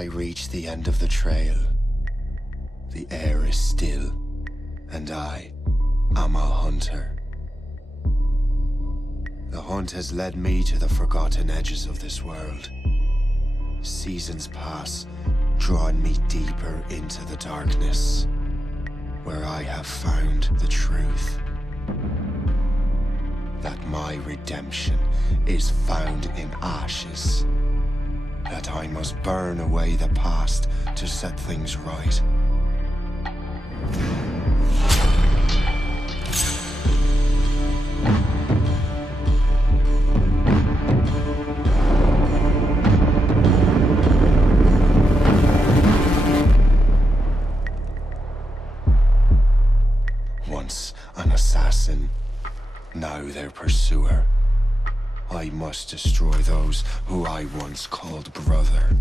I reach the end of the trail, the air is still, and I am a hunter. The hunt has led me to the forgotten edges of this world. Seasons pass, drawing me deeper into the darkness, where I have found the truth. That my redemption is found in ashes. That I must burn away the past to set things right. Once an assassin, now their pursuer. I must destroy those who I once called brother.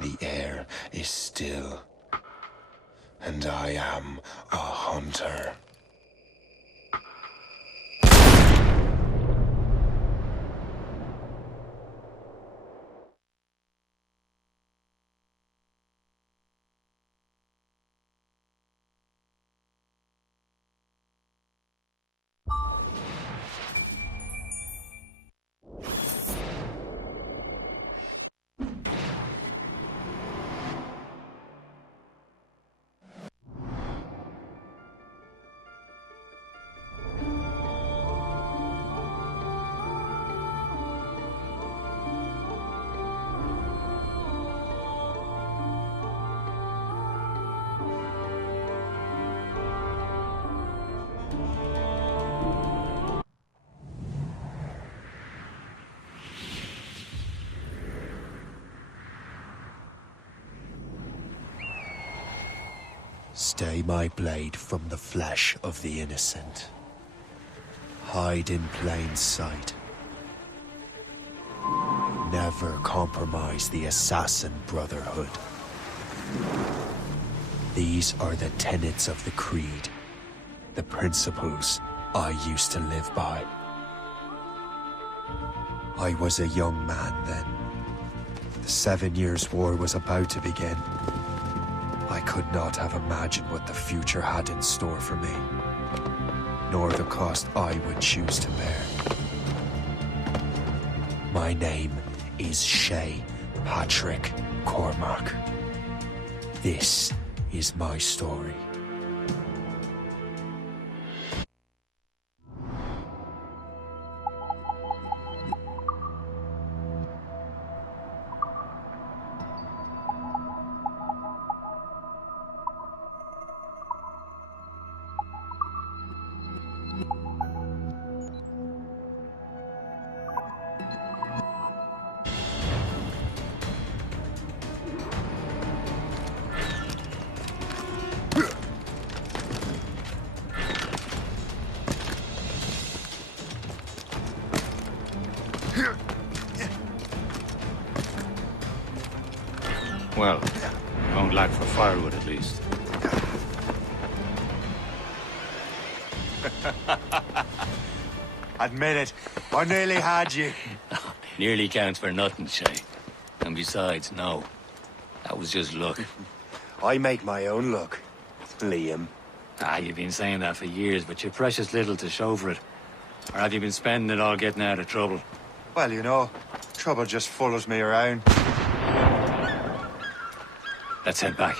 The air is still, and I am a hunter. Stay my blade from the flesh of the innocent. Hide in plain sight. Never compromise the assassin brotherhood. These are the tenets of the creed, the principles I used to live by. I was a young man then. The 7 Years' War was about to begin. I could not have imagined what the future had in store for me, nor the cost I would choose to bear. My name is Shay Patrick Cormac. This is my story. Well, won't lack for firewood at least. Admit it, I nearly had you. Nearly counts for nothing, Shay. And besides, no. That was just luck. I make my own luck, Liam. You've been saying that for years, but you're precious little to show for it. Or have you been spending it all getting out of trouble? Well, you know, trouble just follows me around. Let's head back.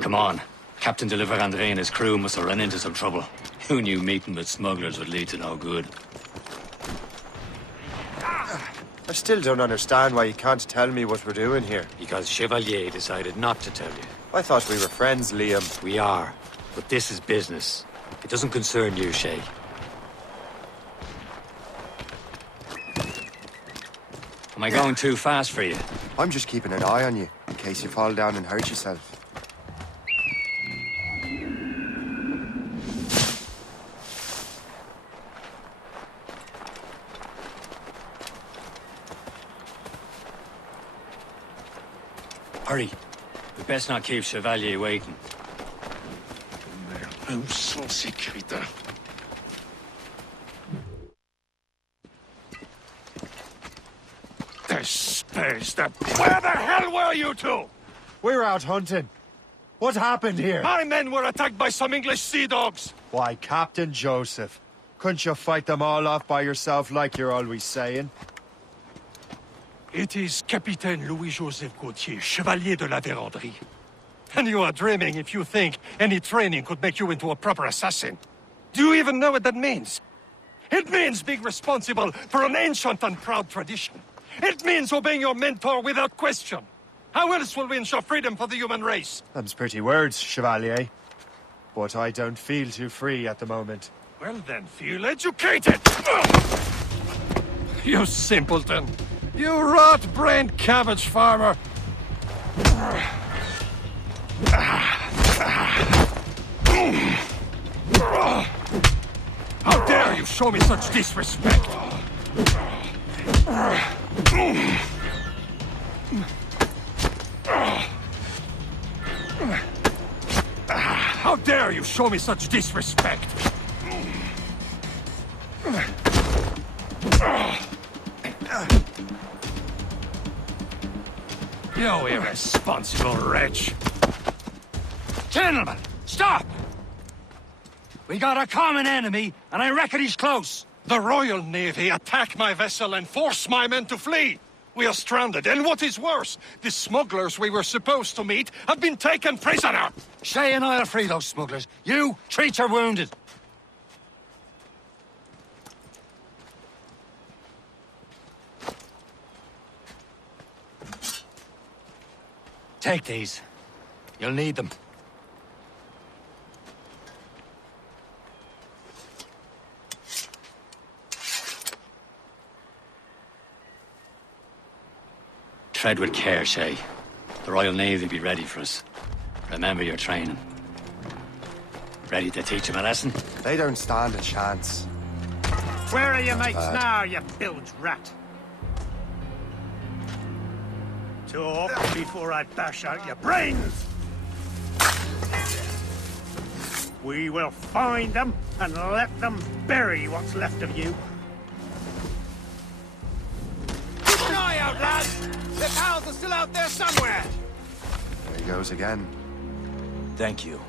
Come on. Captain de Andre and his crew must have run into some trouble. Who knew meeting with smugglers would lead to no good? I still don't understand why you can't tell me what we're doing here. Because Chevalier decided not to tell you. I thought we were friends, Liam. We are, but this is business. It doesn't concern you, Shay. Am I going too fast for you? I'm just keeping an eye on you, in case you fall down and hurt yourself. Hurry. We best not keep Chevalier waiting. Où sont ces crétins? Where the hell were you two? We're out hunting. What happened here? My men were attacked by some English sea dogs. Why, Captain Joseph. Couldn't you fight them all off by yourself like you're always saying? It is Capitaine Louis-Joseph Gauthier, Chevalier de la Vérendrye. And you are dreaming if you think any training could make you into a proper assassin. Do you even know what that means? It means being responsible for an ancient and proud tradition. It means obeying your mentor without question. How else will we ensure freedom for the human race? Them's pretty words, Chevalier. But I don't feel too free at the moment. Well then, feel educated! You simpleton! You rot-brained cabbage farmer! How dare you show me such disrespect! How dare you show me such disrespect! You irresponsible wretch! Gentlemen, stop! We got a common enemy, and I reckon he's close. The Royal Navy attack my vessel and force my men to flee! We are stranded, and what is worse, the smugglers we were supposed to meet have been taken prisoner! Shay and I'll free those smugglers. You, treat your wounded. Take these. You'll need them. Tread with care, Shay. The Royal Navy will be ready for us. Remember your training. Ready to teach them a lesson? They don't stand a chance. Where are your mates now, you bilge rat? Talk before I bash out your brains! We will find them and let them bury what's left of you. Keep an eye out, lads! Their pals are still out there somewhere! There he goes again. Thank you.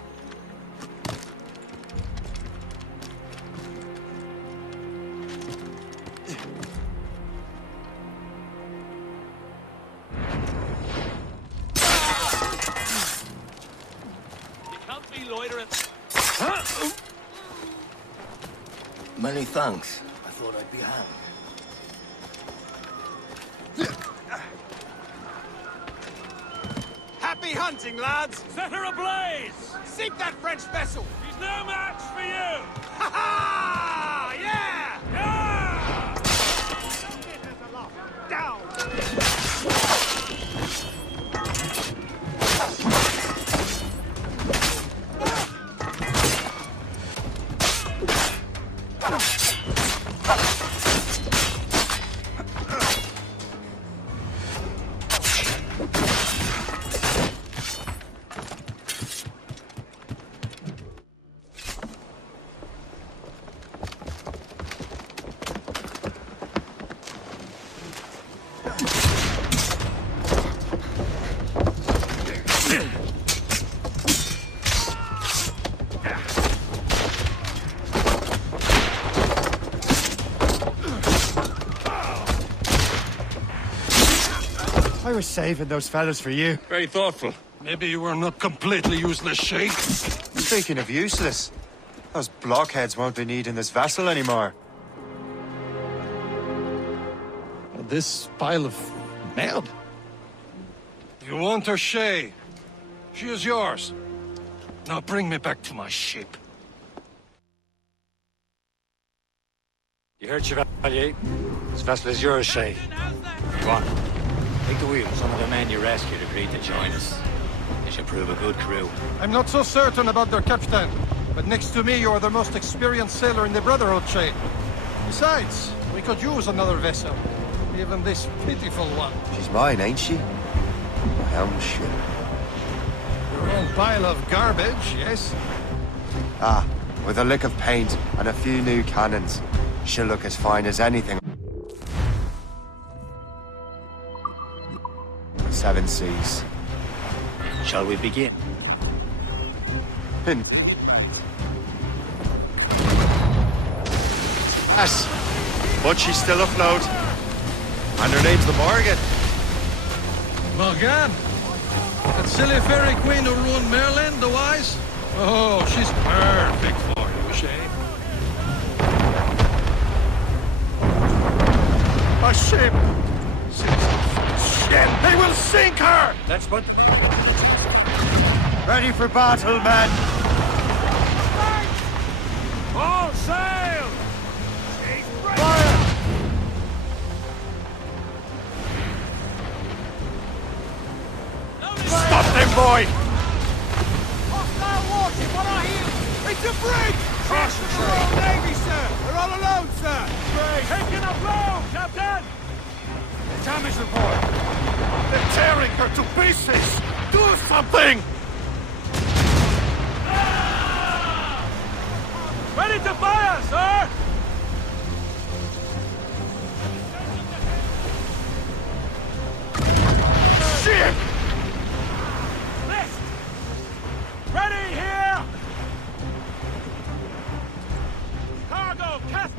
Many thanks. I thought I'd be hanged. Happy hunting, lads! Set her ablaze! Sink that French vessel! She's no match for you! Ha ha! Yeah! Yeah! Down! I was saving those fellas for you. Very thoughtful. Maybe you were not completely useless, Shay. Speaking of useless, those blockheads won't be needing this vessel anymore. This pile of mail? You want her, Shay? She is yours. Now bring me back to my ship. You heard, Chevalier? This vessel is yours, Shay. Go on. Take the wheel. Some of the men you rescued agreed to join us. They should prove a good crew. I'm not so certain about their captain, but next to me, you're the most experienced sailor in the Brotherhood, Shay. Besides, we could use another vessel. Even this pitiful one. She's mine, ain't she? My own ship. Your own pile of garbage, yes? Ah, with a lick of paint and a few new cannons, she'll look as fine as anything. Seven seas. Shall we begin? Yes, but she's still afloat. And her name's the Morgan. Morgan? That silly fairy queen who ruined Merlin, the wise? Oh, she's perfect for you, Shay. A ship! Shit! They will sink her! Let's put... Ready for battle, men! All sail! Fire! Stop them, boy! Hostile warship on our heels! It's a brig! Cross the Royal Navy, sir! We're all alone, sir! Taking a blow, Captain! Damage report! They're tearing her to pieces! Do something! Ready to fire, sir! Shit! List! Ready here! Cargo, cast...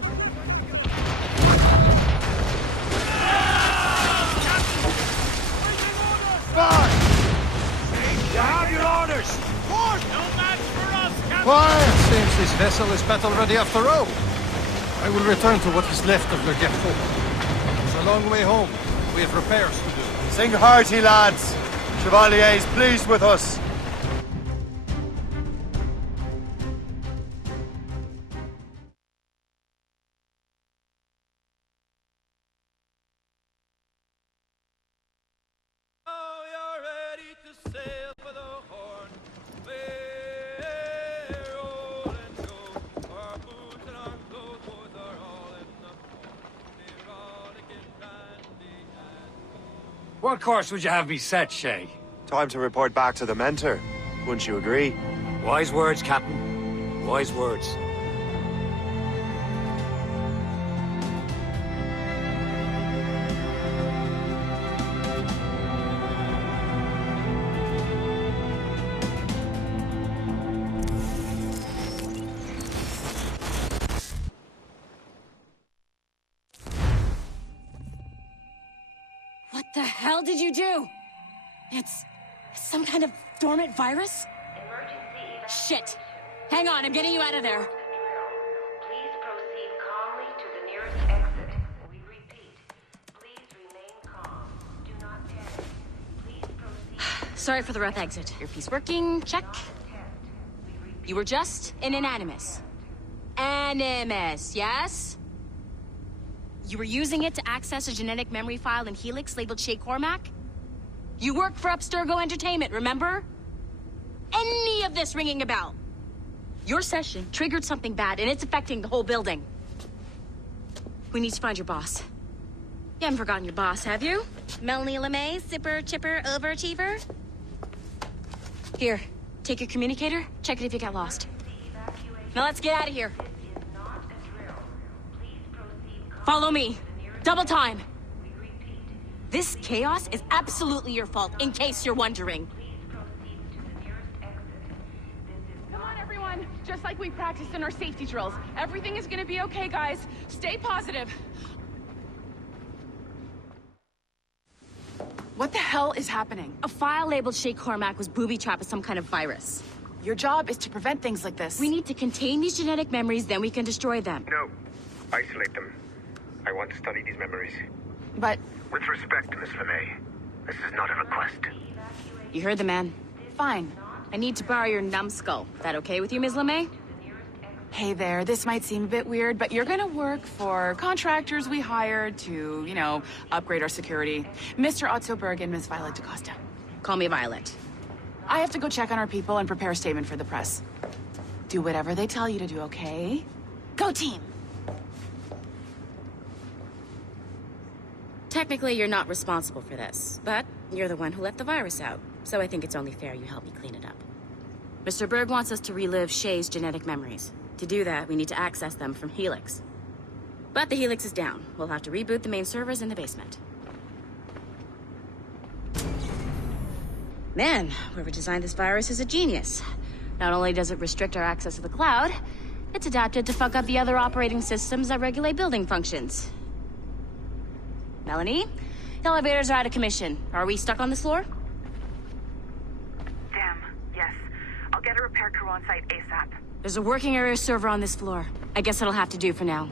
Fire! You have your orders! Port! No match for us, Captain! Fire! Seems this vessel is battle ready after all. I will return to what is left of Le Gerfaut. It's a long way home. We have repairs to do. Sing hearty, lads. Chevalier's pleased with us. What course would you have me set, Shay? Time to report back to the mentor. Wouldn't you agree? Wise words, Captain. Wise words. What the hell did you do? It's some kind of dormant virus? Shit! Hang on, I'm getting you out of there. Please proceed calmly to the nearest exit. We repeat, please remain calm. Do not panic. Please proceed. Sorry for the rough exit. Earpiece working, check. You were just an animus. Animus, yes? You were using it to access a genetic memory file in Helix labeled Shay Cormac? You work for Abstergo Entertainment, remember? Any of this ringing a bell? Your session triggered something bad, and it's affecting the whole building. We need to find your boss. You haven't forgotten your boss, have you? Melanie Lemay, zipper, chipper, overachiever? Here, take your communicator, check it if you got lost. Now let's get out of here. Follow me. Double time. This chaos is absolutely your fault, in case you're wondering. Come on, everyone. Just like we practiced in our safety drills. Everything is gonna be okay, guys. Stay positive. What the hell is happening? A file labeled Shay Cormac was booby-trapped with some kind of virus. Your job is to prevent things like this. We need to contain these genetic memories, then we can destroy them. No. Isolate them. I want to study these memories. But... With respect, Miss Lemay, this is not a request. You heard the man. Fine. I need to borrow your numbskull. That okay with you, Ms. Lemay? Hey there, this might seem a bit weird, but you're gonna work for contractors we hired to, you know, upgrade our security. Mr. Ottoberg and Miss Violet DaCosta. Call me Violet. I have to go check on our people and prepare a statement for the press. Do whatever they tell you to do, okay? Go team! Technically, you're not responsible for this, but you're the one who let the virus out. So I think it's only fair you help me clean it up. Mr. Berg wants us to relive Shay's genetic memories. To do that, we need to access them from Helix. But the Helix is down. We'll have to reboot the main servers in the basement. Man, whoever designed this virus is a genius. Not only does it restrict our access to the cloud, it's adapted to fuck up the other operating systems that regulate building functions. Melanie? The elevators are out of commission. Are we stuck on this floor? Damn, yes. I'll get a repair crew on site ASAP. There's a working area server on this floor. I guess that'll have to do for now.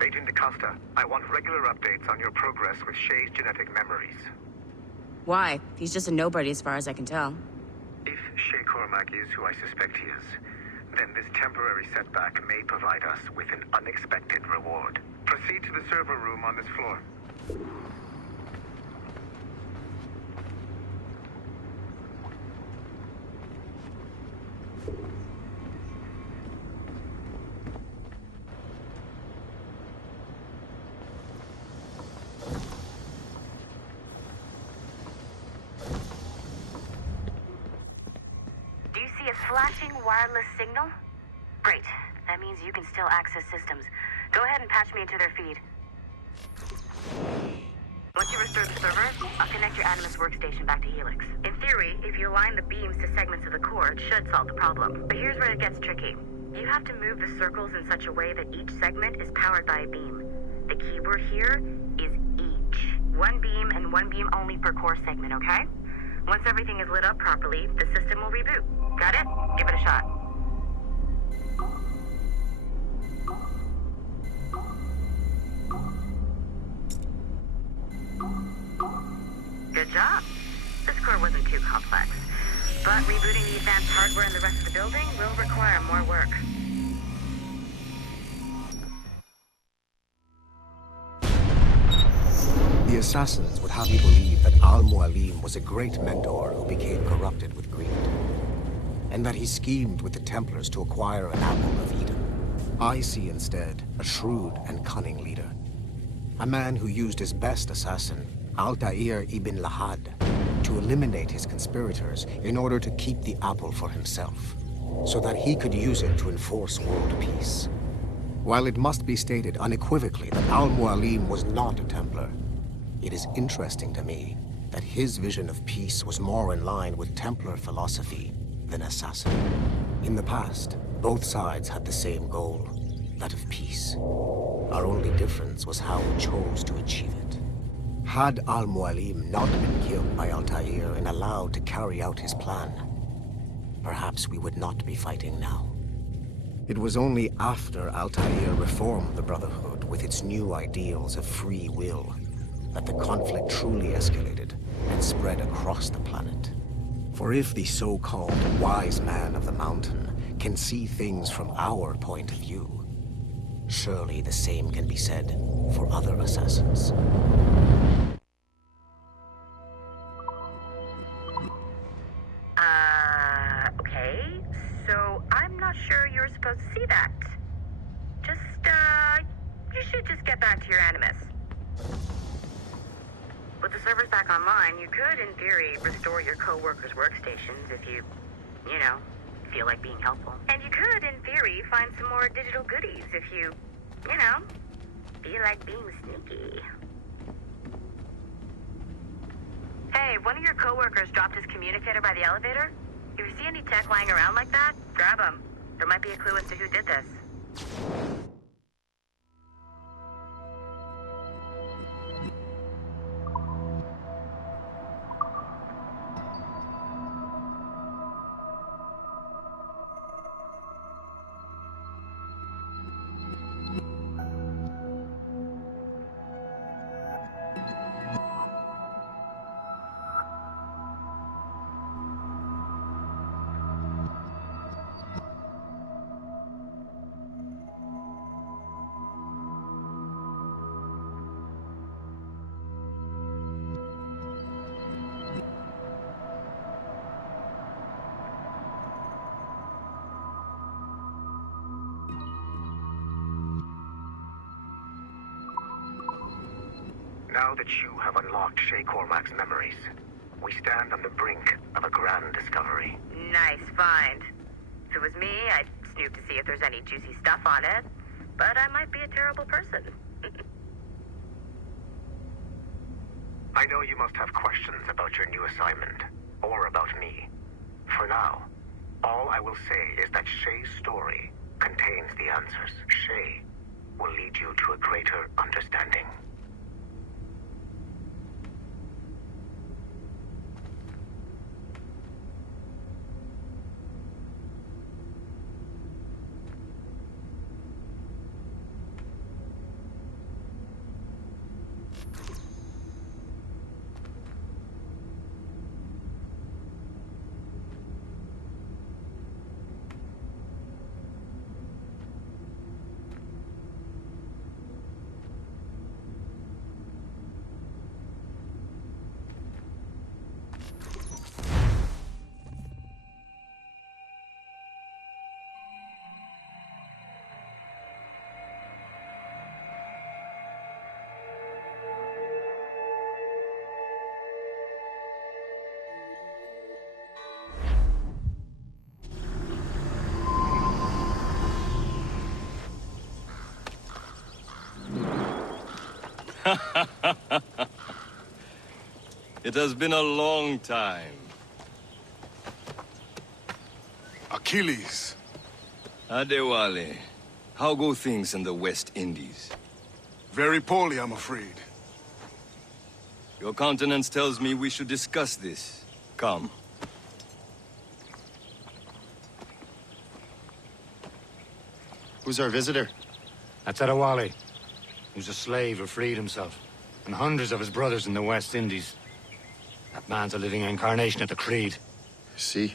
Agent DaCosta, I want regular updates on your progress with Shay's genetic memories. Why? He's just a nobody as far as I can tell. If Shay Cormac is who I suspect he is, then this temporary setback may provide us with an unexpected reward. Proceed to the server room on this floor. Flashing wireless signal? Great. That means you can still access systems. Go ahead and patch me into their feed. Once you restore the server, I'll connect your Animus workstation back to Helix. In theory, if you align the beams to segments of the core, it should solve the problem. But here's where it gets tricky. You have to move the circles in such a way that each segment is powered by a beam. The keyword here is each. One beam and one beam only per core segment, okay? Once everything is lit up properly, the system will reboot. Got it? Give it a shot. Good job. This core wasn't too complex, but rebooting the advanced hardware in the rest of the building will require more work. The assassins would have you believe that Al-Mualim was a great mentor who became corrupted with greed, and that he schemed with the Templars to acquire an apple of Eden. I see instead a shrewd and cunning leader, a man who used his best assassin, Altair ibn Lahad, to eliminate his conspirators in order to keep the apple for himself, so that he could use it to enforce world peace. While it must be stated unequivocally that Al-Mualim was not a Templar, it is interesting to me that his vision of peace was more in line with Templar philosophy than assassin. In the past, both sides had the same goal, that of peace. Our only difference was how we chose to achieve it. Had Al-Mualim not been killed by Altair and allowed to carry out his plan, perhaps we would not be fighting now. It was only after Altair reformed the Brotherhood with its new ideals of free will that the conflict truly escalated and spread across the planet. For if the so-called wise man of the mountain can see things from our point of view, surely the same can be said for other assassins. Okay. So I'm not sure you're supposed to see that. You should just get back to your Animus. With the servers back online, you could, in theory, restore your co-workers' workstations if you feel like being helpful. And you could, in theory, find some more digital goodies if you feel like being sneaky. Hey, one of your co-workers dropped his communicator by the elevator. If you see any tech lying around like that, grab them. There might be a clue as to who did this. Now that you have unlocked Shay Cormac's memories, We stand on the brink of a grand discovery. Nice find. If it was me, I'd snoop to see if there's any juicy stuff on it. But I might be a terrible person. I know you must have questions about your new assignment, or about me. For now, all I will say is that Shay's story contains the answers. Shay will lead you to a greater understanding. It has been a long time. Achilles. Adewale, how go things in the West Indies? Very poorly, I'm afraid. Your countenance tells me we should discuss this. Come. Who's our visitor? That's Adewale. Who's a slave who freed himself. And hundreds of his brothers in the West Indies. That man's a living incarnation of the Creed. See?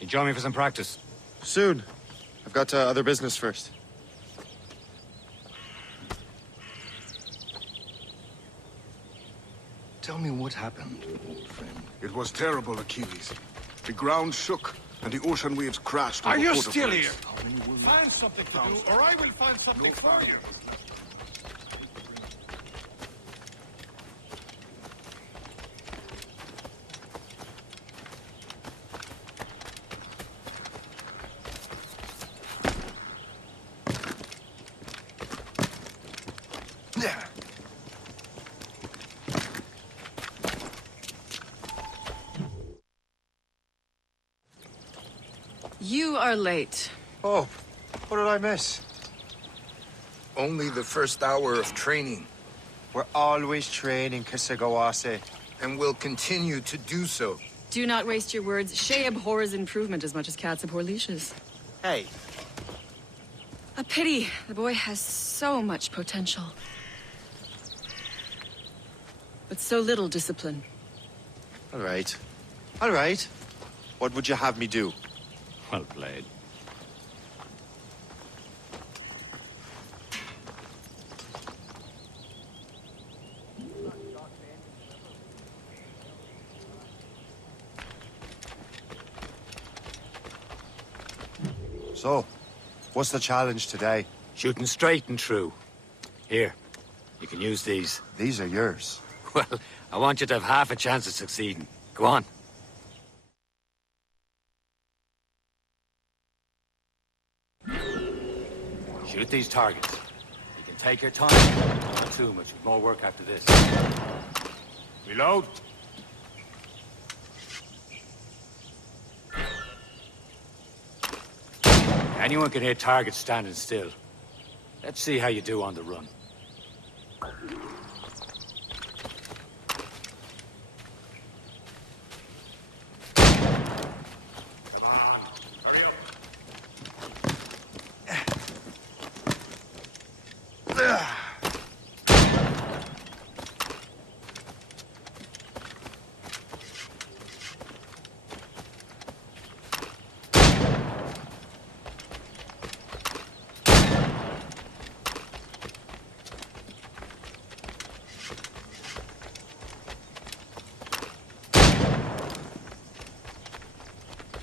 You join me for some practice? Soon. I've got other business first. Tell me what happened, old friend. It was terrible, Achilles. The ground shook, and the ocean waves crashed. Are you over still Port-au-Prince. here? Find something to do, or I will find something for you. You are late. Oh, what did I miss? Only the first hour of training. We're always training, Kisagawase. And will continue to do so. Do not waste your words. Shay abhors improvement as much as cats abhor leashes. Hey. A pity. The boy has so much potential. But so little discipline. All right. All right. What would you have me do? Well played. So, what's the challenge today? Shooting straight and true. Here, you can use these. These are yours. Well, I want you to have half a chance of succeeding. Go on. Shoot these targets. You can take your time. Not too much. More work after this. Reload. Anyone can hit targets standing still. Let's see how you do on the run.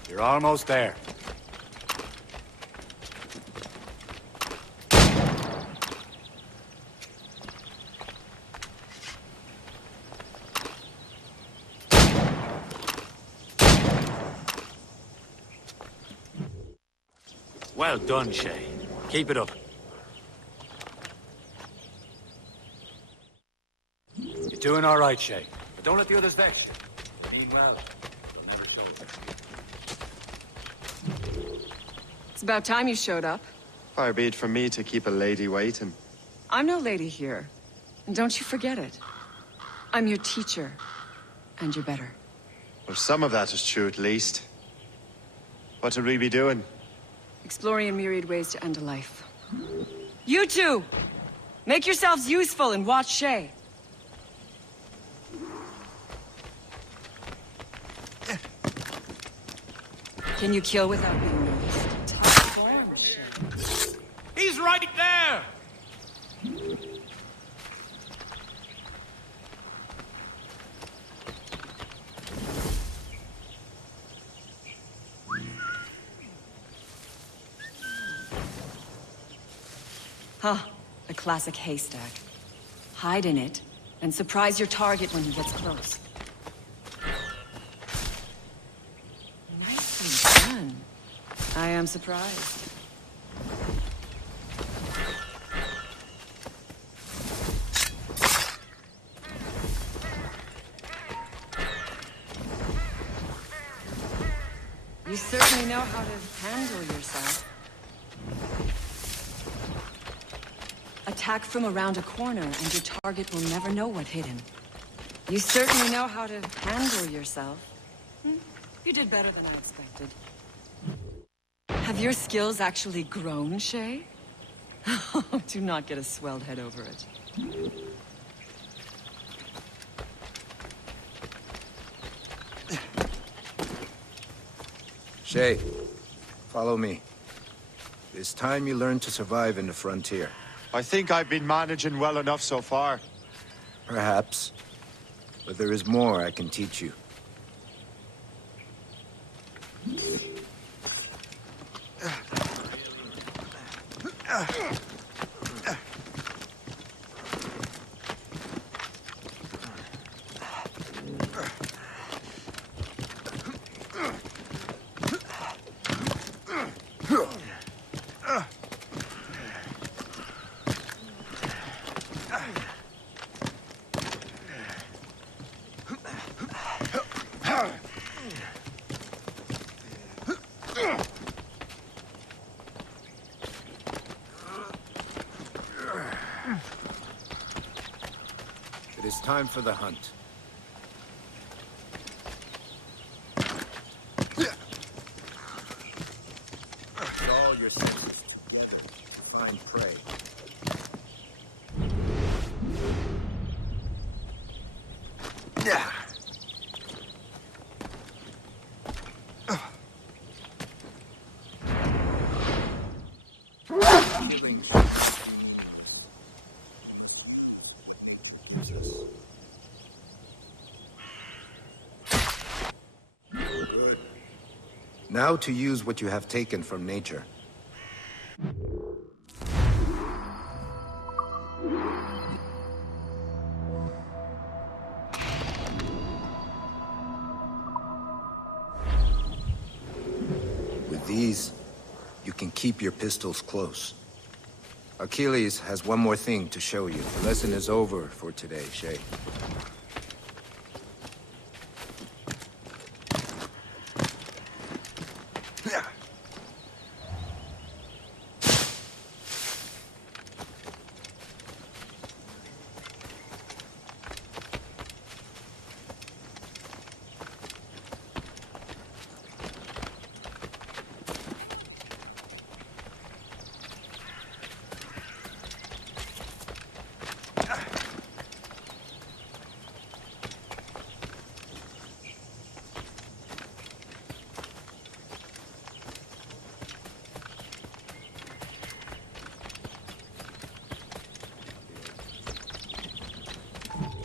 You're almost there. Well done, Shay. Keep it up. You're doing all right, Shay. But don't let the others vex you. Mean well, they'll never show it. It's about time you showed up. Far be it from me to keep a lady waiting. I'm no lady here. And don't you forget it. I'm your teacher. And you're better. Well, some of that is true, at least. What would we be doing? Exploring a myriad ways to end a life. You two! Make yourselves useful and watch Shay. Can you kill without being noticed? Tough form, Shay. He's right there! Huh. A classic haystack. Hide in it, and surprise your target when he gets close. Nicely done. I am surprised. You certainly know how to handle yourself. Attack from around a corner, and your target will never know what hit him. You certainly know how to handle yourself. You did better than I expected. Have your skills actually grown, Shay? Do not get a swelled head over it. Shay, follow me. It's time you learn to survive in the frontier. I think I've been managing well enough so far. Perhaps. But there is more I can teach you. It is time for the hunt. Use all your senses together to find prey. Now to use what you have taken from nature. With these, you can keep your pistols close. Achilles has one more thing to show you. The lesson is over for today, Shay.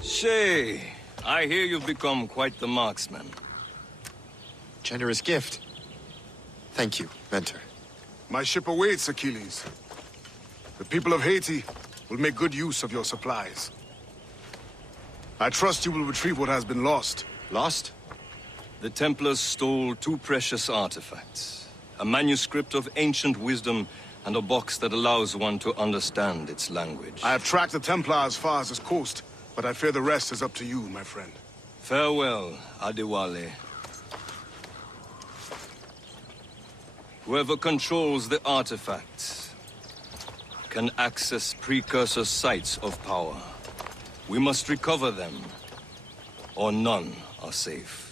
Shay, I hear you've become quite the marksman. Generous gift. Thank you, Mentor. My ship awaits, Achilles. The people of Haiti will make good use of your supplies. I trust you will retrieve what has been lost. Lost? The Templars stole 2 precious artifacts. a manuscript of ancient wisdom, and a box that allows one to understand its language. I have tracked the Templar as far as this coast, but I fear the rest is up to you, my friend. Farewell, Adewale. Whoever controls the artifacts can access precursor sites of power. We must recover them, or none are safe.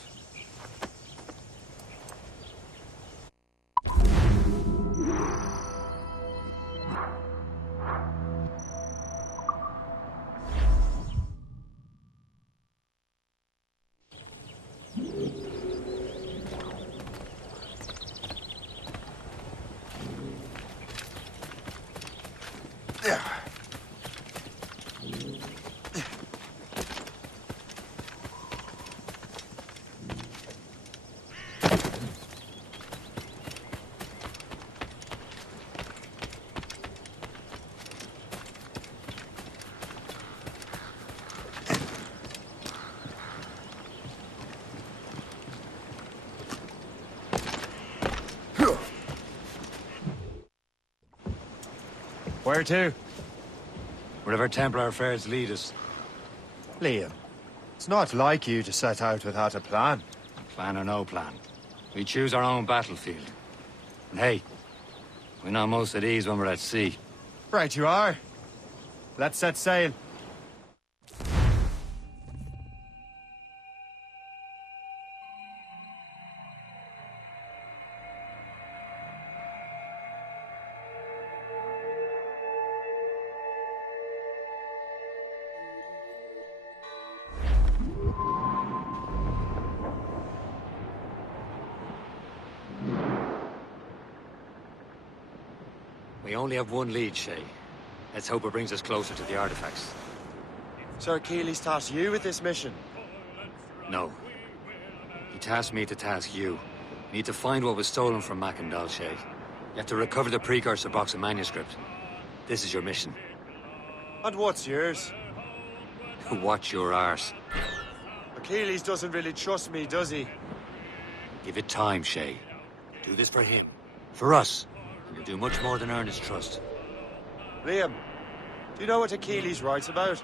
Where to? Wherever Templar affairs lead us. Liam, it's not like you to set out without a plan. Plan or no plan. We choose our own battlefield. And hey, we know most at ease when we're at sea. Right you are. Let's set sail. We only have one lead, Shay. Let's hope it brings us closer to the artifacts. Sir Keeley's tasked you with this mission. No. He tasked me to task you. We need to find what was stolen from Mackandal, Shay. You have to recover the precursor box of manuscript. This is your mission. And what's yours? Watch your arse. Achilles doesn't really trust me, does he? Give it time, Shay. Do this for him. For us. And you'll do much more than earn his trust. Liam, do you know what Achilles writes about?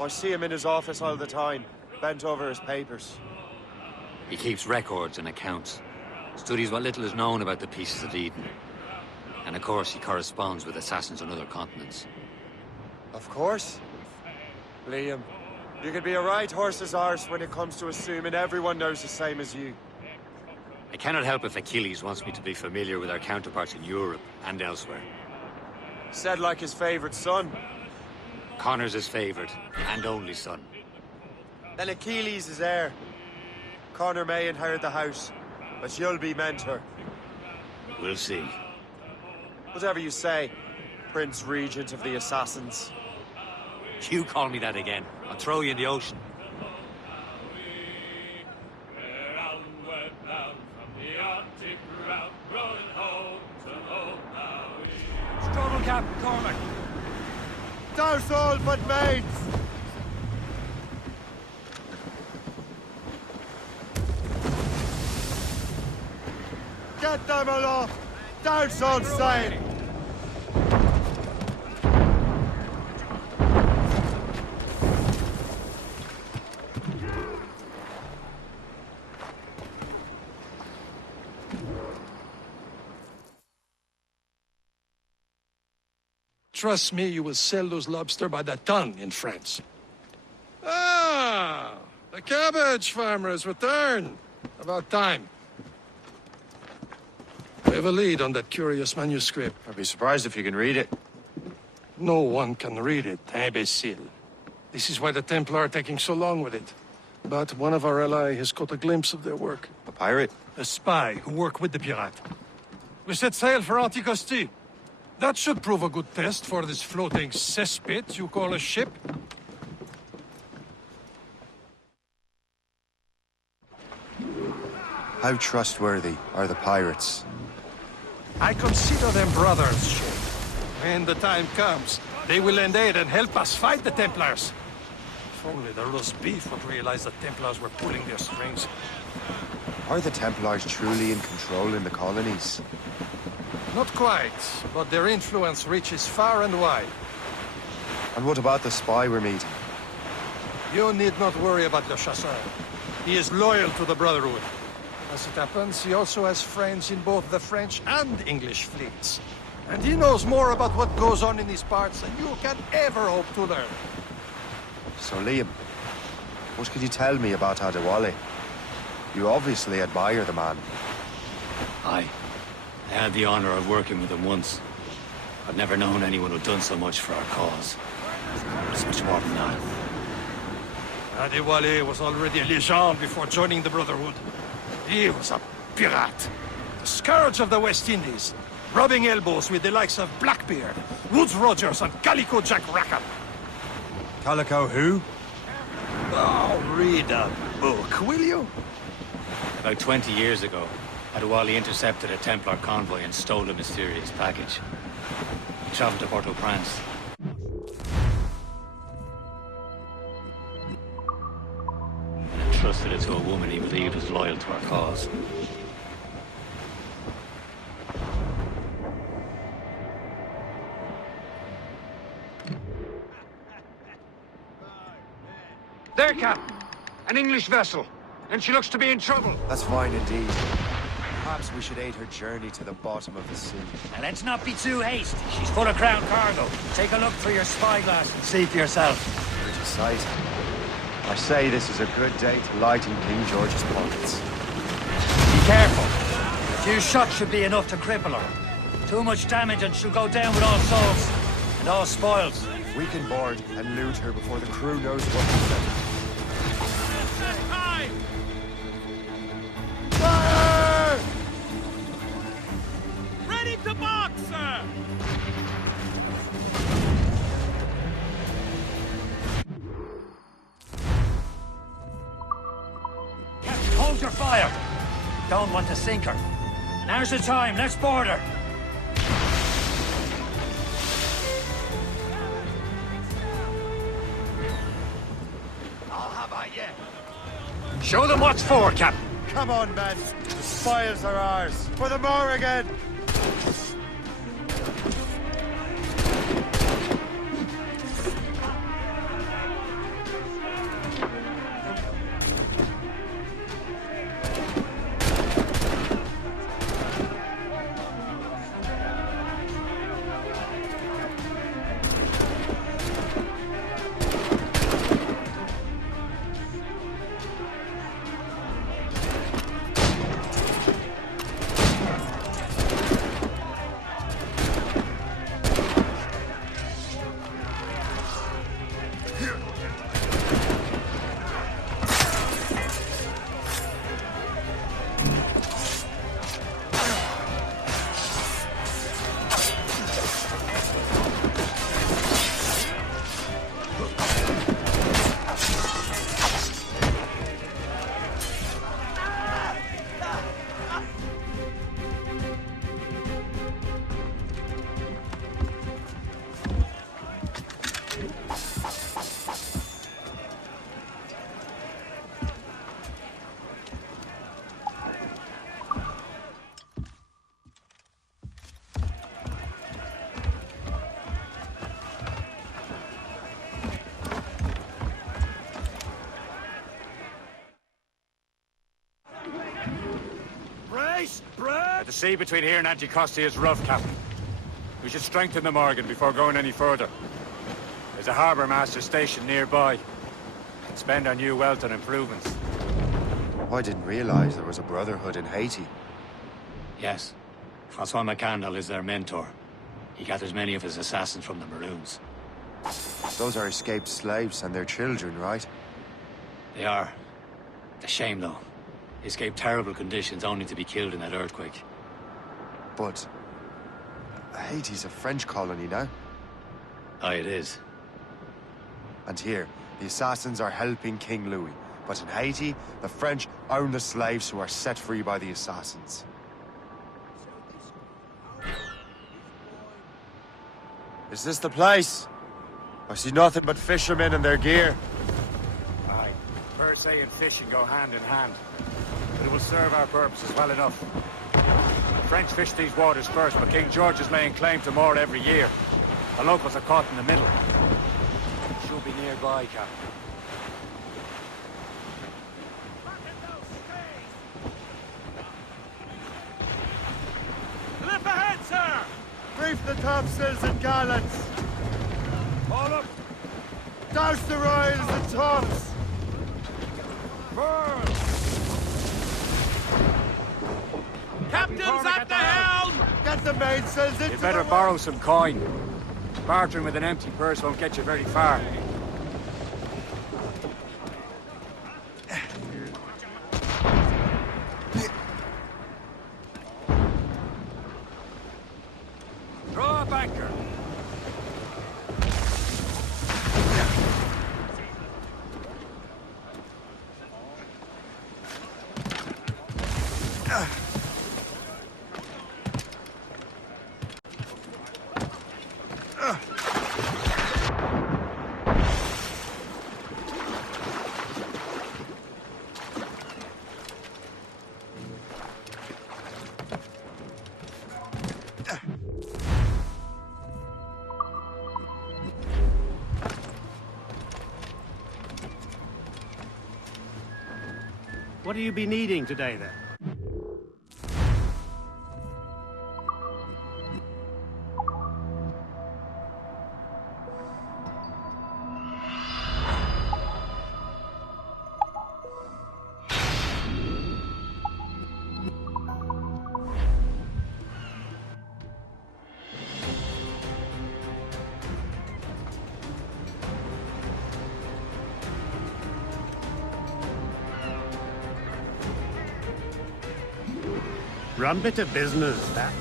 I see him in his office all the time, bent over his papers. He keeps records and accounts. Studies what little is known about the pieces of Eden. And of course, he corresponds with assassins on other continents. Of course. Liam, you could be a right horse's arse when it comes to assuming everyone knows the same as you. I cannot help if Achilles wants me to be familiar with our counterparts in Europe and elsewhere. Said like his favorite son. Connor's his favorite and only son. Then Achilles is heir. Connor may inherit the house, but you'll be mentor. We'll see. Whatever you say, Prince Regent of the Assassins. You call me that again, I'll throw you in the ocean. Struggle, Captain Cormac. Douse all but mates! Get them aloft! Douse all sail! Trust me, you will sell those lobster by the ton in France. Ah! The cabbage farmer has returned. About time. We have a lead on that curious manuscript. I'd be surprised if you can read it. No one can read it, imbecile. This is why the Templar are taking so long with it. But one of our allies has caught a glimpse of their work. A pirate? A spy who worked with the pirate. We set sail for Anticosti. That should prove a good test for this floating cesspit you call a ship. How trustworthy are the pirates? I consider them brothers, Shay. When the time comes, they will lend aid and help us fight the Templars. If only the roast beef would realize the Templars were pulling their strings. Are the Templars truly in control in the colonies? Not quite, but their influence reaches far and wide. And what about the spy we're meeting? You need not worry about Le Chasseur. He is loyal to the Brotherhood. As it happens, he also has friends in both the French and English fleets. And he knows more about what goes on in these parts than you can ever hope to learn. So, Liam, what can you tell me about Adewale? You obviously admire the man. Aye. I had the honor of working with him once. I've never known anyone who'd done so much for our cause. It's much more than that. Adewale was already a legend before joining the Brotherhood. He was a pirate. The scourge of the West Indies. Rubbing elbows with the likes of Blackbeard, Woodes Rogers, and Calico Jack Rackham. Calico who? Oh, read a book, will you? About 20 years ago, Adewale intercepted a Templar convoy and stole a mysterious package. He traveled to Port-au-Prince. And entrusted it to a woman he believed was loyal to our cause. There, Captain. An English vessel. And she looks to be in trouble. That's fine indeed. Perhaps we should aid her journey to the bottom of the sea. Now let's not be too hasty. She's full of crown cargo. Take a look through your spyglass and see for yourself. Pretty sight. I say this is a good day to lighten King George's pockets. Be careful. A few shots should be enough to cripple her. Too much damage and she'll go down with all souls and all spoils. We can board and loot her before the crew knows what to say. Fire! Ready to box, sir! Captain, hold your fire! Don't want to sink her. Now's the time, let's board her! Show them what's for, Captain. Come on, men. The spoils are ours. For the Morrigan! The sea between here and Anticosti is rough, Captain. We should strengthen the Morgan before going any further. There's a harbour master station nearby. And spend our new wealth on improvements. I didn't realize there was a brotherhood in Haiti. Yes. Francois McCandle is their mentor. He gathers many of his assassins from the Maroons. Those are escaped slaves and their children, right? They are. It's a shame, though. They escaped terrible conditions only to be killed in that earthquake. But Haiti's a French colony now. Aye, it is. And here, the assassins are helping King Louis. But in Haiti, the French own the slaves who are set free by the assassins. Is this the place? I see nothing but fishermen and their gear. Aye. Bird and fishing go hand in hand. But it will serve our purposes well enough. The French fish these waters first, but King George is laying claim to more every year. The locals are caught in the middle. Should be nearby, Captain. Lift ahead, sir! Reef the topsails and gallants! All up! Douse the royals and tops! Burn! Captain's at the helm! Get the mainsails into You better borrow some coin. Bartering with an empty purse won't get you very far. Throw up anchor. What do you be needing today, then? Rum bit of business, that.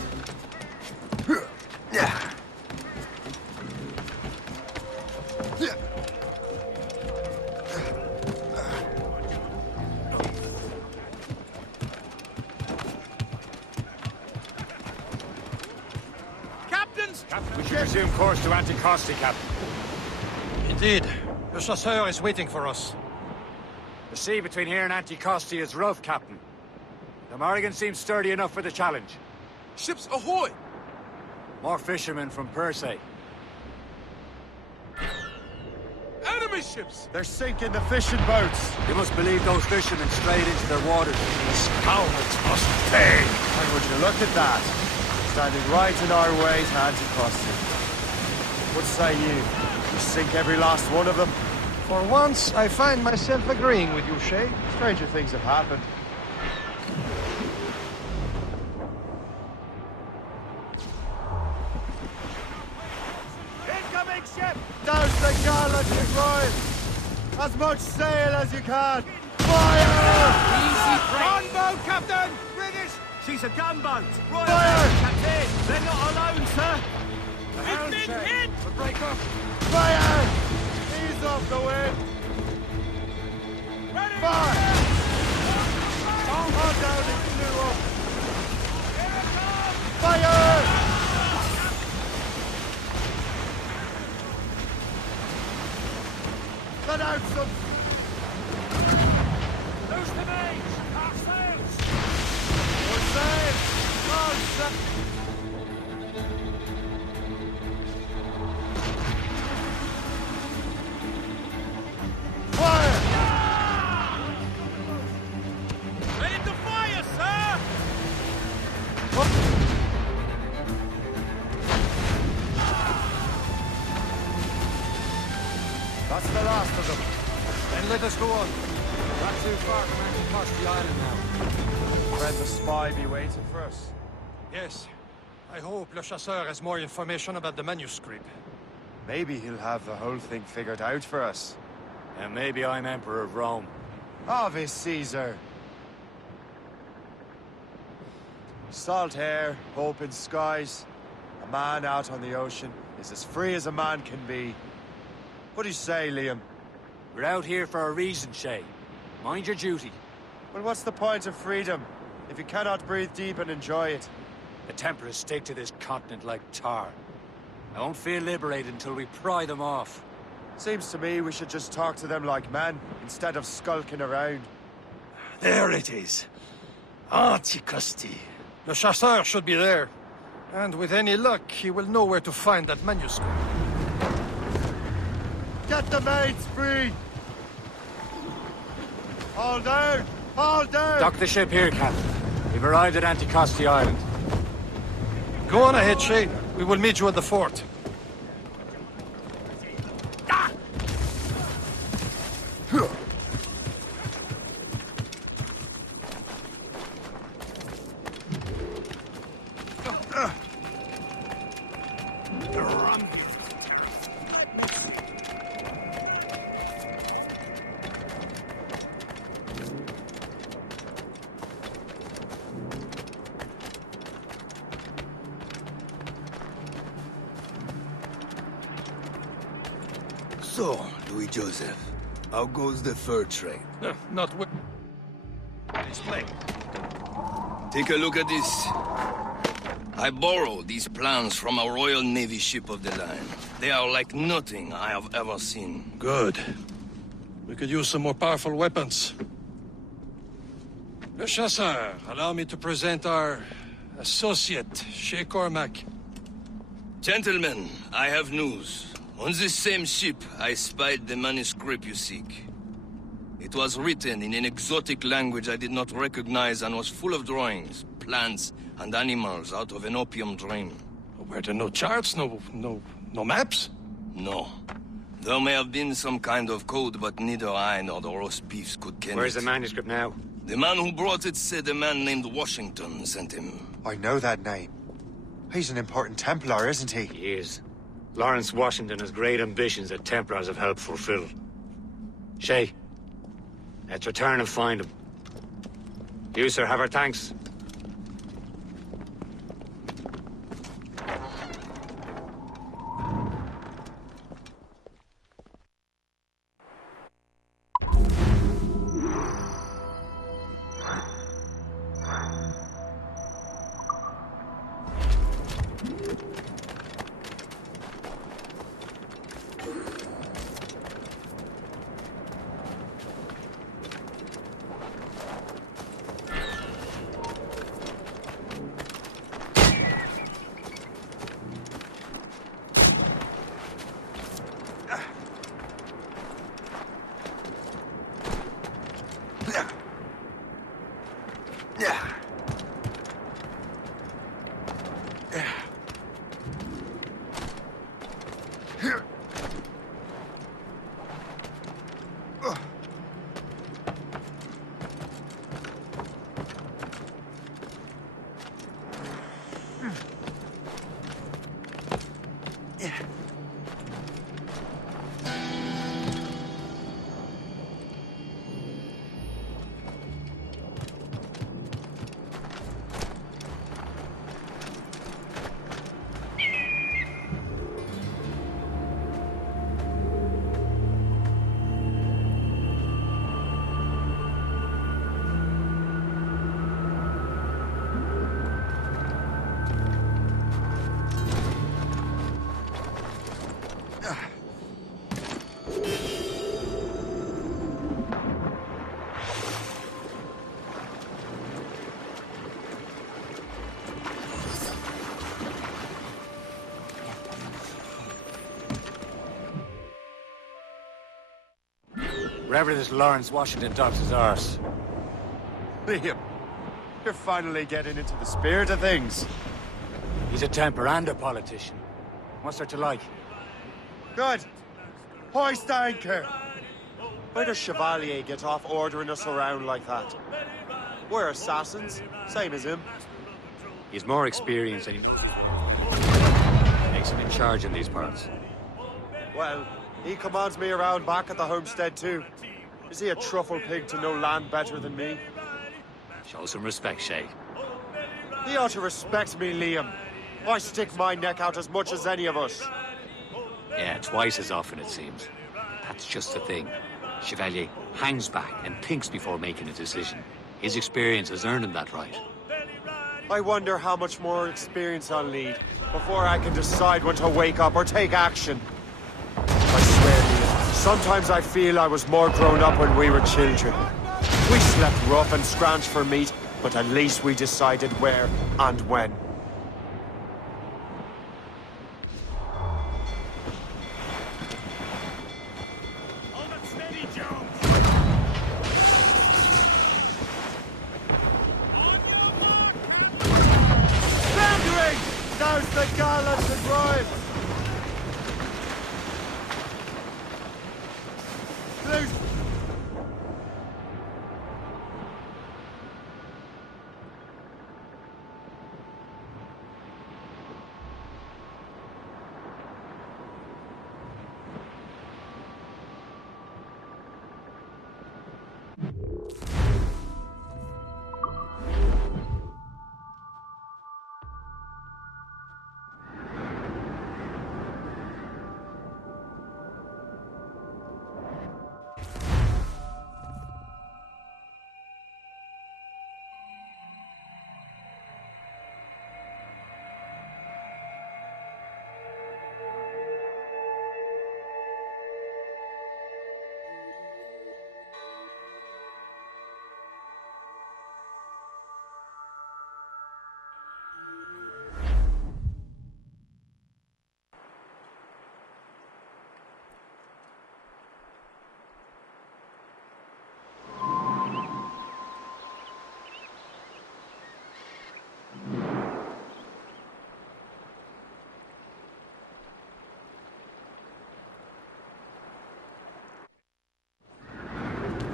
Captains! We should resume course to Anticosti, Captain. Indeed. Le Chasseur is waiting for us. The sea between here and Anticosti is rough, Captain. The Morrigan seems sturdy enough for the challenge. Ships ahoy! More fishermen from Persay. Enemy ships! They're sinking the fishing boats. You must believe those fishermen strayed into their waters. These cowards must pay! And would you look at that? Standing right in our way to Anticosti. What say you? You sink every last one of them? For once, I find myself agreeing with you, Shay. Stranger things have happened. Incoming ship! Douse the gallant and royal! As much sail as you can! Fire! Easy, Gunboat, Captain! British! She's a gunboat! Royal Fire! Captain! They're not alone, sir! It's been hit! We'll break up! Fire! Ease off the wind! Ready! Fire! Hold down and clew up! Fire! Let out some... Loose the mains! Half sails! We're safe! All set! Fire! Ready to fire, sir! That's the last of them. Then let us go on. Not too far from Anticosti Island now. Friend the spy be waiting for us. Yes. I hope Le Chasseur has more information about the manuscript. Maybe he'll have the whole thing figured out for us. And maybe I'm Emperor of Rome. Ave Caesar. Salt air, open skies. A man out on the ocean is as free as a man can be. What do you say, Liam? We're out here for a reason, Shay. Mind your duty. Well, what's the point of freedom if you cannot breathe deep and enjoy it? The Templars stick to this continent like tar. I won't feel liberated until we pry them off. Seems to me we should just talk to them like men, instead of skulking around. There it is. Anticosti. Le chasseur should be there. And with any luck, he will know where to find that manuscript. Get the mates free! All down! All down! Dock the ship here, Captain. We've arrived at Anticosti Island. Go on ahead, Shay. We will meet you at the fort. So, Louis Joseph, how goes the fur trade? Not with... Display. Take a look at this. I borrowed these plans from a Royal Navy ship of the line. They are like nothing I have ever seen. Good. We could use some more powerful weapons. Le Chasseur, allow me to present our associate, Shay Cormac. Gentlemen, I have news. On this same ship, I spied the manuscript you seek. It was written in an exotic language I did not recognize and was full of drawings, plants, and animals out of an opium dream. Were there no charts, no maps? No. There may have been some kind of code, but neither I nor the roast beefs could ken Where's it. the manuscript now? The man who brought it said a man named Washington sent him. I know that name. He's an important Templar, isn't he? He is. Lawrence Washington has great ambitions that Templars have helped fulfill. Shay, let's return and find him. You, sir, have our thanks. Wherever this Lawrence Washington dogs his arse. Liam, you're finally getting into the spirit of things. He's a Templar and a politician. What's there to like? Good. Hoist anchor. Why does Chevalier get off ordering us around like that? We're assassins, same as him. He's more experienced than he... Makes him in charge in these parts. Well, he commands me around back at the homestead too. Is he a truffle pig to know land better than me? Show some respect, Shay. He ought to respect me, Liam. I stick my neck out as much as any of us. Yeah, twice as often, it seems. That's just the thing. Chevalier hangs back and thinks before making a decision. His experience has earned him that right. I wonder how much more experience I'll need before I can decide when to wake up or take action. I swear, Liam, sometimes I feel I was more grown up when we were children. We slept rough and scrounged for meat, But at least we decided where and when. Now's the gallant to drive!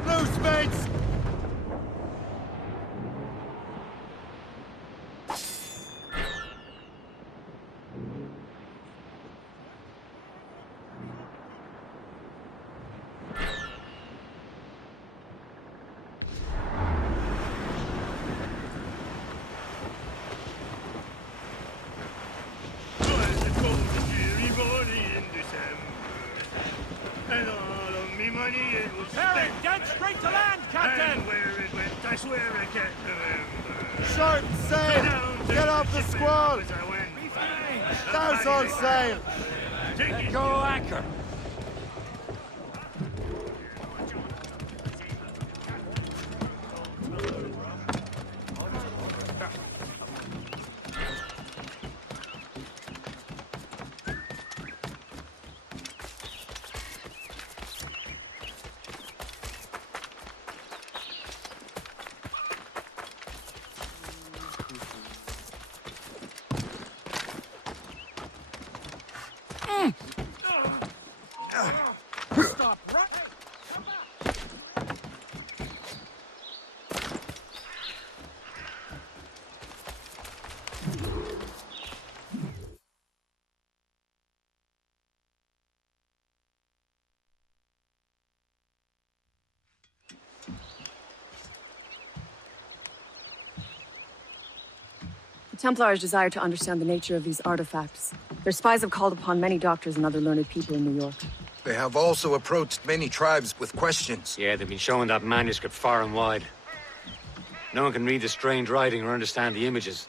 Loose, mates! Harry, get straight to land, Captain! And where it went, I swear I can't remember. Short sail! Get off the squall! Douse all sail! Let go anchor! Stop running! The Templars desire to understand the nature of these artifacts. Their spies have called upon many doctors and other learned people in New York. They have also approached many tribes with questions. Yeah, they've been showing that manuscript far and wide. No one can read the strange writing or understand the images.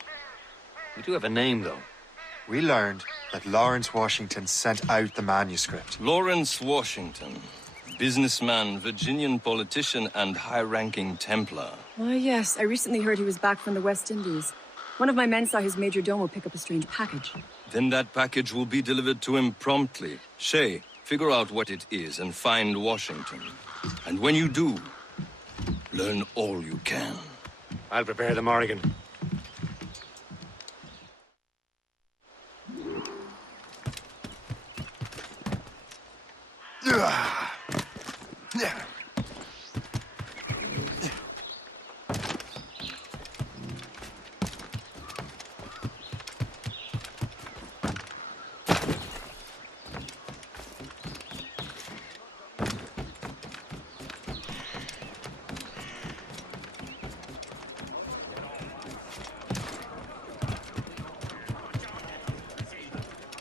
We do have a name, though. We learned that Lawrence Washington sent out the manuscript. Lawrence Washington. Businessman, Virginian politician, and high-ranking Templar. Ah, yes. I recently heard he was back from the West Indies. One of my men saw his major domo pick up a strange package. Then that package will be delivered to him promptly. Shay, figure out what it is and find Washington. And when you do, learn all you can. I'll prepare the Morrigan.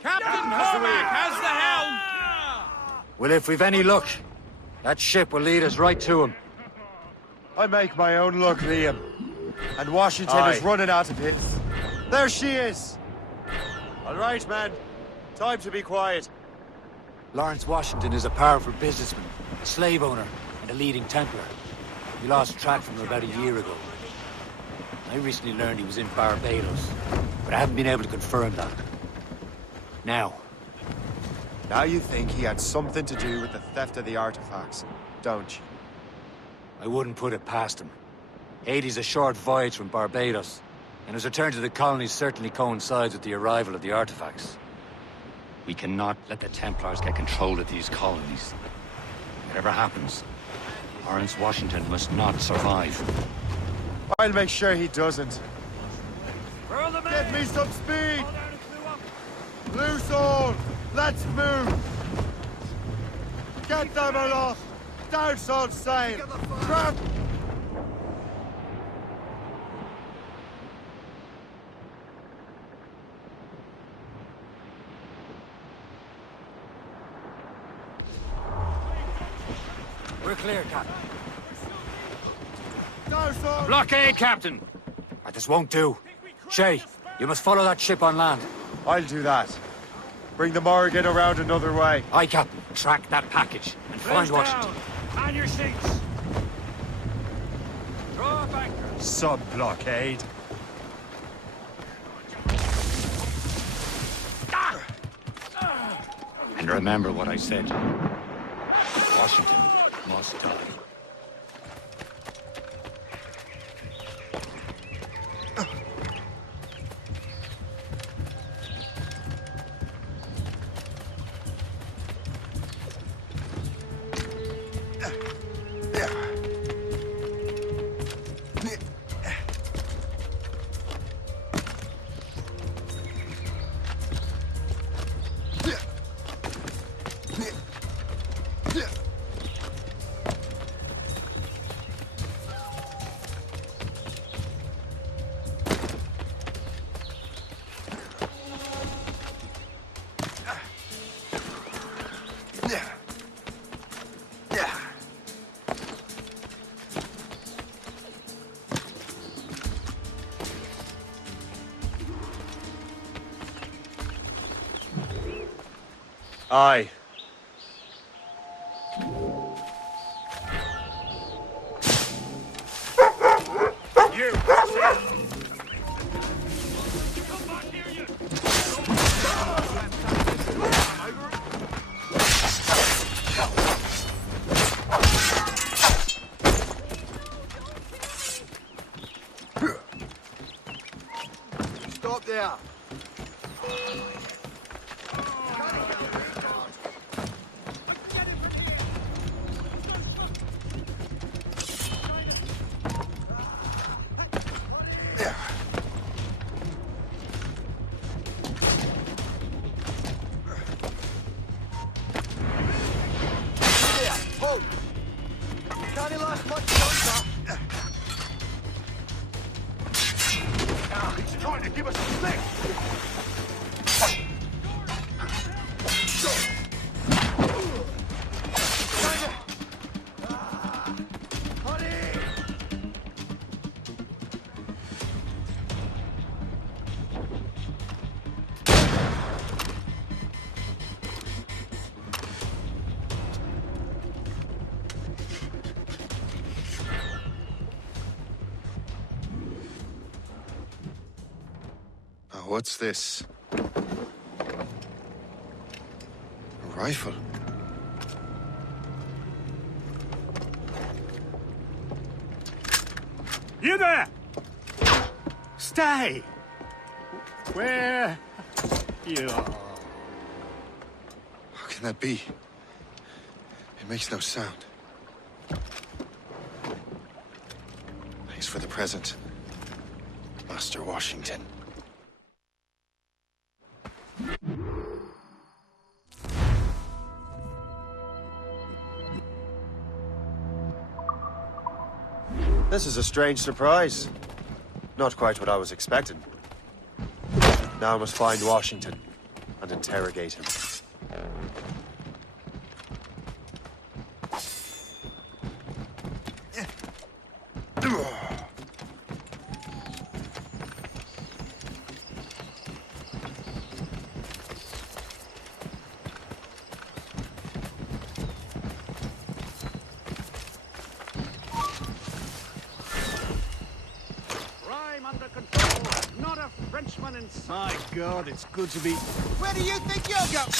Captain Cormac has the helm! Well, if we've any luck, that ship will lead us right to him. I make my own luck, Liam. And Washington is running out of hits. There she is! All right, man. Time to be quiet. Lawrence Washington is a powerful businessman, a slave owner, and a leading Templar. We lost track from him about a year ago. I recently learned he was in Barbados, but I haven't been able to confirm that. Now you think he had something to do with the theft of the artifacts, don't you? I wouldn't put it past him. Haiti's a short voyage from Barbados, and his return to the colonies certainly coincides with the arrival of the artifacts. We cannot let the Templars get control of these colonies. Whatever happens, Lawrence Washington must not survive. I'll make sure he doesn't. Get me some speed! Loose all! Let's move! Get them aloft! Douse on sail! Grab! We're clear, Captain. Douse on! Blockade, Captain! This won't do. Shay, you must follow that ship on land. I'll do that. Bring the Morrigan around another way. Aye, Captain. Track that package and find Washington. On your seats! Draw back. Sub-blockade. And remember what I said. Washington must die. Aye. You! Stop there. He's trying to give us a lick! What's this? A rifle? You there! Stay! Where you are? How can that be? It makes no sound. Thanks for the present, Master Washington. This is a strange surprise. Not quite what I was expecting. Now I must find Washington and interrogate him. My God, it's good to be... Where do you think you're going?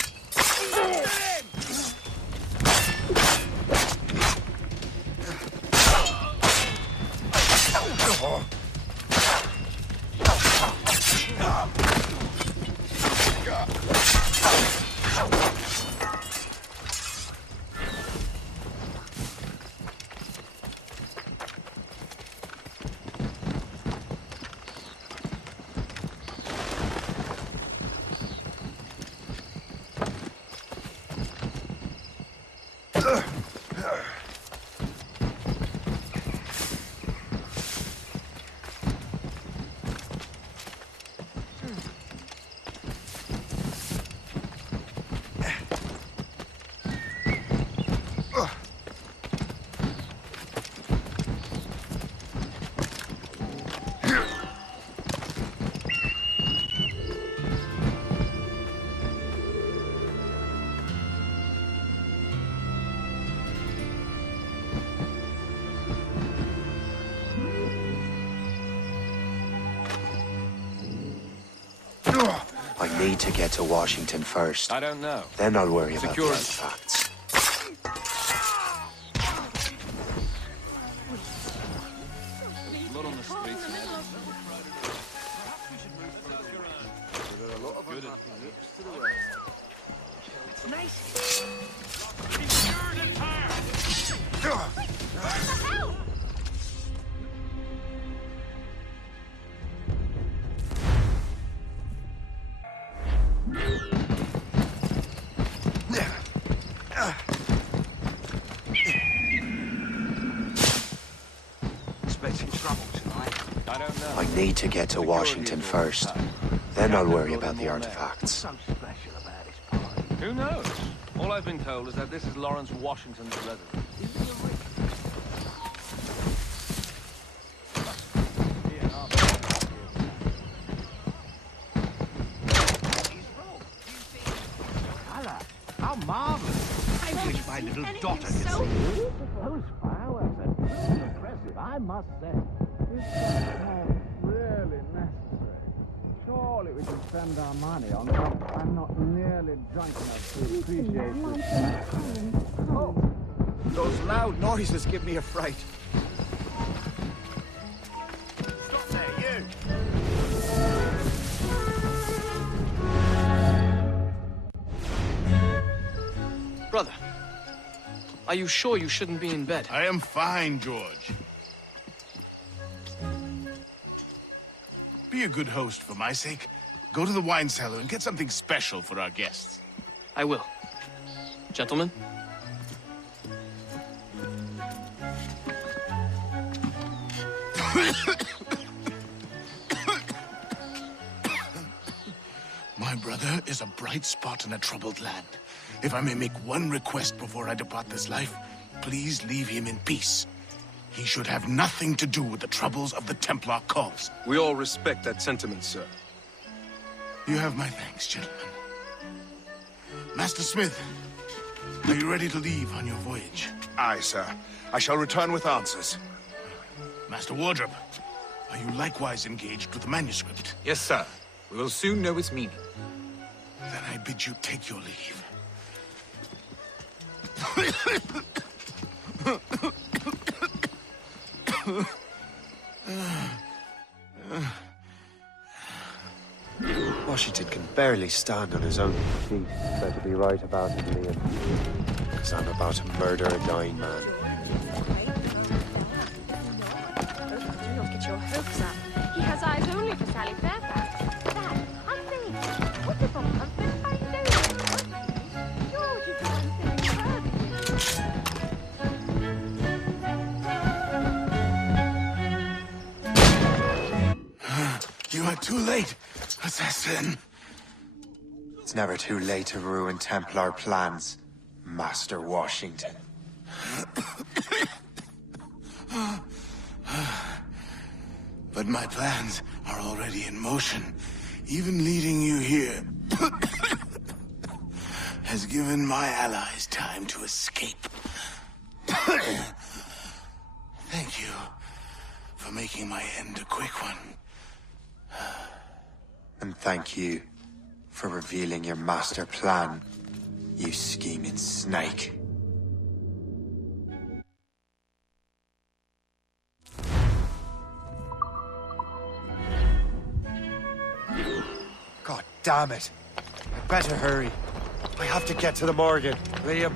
I need to get to Washington first. I don't know. Then I'll worry about the Secure- artifacts. Blood on the streets, Expecting trouble tonight. I don't know. I need to get to Washington first. Then I'll worry about the artifacts. Something special about this party. Who knows? All I've been told is that this is Lawrence Washington's residence. Colour. How marvellous. I wish my little daughter could see it. Those fireworks are really impressive, I must say. Really necessary. Surely we can spend our money on something I'm not nearly drunk enough to appreciate this. Oh, those loud noises give me a fright. Stop there, you! Brother, are you sure you shouldn't be in bed? I am fine, George. Be a good host for my sake. Go to the wine cellar and get something special for our guests. I will. Gentlemen? My brother is a bright spot in a troubled land. If I may make one request before I depart this life, please leave him in peace. He should have nothing to do with the troubles of the Templar cause. We all respect that sentiment, sir. You have my thanks, gentlemen. Master Smith, are you ready to leave on your voyage? Aye, sir. I shall return with answers. Master Wardrop, are you likewise engaged with the manuscript? Yes, sir. We will soon know its meaning. Then I bid you take your leave. Washington can barely stand on his own feet. Better be right about it, Liam. Because I'm about to murder a dying man. Do not get your hopes up. He has eyes only for Sally Fairfax. Dad, Humphrey! What the fuck, Humphrey? I know! George is You are too late, assassin. It's never too late to ruin Templar plans, Master Washington. But my plans are already in motion. Even leading you here has given my allies time to escape. Thank you for making my end a quick one. And thank you for revealing your master plan, you scheming snake. God damn it. I better hurry. I have to get to the Morgan. Liam,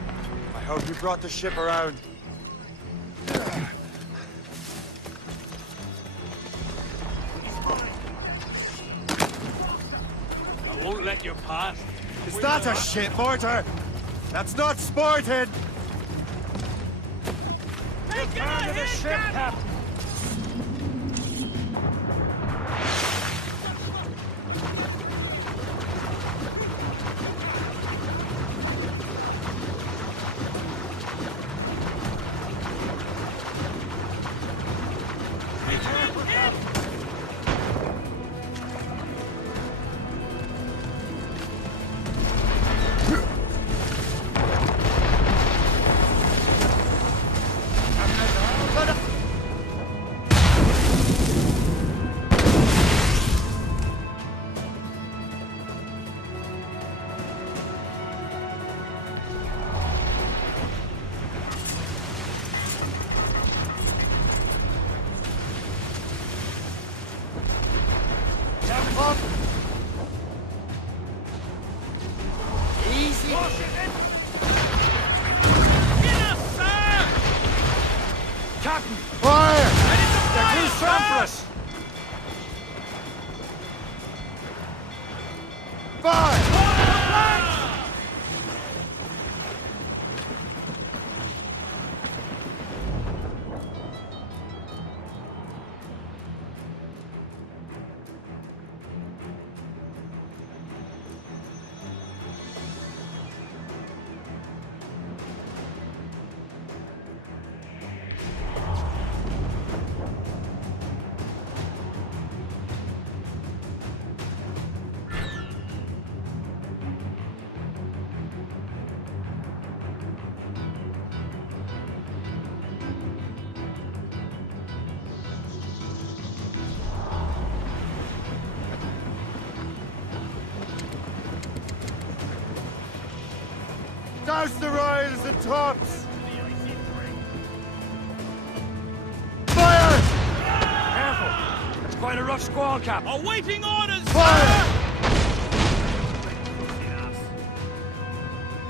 I hope you brought the ship around. I won't let you pass. Is that a ship mortar? That's not sporting! Take out of the ship, Captain! Douse the royals and tops! Fire! Careful! It's quite a rough squall, Cap. Awaiting orders! Fire!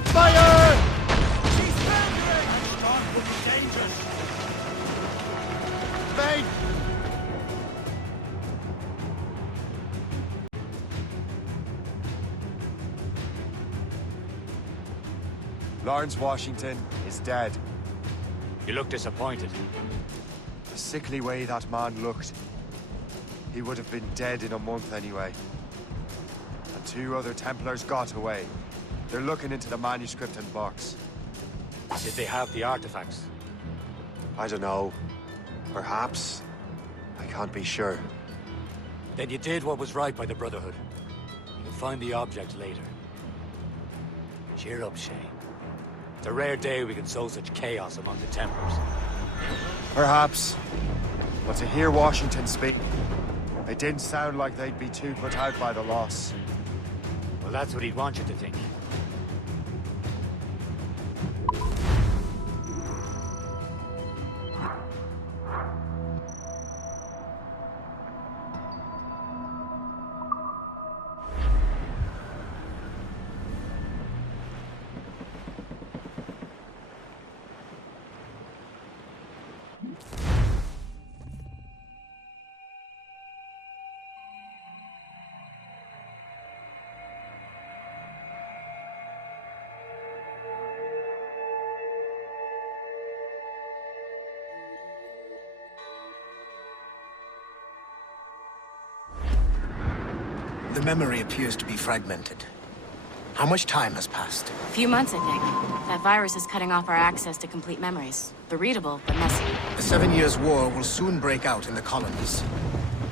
Fire! She's foundering! That storm will be dangerous. Mate! Lawrence Washington is dead. You look disappointed. The sickly way that man looked. He would have been dead in a month anyway. And 2 other Templars got away. They're looking into the manuscript and box. Did they have the artifacts? I don't know. Perhaps. I can't be sure. Then you did what was right by the Brotherhood. You'll find the object later. Cheer up, Shay. It's a rare day we can sow such chaos among the Templars. Perhaps. But to hear Washington speak, it didn't sound like they'd be too put out by the loss. Well, that's what he'd want you to think. The memory appears to be fragmented. How much time has passed? A few months, I think. That virus is cutting off our access to complete memories. They're readable, but messy. The 7 Years' War will soon break out in the colonies.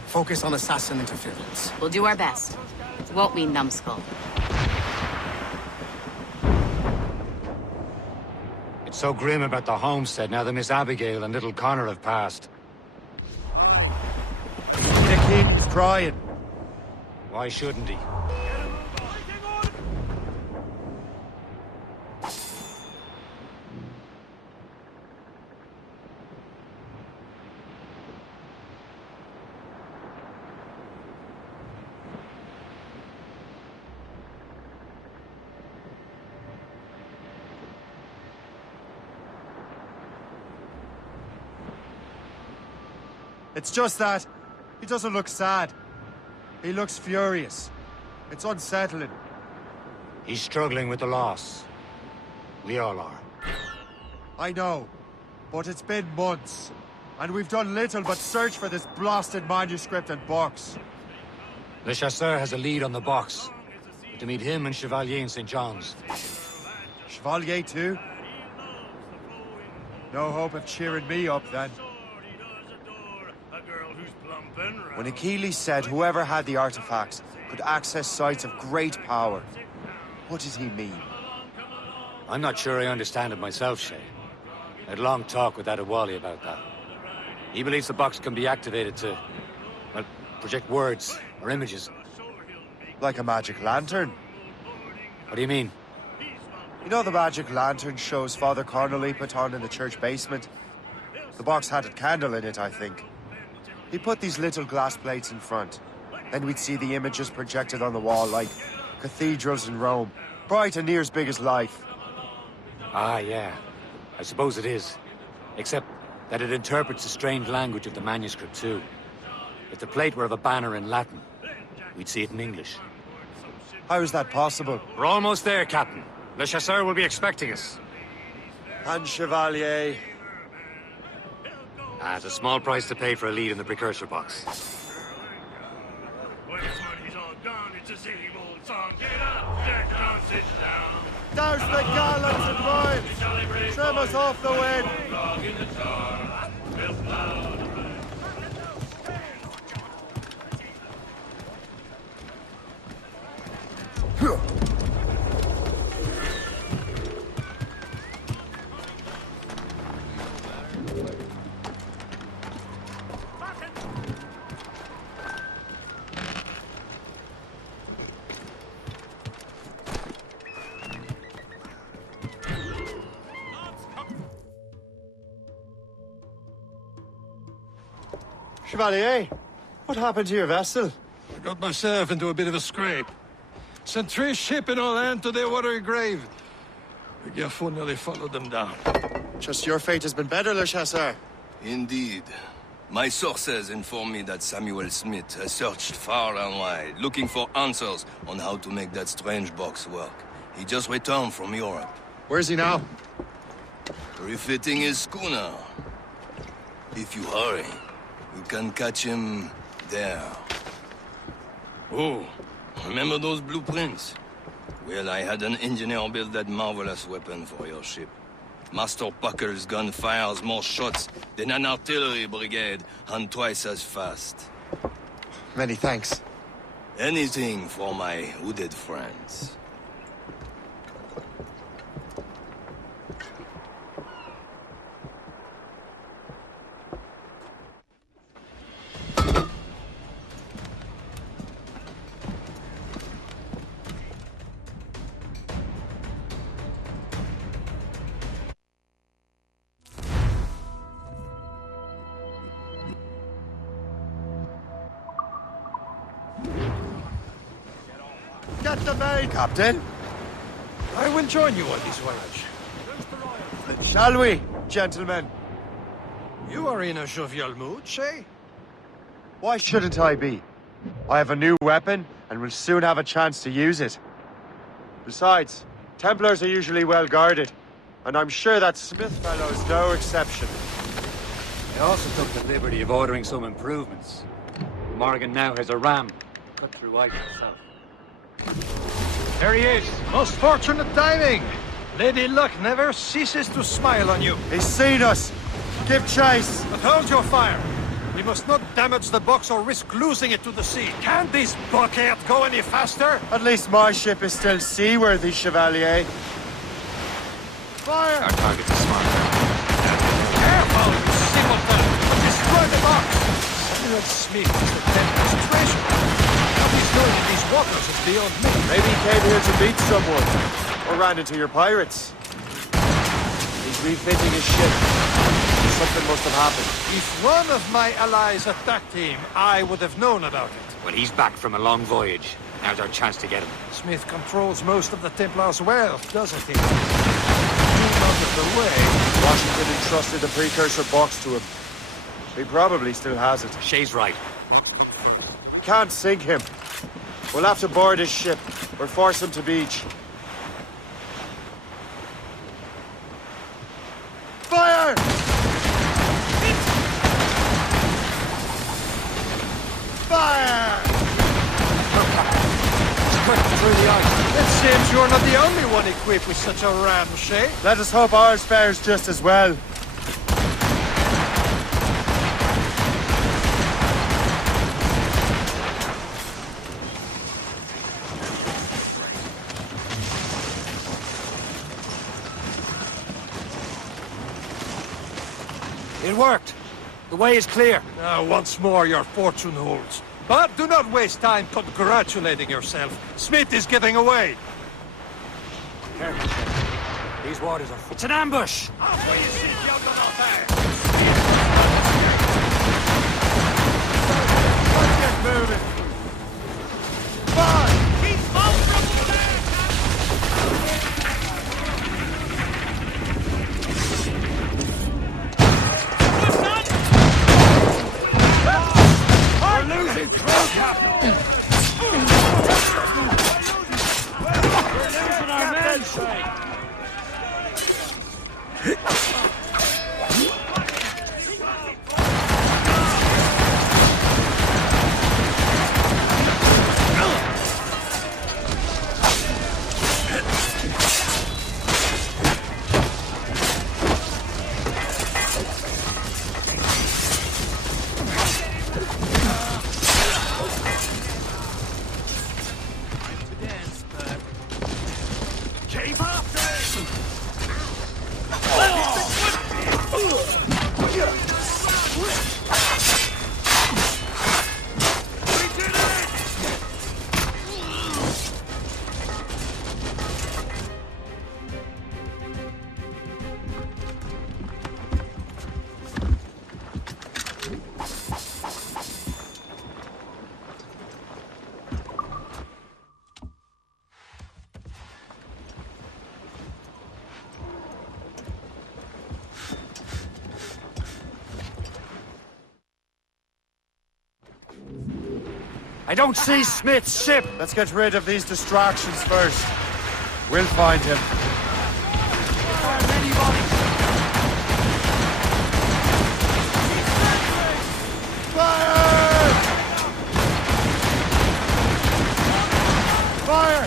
Focus on assassin interference. We'll do our best. Won't we, numbskull? It's so grim about the homestead now that Miss Abigail and little Connor have passed. The kid's crying. Why shouldn't he? It's just that he doesn't look sad. He looks furious. It's unsettling. He's struggling with the loss. We all are. I know, but it's been months, and we've done little but search for this blasted manuscript and box. Le Chasseur has a lead on the box. To meet him and Chevalier in St. John's. Chevalier too? No hope of cheering me up then. When Achilles said whoever had the artifacts could access sites of great power, what did he mean? I'm not sure I understand it myself, Shay. I had a long talk with Adewale about that. He believes the box can be activated to, well, project words or images. Like a magic lantern? What do you mean? You know the magic lantern shows Father Connolly put on in the church basement? The box had a candle in it, I think. He put these little glass plates in front. Then we'd see the images projected on the wall like cathedrals in Rome. Bright and near as big as life. Ah, yeah. I suppose it is. Except that it interprets the strange language of the manuscript, too. If the plate were of a banner in Latin, we'd see it in English. How is that possible? We're almost there, Captain. Le Chasseur will be expecting us. And Chevalier. It's a small price to pay for a lead in the precursor box. Douse the gallants and boys! Trim us off the wind! Chevalier, what happened to your vessel? I got myself into a bit of a scrape. Sent 3 ships in our land to their watery grave. The Garfou nearly followed them down. Just your fate has been better, Le Chasseur. Indeed. My sources inform me that Samuel Smith has searched far and wide, looking for answers on how to make that strange box work. He just returned from Europe. Where's he now? Refitting his schooner. If you hurry, you can catch him there. Oh, remember those blueprints? Well, I had an engineer build that marvelous weapon for your ship. Master Puckle's gun fires more shots than an artillery brigade, and twice as fast. Many thanks. Anything for my hooded friends. Get the maid, Captain. I will join you on this voyage. Shall we, gentlemen? You are in a jovial mood, Shay? Why shouldn't I be? I have a new weapon, and will soon have a chance to use it. Besides, Templars are usually well guarded, and I'm sure that Smith fellow is no exception. I also took the liberty of ordering some improvements. Morgan now has a ram, cut through ice itself. There he is! Most fortunate timing! Lady Luck never ceases to smile on you. He's seen us! Give chase! But hold your fire! We must not damage the box or risk losing it to the sea. Can this blockade go any faster? At least my ship is still seaworthy, Chevalier. Fire! Our target is smart. Careful, simpleton! Destroy the box! Samuel Smith is the Templar's treasure. What he's doing settlers is beyond me. Maybe he came here to meet someone. Or ran into your pirates. He's refitting his ship. Something must have happened. If one of my allies attacked him, I would have known about it. Well, he's back from a long voyage. Now's our chance to get him. Smith controls most of the Templars' wealth, doesn't he? Move out of the way. Washington entrusted the precursor box to him. He probably still has it. Shay's right. Can't sink him. We'll have to board his ship, or force him to beach. Fire! Fire! Through the ice. It seems you're not the only one equipped with such a ram, Shay. Let us hope ours fares just as well. It worked. The way is clear. Once more your fortune holds. But do not waste time congratulating yourself. Smith is getting away. Careful, Shay. These waters are... It's an ambush! Let's get moving. Fire! He's vulnerable there, We're losing crew, Captain! We're losing our men, Shay! I don't see Smith's ship! Let's get rid of these distractions first. We'll find him. Fire! Fire!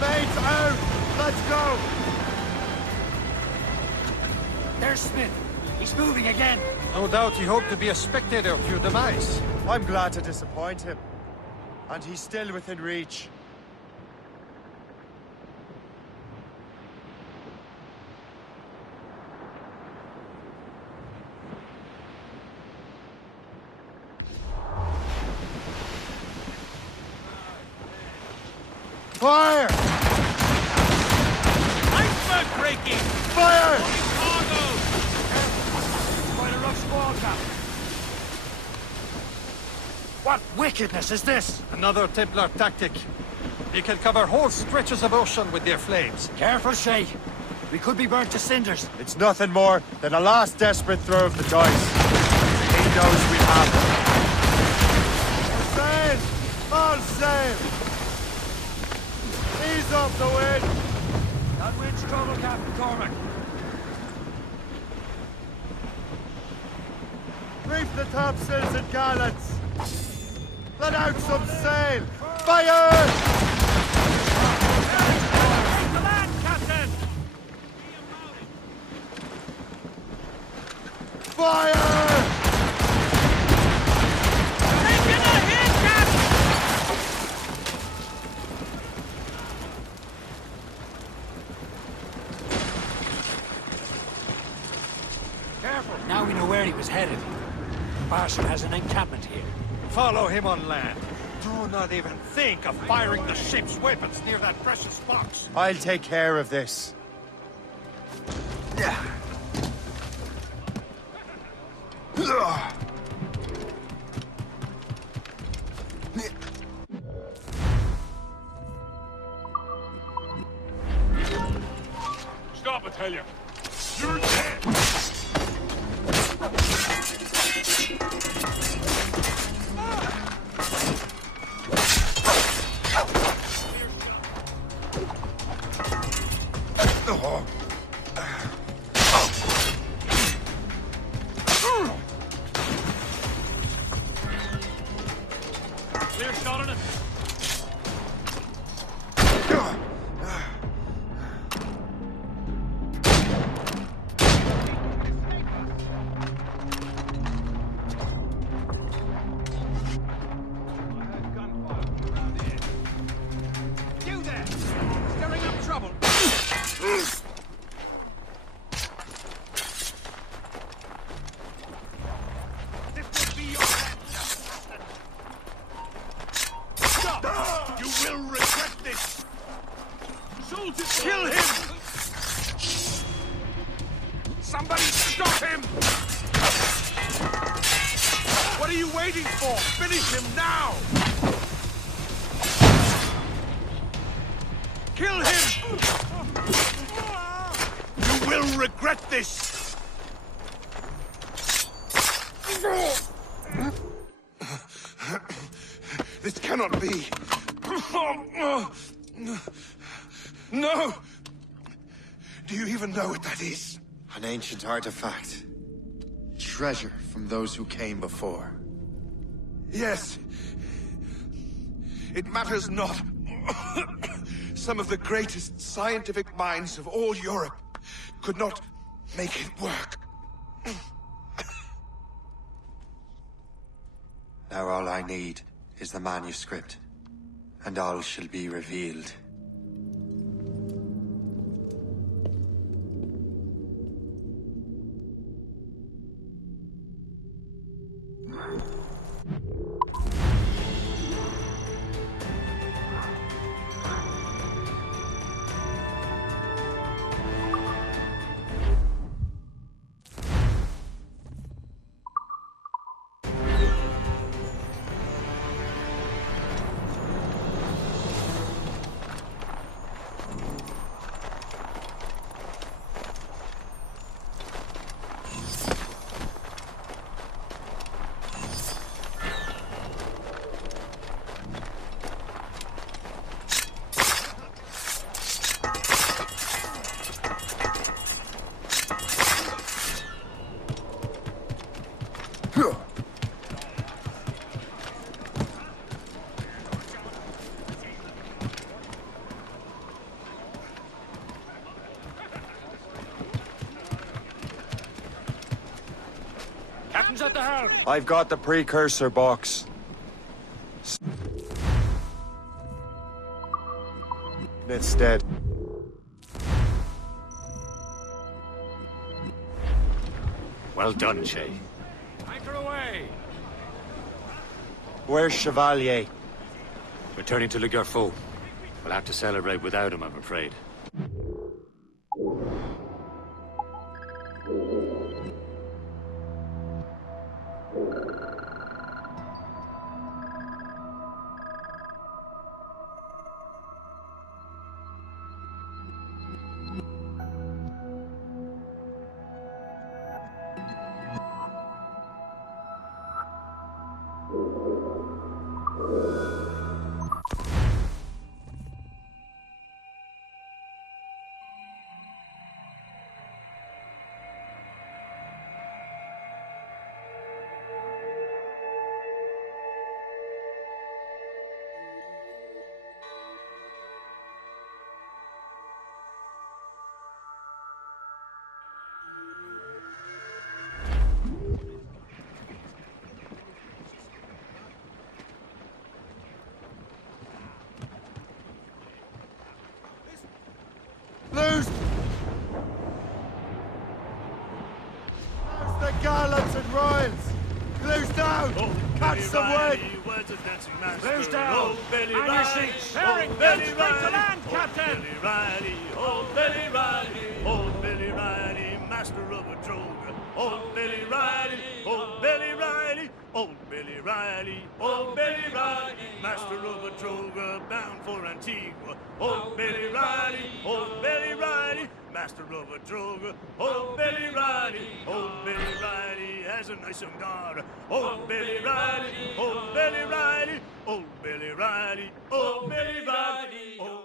Mates out! Let's go! There's Smith. He's moving again. No doubt he hoped to be a spectator of your demise. I'm glad to disappoint him. And he's still within reach. Fire! iceberg breaking! Fire! Quite a rough squall, Captain. What wickedness is this? Another Templar tactic. They can cover whole stretches of ocean with their flames. Careful, Shay. We could be burnt to cinders. It's nothing more than a last desperate throw of the dice. He knows we have him. Sail! All sail! Ease off the wind! That wind's trouble, Captain Cormac. Reef the topsails and gallants! Let out some sail! Fire! Take the land, Captain! Fire! Taking a hit, Captain! Careful. Now we know where he was headed. bastard has an encampment here. Follow him on land. Do not even think of firing the ship's weapons near that precious box. I'll take care of this. Stop, I tell you. You're dead. Clear shot on it. You there! Stirring up trouble! This will be your end! Stop! You will regret this! Soldiers, kill him! Somebody stop him! What are you waiting for? Finish him now! Kill him! You will regret this! This cannot be. No! Do you even know what that is? An ancient artifact. Treasure from those who came before. Yes. It matters not. Some of the greatest scientific minds of all Europe could not make it work. Now all I need is the manuscript, and all shall be revealed. Captain's at the helm. I've got the precursor box. It's dead. Well done, Shay. Anchor away. Where's Chevalier? Returning to Le Garfou. We'll have to celebrate without him, I'm afraid. Loose! The gallants and royals! Blues down! Catch some wind! Blues down! On your seats! Herring, get straight to land, Captain! Billy Riley, old Billy Riley, old Billy Riley, master of a droga. Old Billy Riley, old Billy Riley, old Billy Riley, old Billy Riley, master of a droga, bound for Antigua. Old Billy Riley, old Billy Riley, master of a droga. Old Billy Riley has a nice young daughter. Old Billy Riley, old Billy Riley, old Billy Riley, old Billy Riley, old...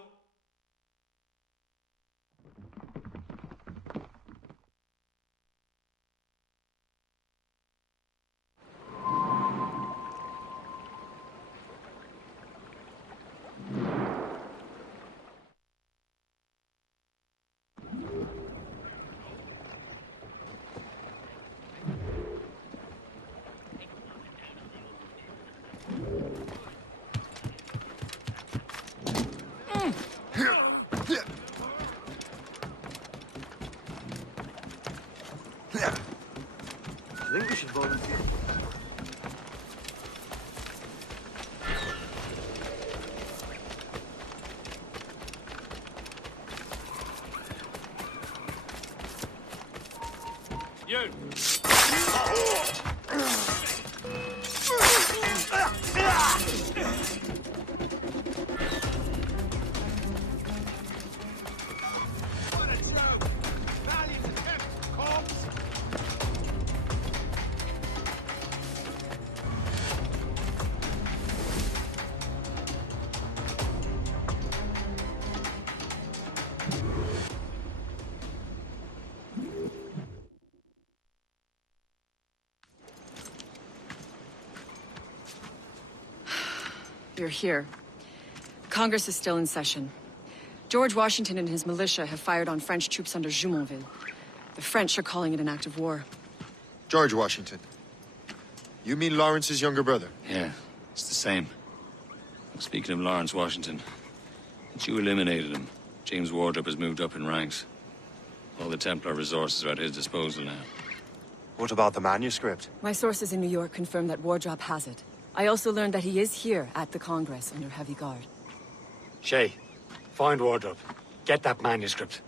I think we should volunteer. You! You're here. Congress is still in session. George Washington and his militia have fired on French troops under Jumonville. The French are calling it an act of war. George Washington. You mean Lawrence's younger brother? Yeah, it's the same. Speaking of Lawrence Washington, since you eliminated him, James Wardrop has moved up in ranks. All the Templar resources are at his disposal now. What about the manuscript? My sources in New York confirm that Wardrop has it. I also learned that he is here at the Congress under heavy guard. Shay, find Wardrop. Get that manuscript.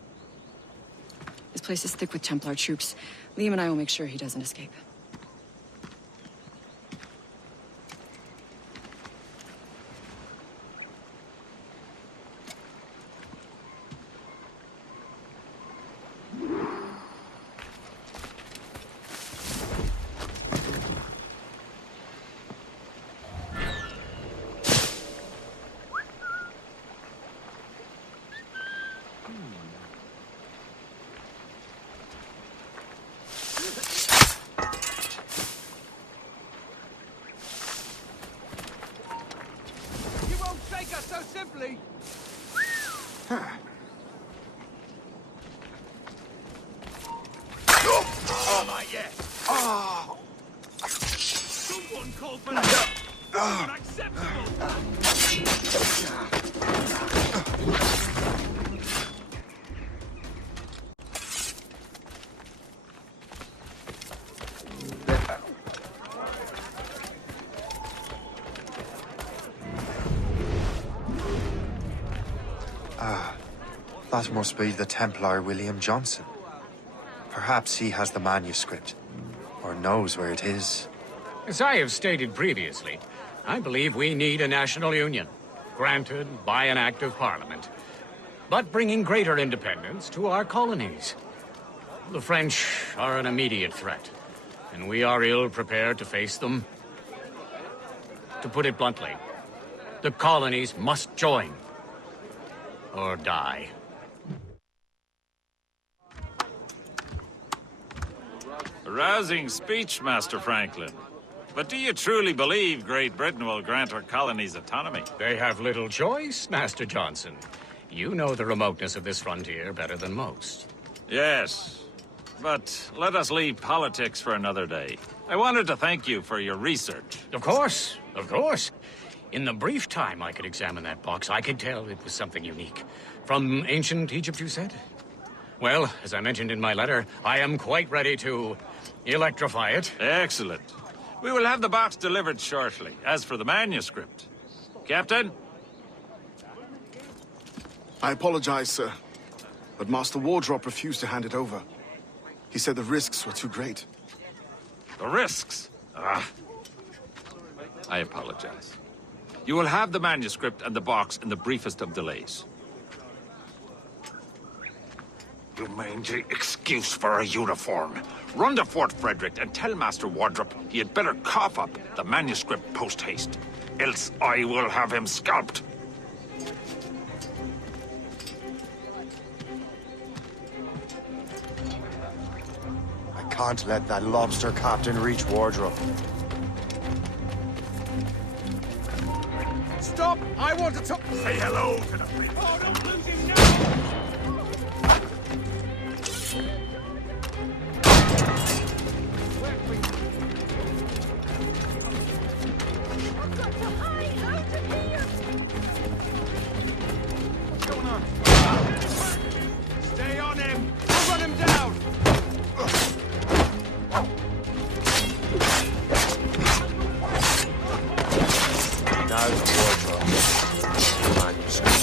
This place is thick with Templar troops. Liam and I will make sure he doesn't escape. So simply. Oh my yes! Oh. Someone call for that! Unacceptable! That must be the Templar William Johnson. Perhaps he has the manuscript, or knows where it is. As I have stated previously, I believe we need a national union, granted by an act of parliament, but bringing greater independence to our colonies. The French are an immediate threat, and we are ill prepared to face them. To put it bluntly, the colonies must join, or die. A rousing speech, Master Franklin. But do you truly believe Great Britain will grant our colonies autonomy? They have little choice, Master Johnson. You know the remoteness of this frontier better than most. Yes, but let us leave politics for another day. I wanted to thank you for your research. Of course, of course. In the brief time I could examine that box, I could tell it was something unique. From ancient Egypt, you said? Well, as I mentioned in my letter, I am quite ready to electrify it. Excellent. We will have the box delivered shortly. As for the manuscript... Captain? I apologize, sir. But Master Wardrop refused to hand it over. He said the risks were too great. The risks? Ah. I apologize. You will have the manuscript and the box in the briefest of delays. You mangy excuse for a uniform. Run to Fort Frederick and tell Master Wardrop he had better cough up the manuscript post-haste. Else I will have him scalped. I can't let that lobster captain reach Wardrop. Stop! I want to talk. Say hello to the people. Oh, don't lose him now! I've got to hide out of here! What's going on? Stay on him! I'll run him down! Now the Wardrop. Manuscript.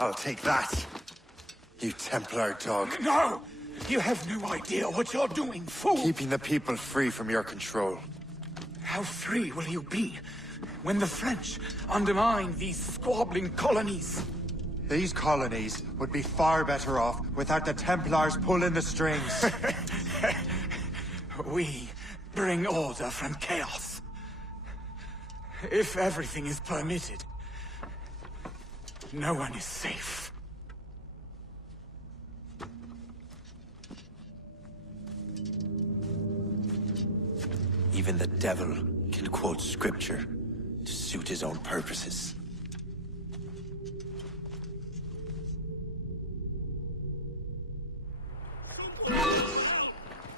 I'll take that, you Templar dog. No! You have no idea what you're doing, fool! Keeping the people free from your control. How free will you be when the French undermine these squabbling colonies? These colonies would be far better off without the Templars pulling the strings. We bring order from chaos. If everything is permitted, no one is safe. Even the devil can quote scripture to suit his own purposes.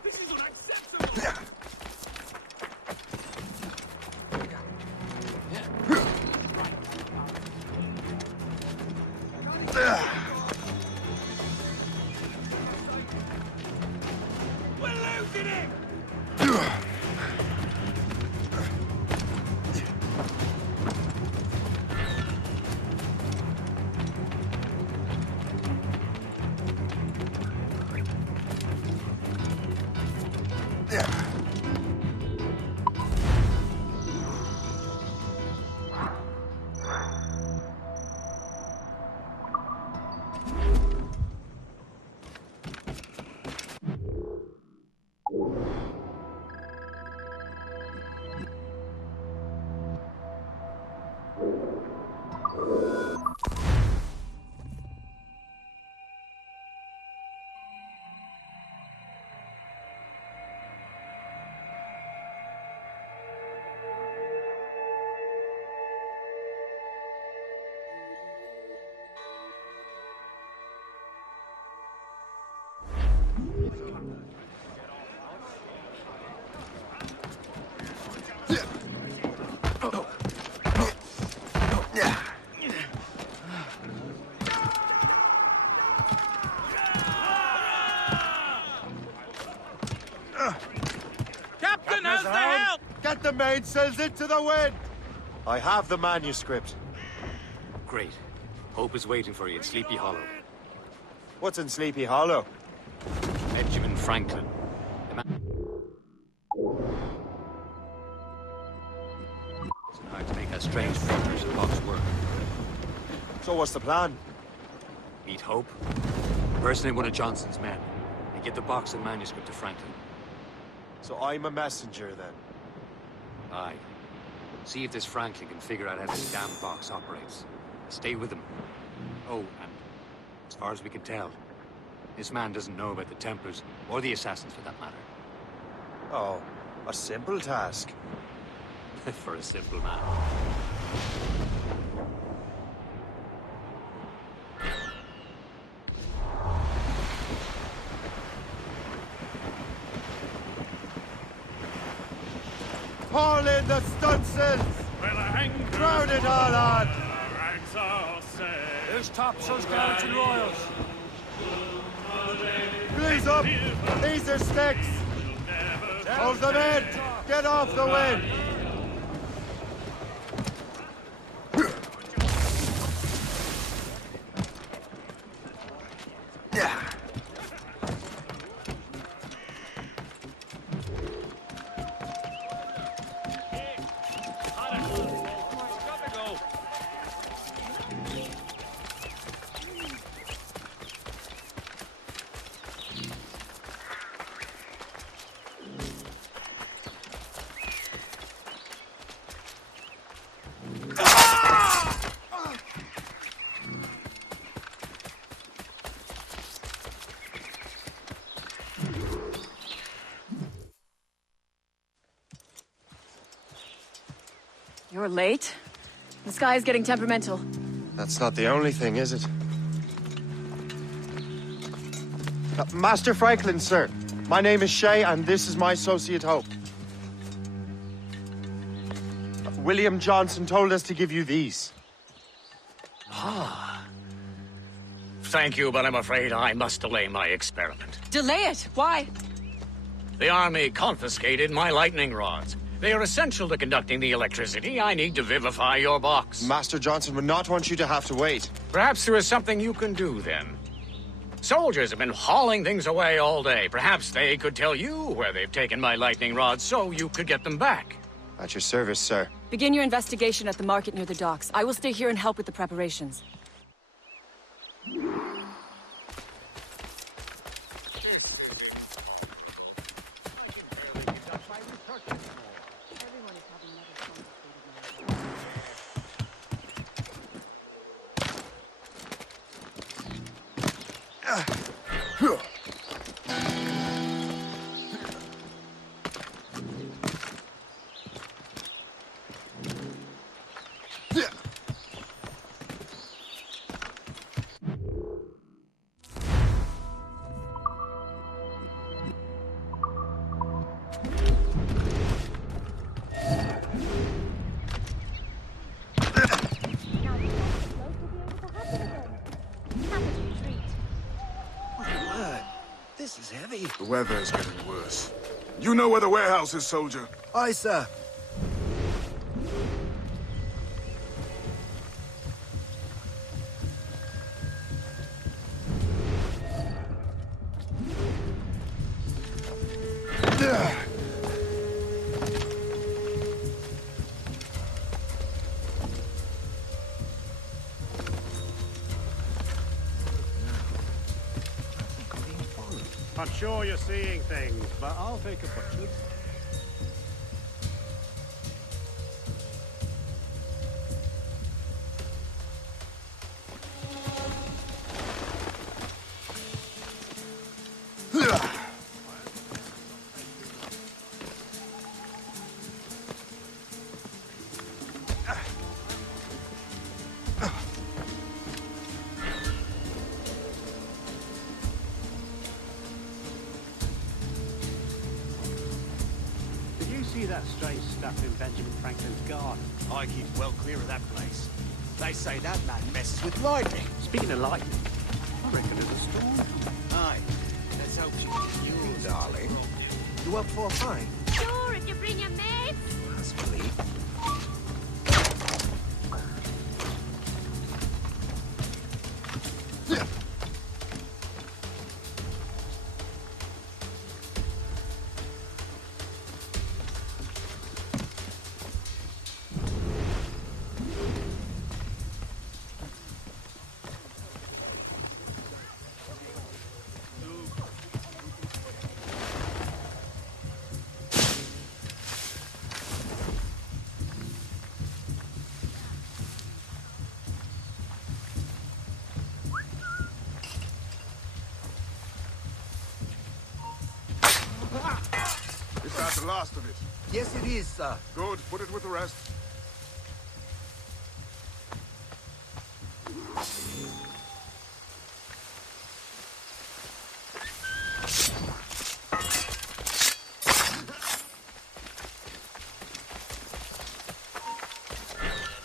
This is unacceptable! We're losing him! Captain, how's the help? Get the mainsails into the wind! I have the manuscript. Great. Hope is waiting for you in Sleepy Hollow. What's in Sleepy Hollow? Benjamin Franklin. It's hard to make that strange papers and box work. So what's the plan? Meet Hope, personate one of Johnson's men, and get the box and manuscript to Franklin. So I'm a messenger, then? Aye. See if this Franklin can figure out how this damn box operates. Stay with him. Oh, and as far as we can tell, this man doesn't know about the Templars, or the Assassins for that matter. Oh, a simple task. For a simple man. Haul in the stunsails! Crowd it all on! Here's topsails, gallants, and royals. Please up! These are sticks! Hold them in! Get off the wind! You're late. The sky is getting temperamental. That's not the only thing, is it? Master Franklin, sir. My name is Shay, and this is my associate Hope. William Johnson told us to give you these. Ah. Thank you, but I'm afraid I must delay my experiment. Delay it? Why? The army confiscated my lightning rods. They are essential to conducting the electricity I need to vivify your box. Master Johnson would not want you to have to wait. Perhaps there is something you can do, then. Soldiers have been hauling things away all day. Perhaps they could tell you where they've taken my lightning rods so you could get them back. At your service, sir. Begin your investigation at the market near the docks. I will stay here and help with the preparations. This is heavy. The weather is getting worse. You know where the warehouse is, soldier? Aye, sir. I'm sure you're seeing things, but I'll take a butcher. see that strange stuff in Benjamin Franklin's garden? I keep well clear of that place. They say that man messes with lightning. Speaking of lightning, I reckon there's a storm. Aye. Let's hope she gets you, darling. You up for a pint? Sure, if you bring your mates. That's bleak. Is that the last of it? Yes, it is, sir. Good. Put it with the rest.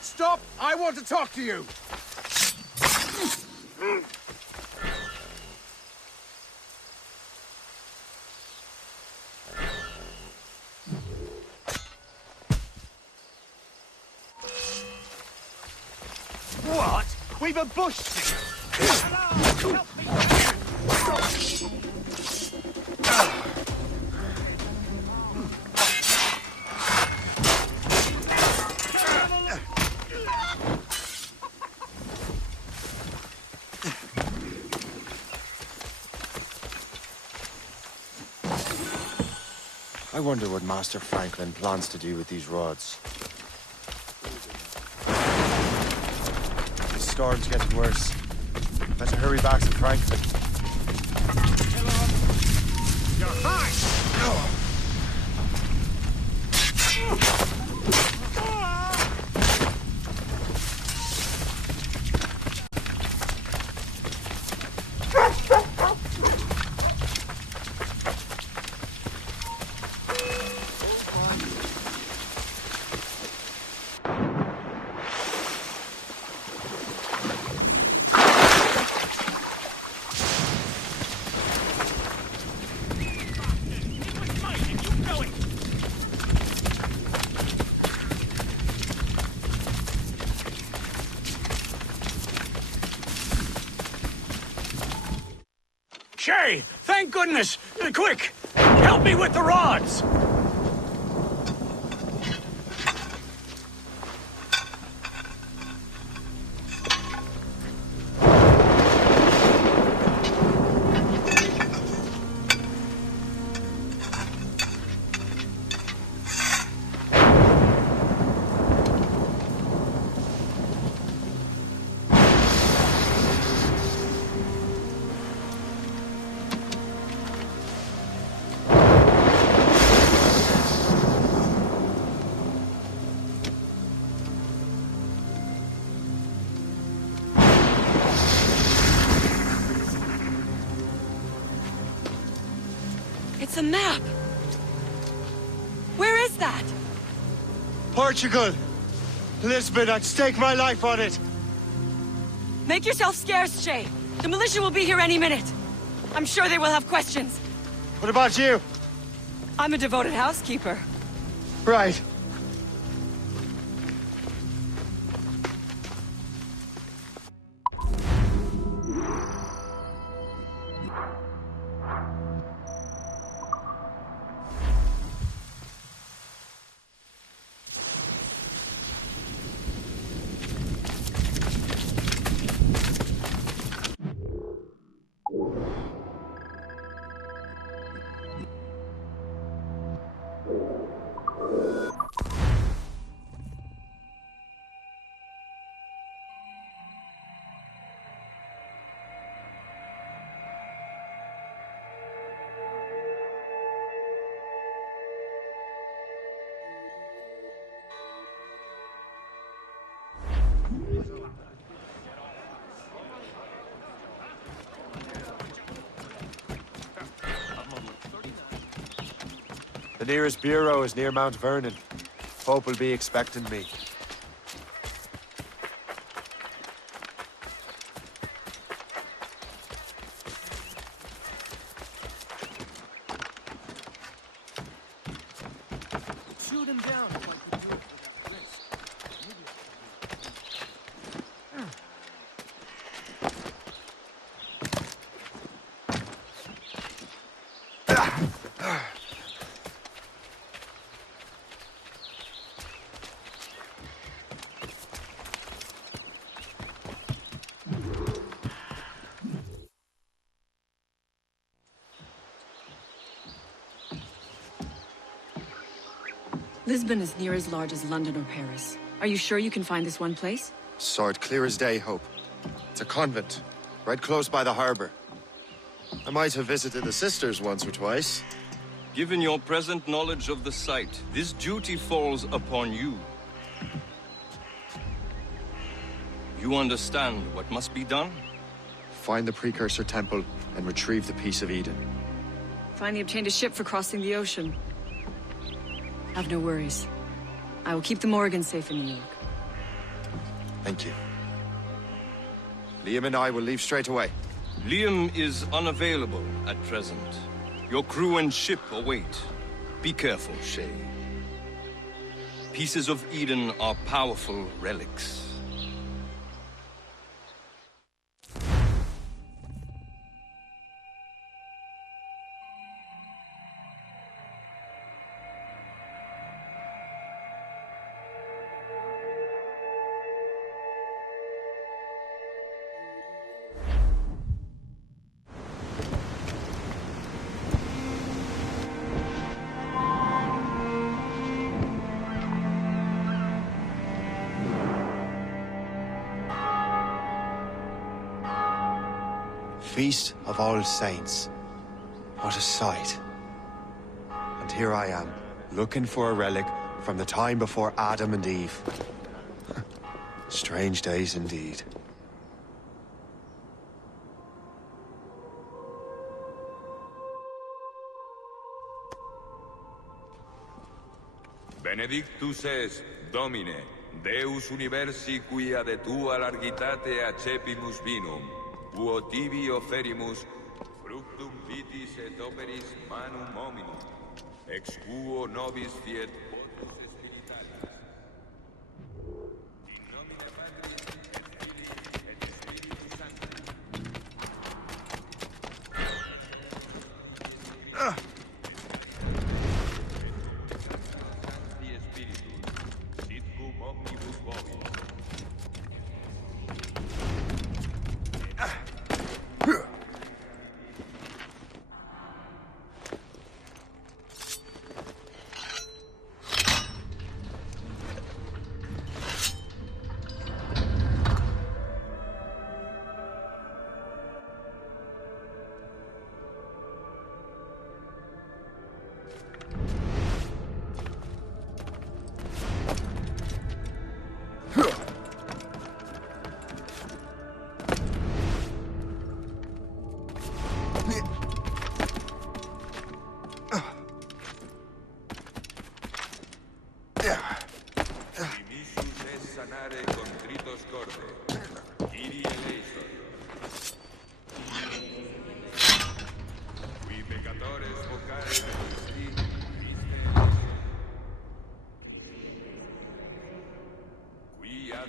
Stop! I want to talk to you! What? We've ambushed you! Hello! Help me! I wonder what Master Franklin plans to do with these rods. The storm's getting worse. Better hurry back to Franklin. You're high! Shay, thank goodness! Quick! Help me with the rods! It's a map! Where is that? Portugal! Lisbon, I'd stake my life on it! Make yourself scarce, Shay. The militia will be here any minute. I'm sure they will have questions. What about you? I'm a devoted housekeeper. Right. The nearest bureau is near Mount Vernon. Pope will be expecting me. Shoot him down if I could do it without risk. Lisbon is near as large as London or Paris. Are you sure you can find this one place? Sword clear as day, Hope. It's a convent, right close by the harbor. I might have visited the sisters once or twice. Given your present knowledge of the site, this duty falls upon you. You understand what must be done? Find the precursor temple and retrieve the Piece of Eden. Finally obtained a ship for crossing the ocean. Have no worries. I will keep the Morgans safe in New York. Thank you. Liam and I will leave straight away. Liam is unavailable at present. Your crew and ship await. Be careful, Shay. Pieces of Eden are powerful relics. Feast of All Saints. What a sight. And here I am, looking for a relic from the time before Adam and Eve. Strange days indeed. Benedictus es, Domine, Deus universi quia de tua largitate accepimus vinum, uo tibi oferimus, fructum vitis et operis manum hominum, ex quo nobis fiet votus spiritualis. In nomine Patris et Filii et Spiritus Sancti. Sancti Spiritus, sit cum omnibus vobis.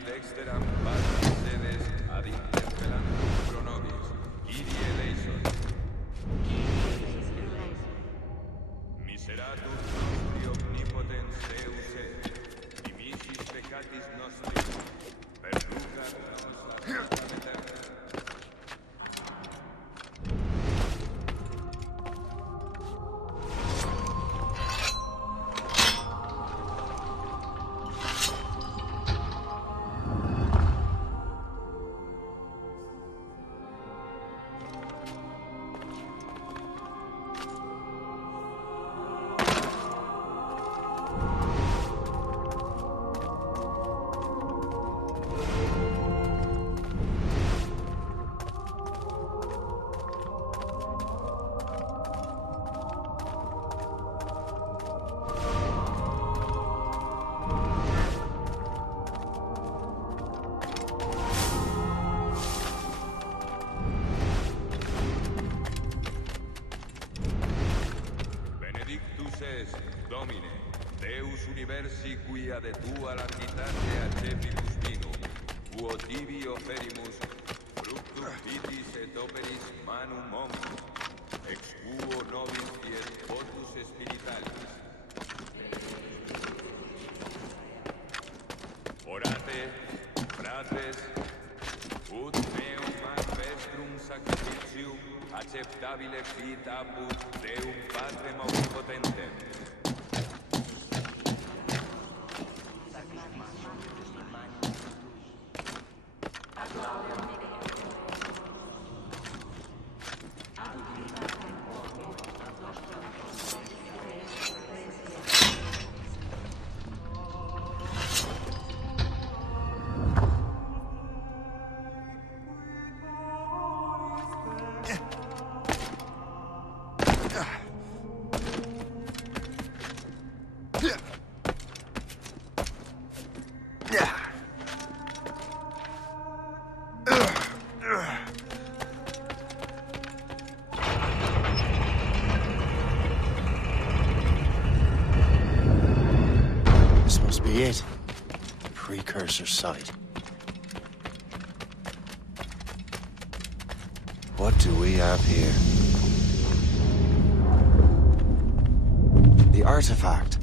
Dexteram patres sedes ad interpellantum pro nobis, Kyrie eleison. Miseratum nostri omnipotens Deus et, dimissis peccatis nostri, perducat nos ad vita eterna. est, Domine, Deus universi quia de tua largitate accepimus vinum, quo tibi oferimus, fructum vitis et operis manum omni, ex quo nobis fiet votus spiritualis. Orate, fratres, ut meum ad vestrum sacrificium acceptabile fit apud Deum Patrem omnipotentem. It. Precursor site. What do we have here? The artifact.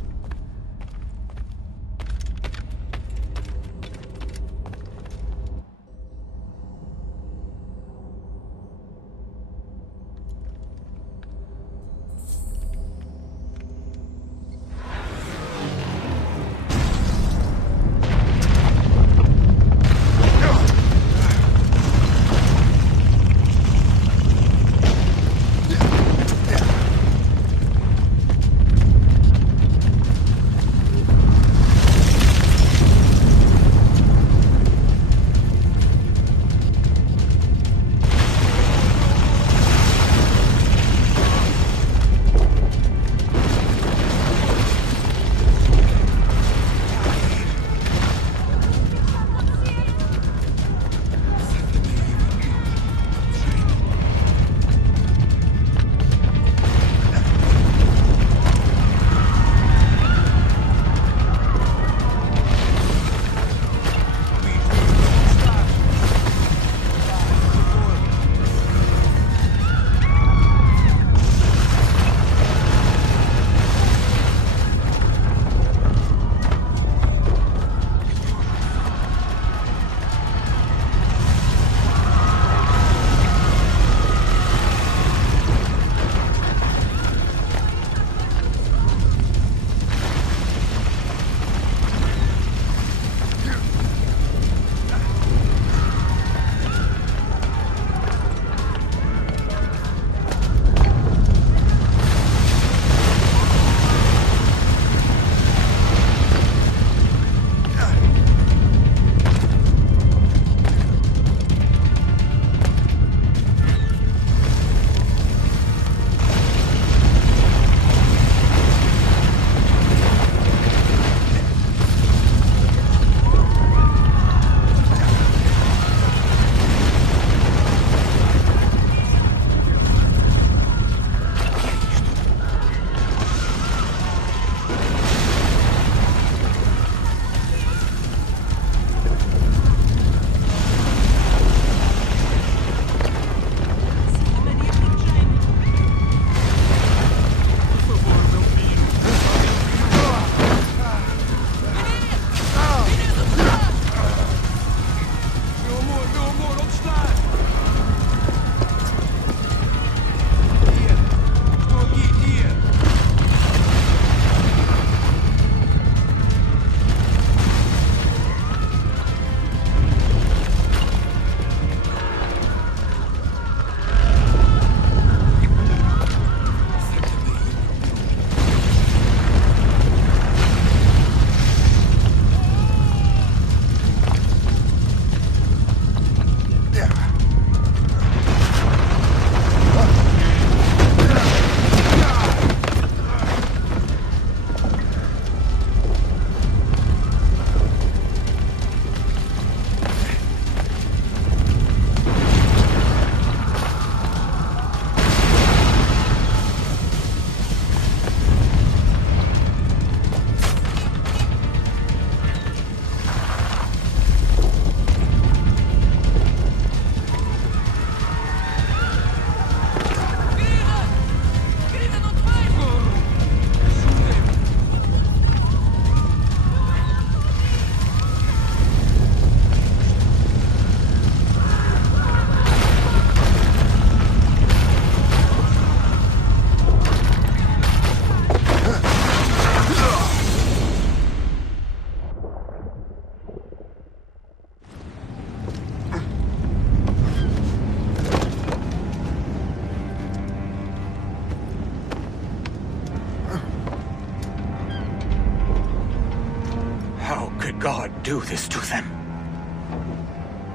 do this to them?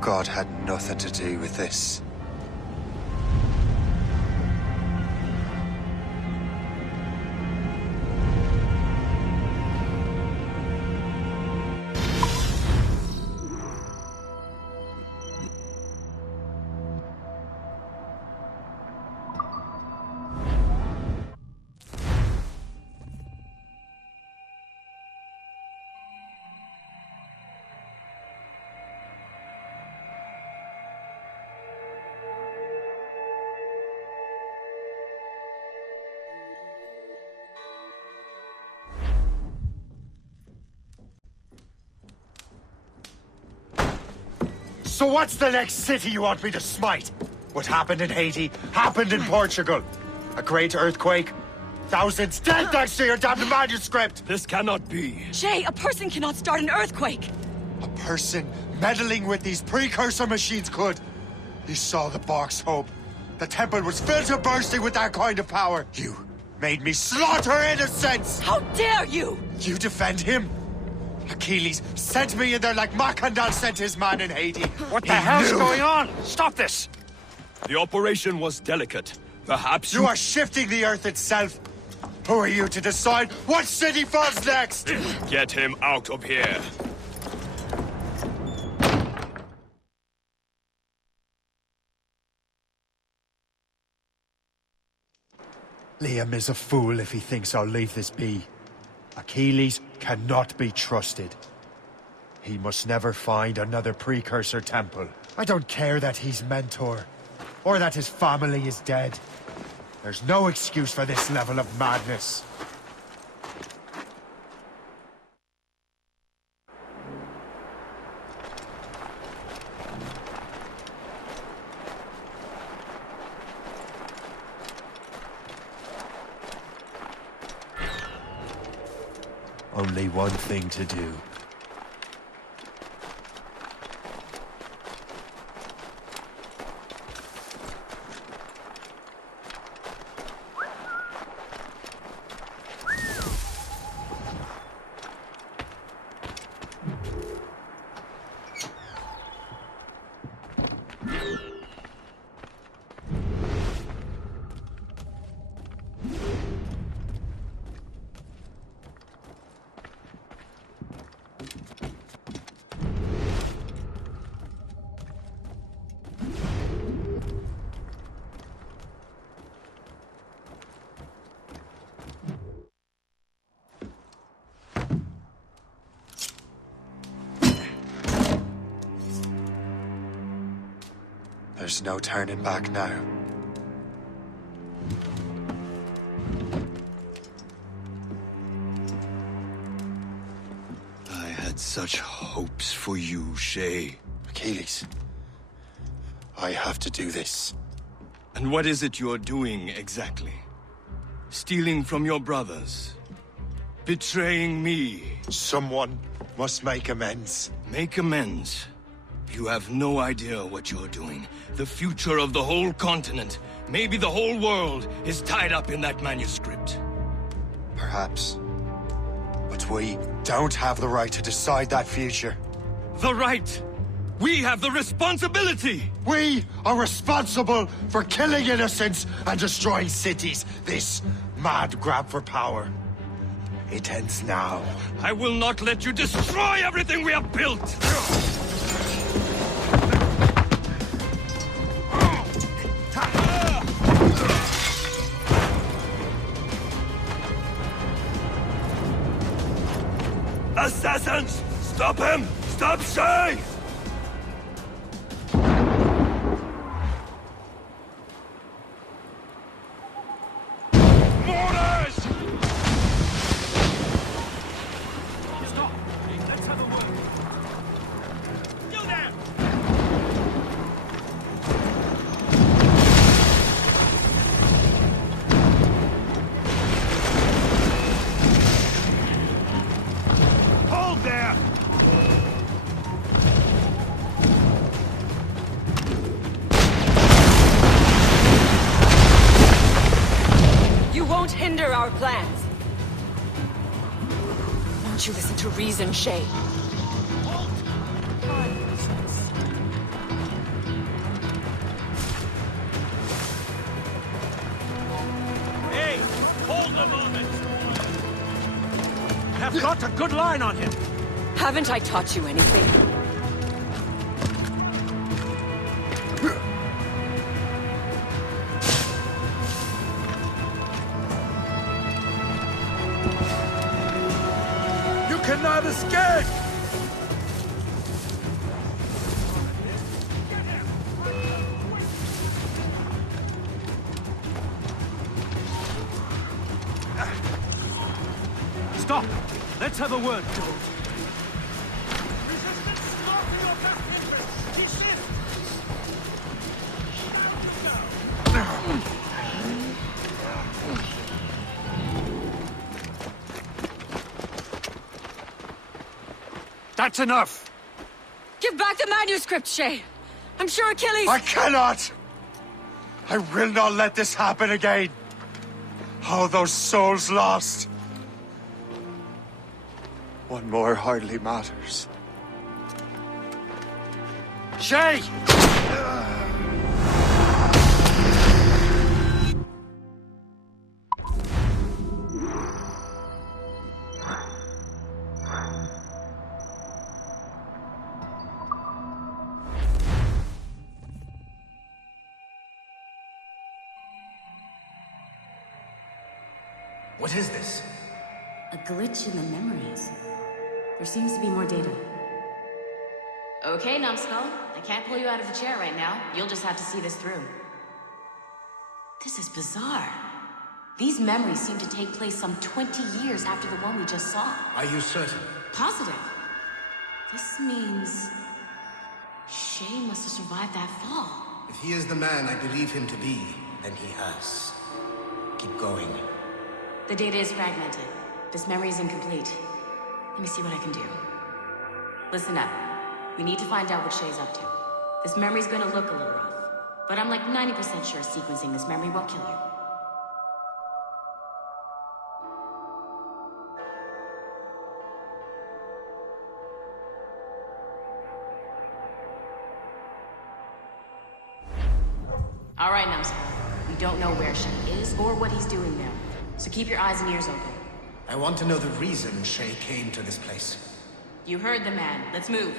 God had nothing to do with this. So what's the next city you want me to smite? What happened in Haiti happened in Portugal. A great earthquake. Thousands dead thanks to your damned manuscript! This cannot be. Shay, a person cannot start an earthquake! A person meddling with these precursor machines could. You saw the box, Hope. The temple was filled to bursting with that kind of power. You made me slaughter innocents! How dare you! You defend him? Achilles sent me in there like Macandal sent his man in Haiti. What the hell's going on? Stop this! The operation was delicate. Perhaps you are shifting the earth itself. Who are you to decide what city falls next? Get him out of here. Liam is a fool if he thinks I'll leave this be. Achilles cannot be trusted. He must never find another precursor temple. I don't care that he's mentor, or that his family is dead. There's no excuse for this level of madness. Only one thing to do. There's no turning back now. I had such hopes for you, Shay. Achilles, I have to do this. And what is it you're doing, exactly? Stealing from your brothers? Betraying me? Someone must make amends. Make amends? You have no idea what you're doing. The future of the whole continent, maybe the whole world, is tied up in that manuscript. Perhaps. But we don't have the right to decide that future. The right! We have the responsibility! We are responsible for killing innocents and destroying cities. This mad grab for power. It ends now. I will not let you destroy everything we have built! Assassins! Stop him! Stop Shay! Mortars! Stop! Let's have a word. You there! Hold there! You won't hinder our plans. Won't you listen to reason, Shay? Hold I've got a good line on him. Haven't I taught you anything? You cannot escape! Stop! Let's have a word, Joel. That's enough! Give back the manuscript, Shay! I'm sure Achilles... I cannot! I will not let this happen again! All those souls lost! One more hardly matters. Shay! What is this? A glitch in the memories. There seems to be more data. Okay, numbskull. I can't pull you out of the chair right now. You'll just have to see this through. This is bizarre. These memories seem to take place some 20 years after the one we just saw. Are you certain? Positive. This means... Shay must have survived that fall. If he is the man I believe him to be, then he has. Keep going. The data is fragmented. This memory is incomplete. Let me see what I can do. Listen up. We need to find out what Shay's up to. This memory's gonna look a little rough, but I'm like 90% sure sequencing this memory won't kill you. All right, numbskull. We don't know where Shay is or what he's doing there, so keep your eyes and ears open. I want to know the reason Shay came to this place. You heard the man. Let's move.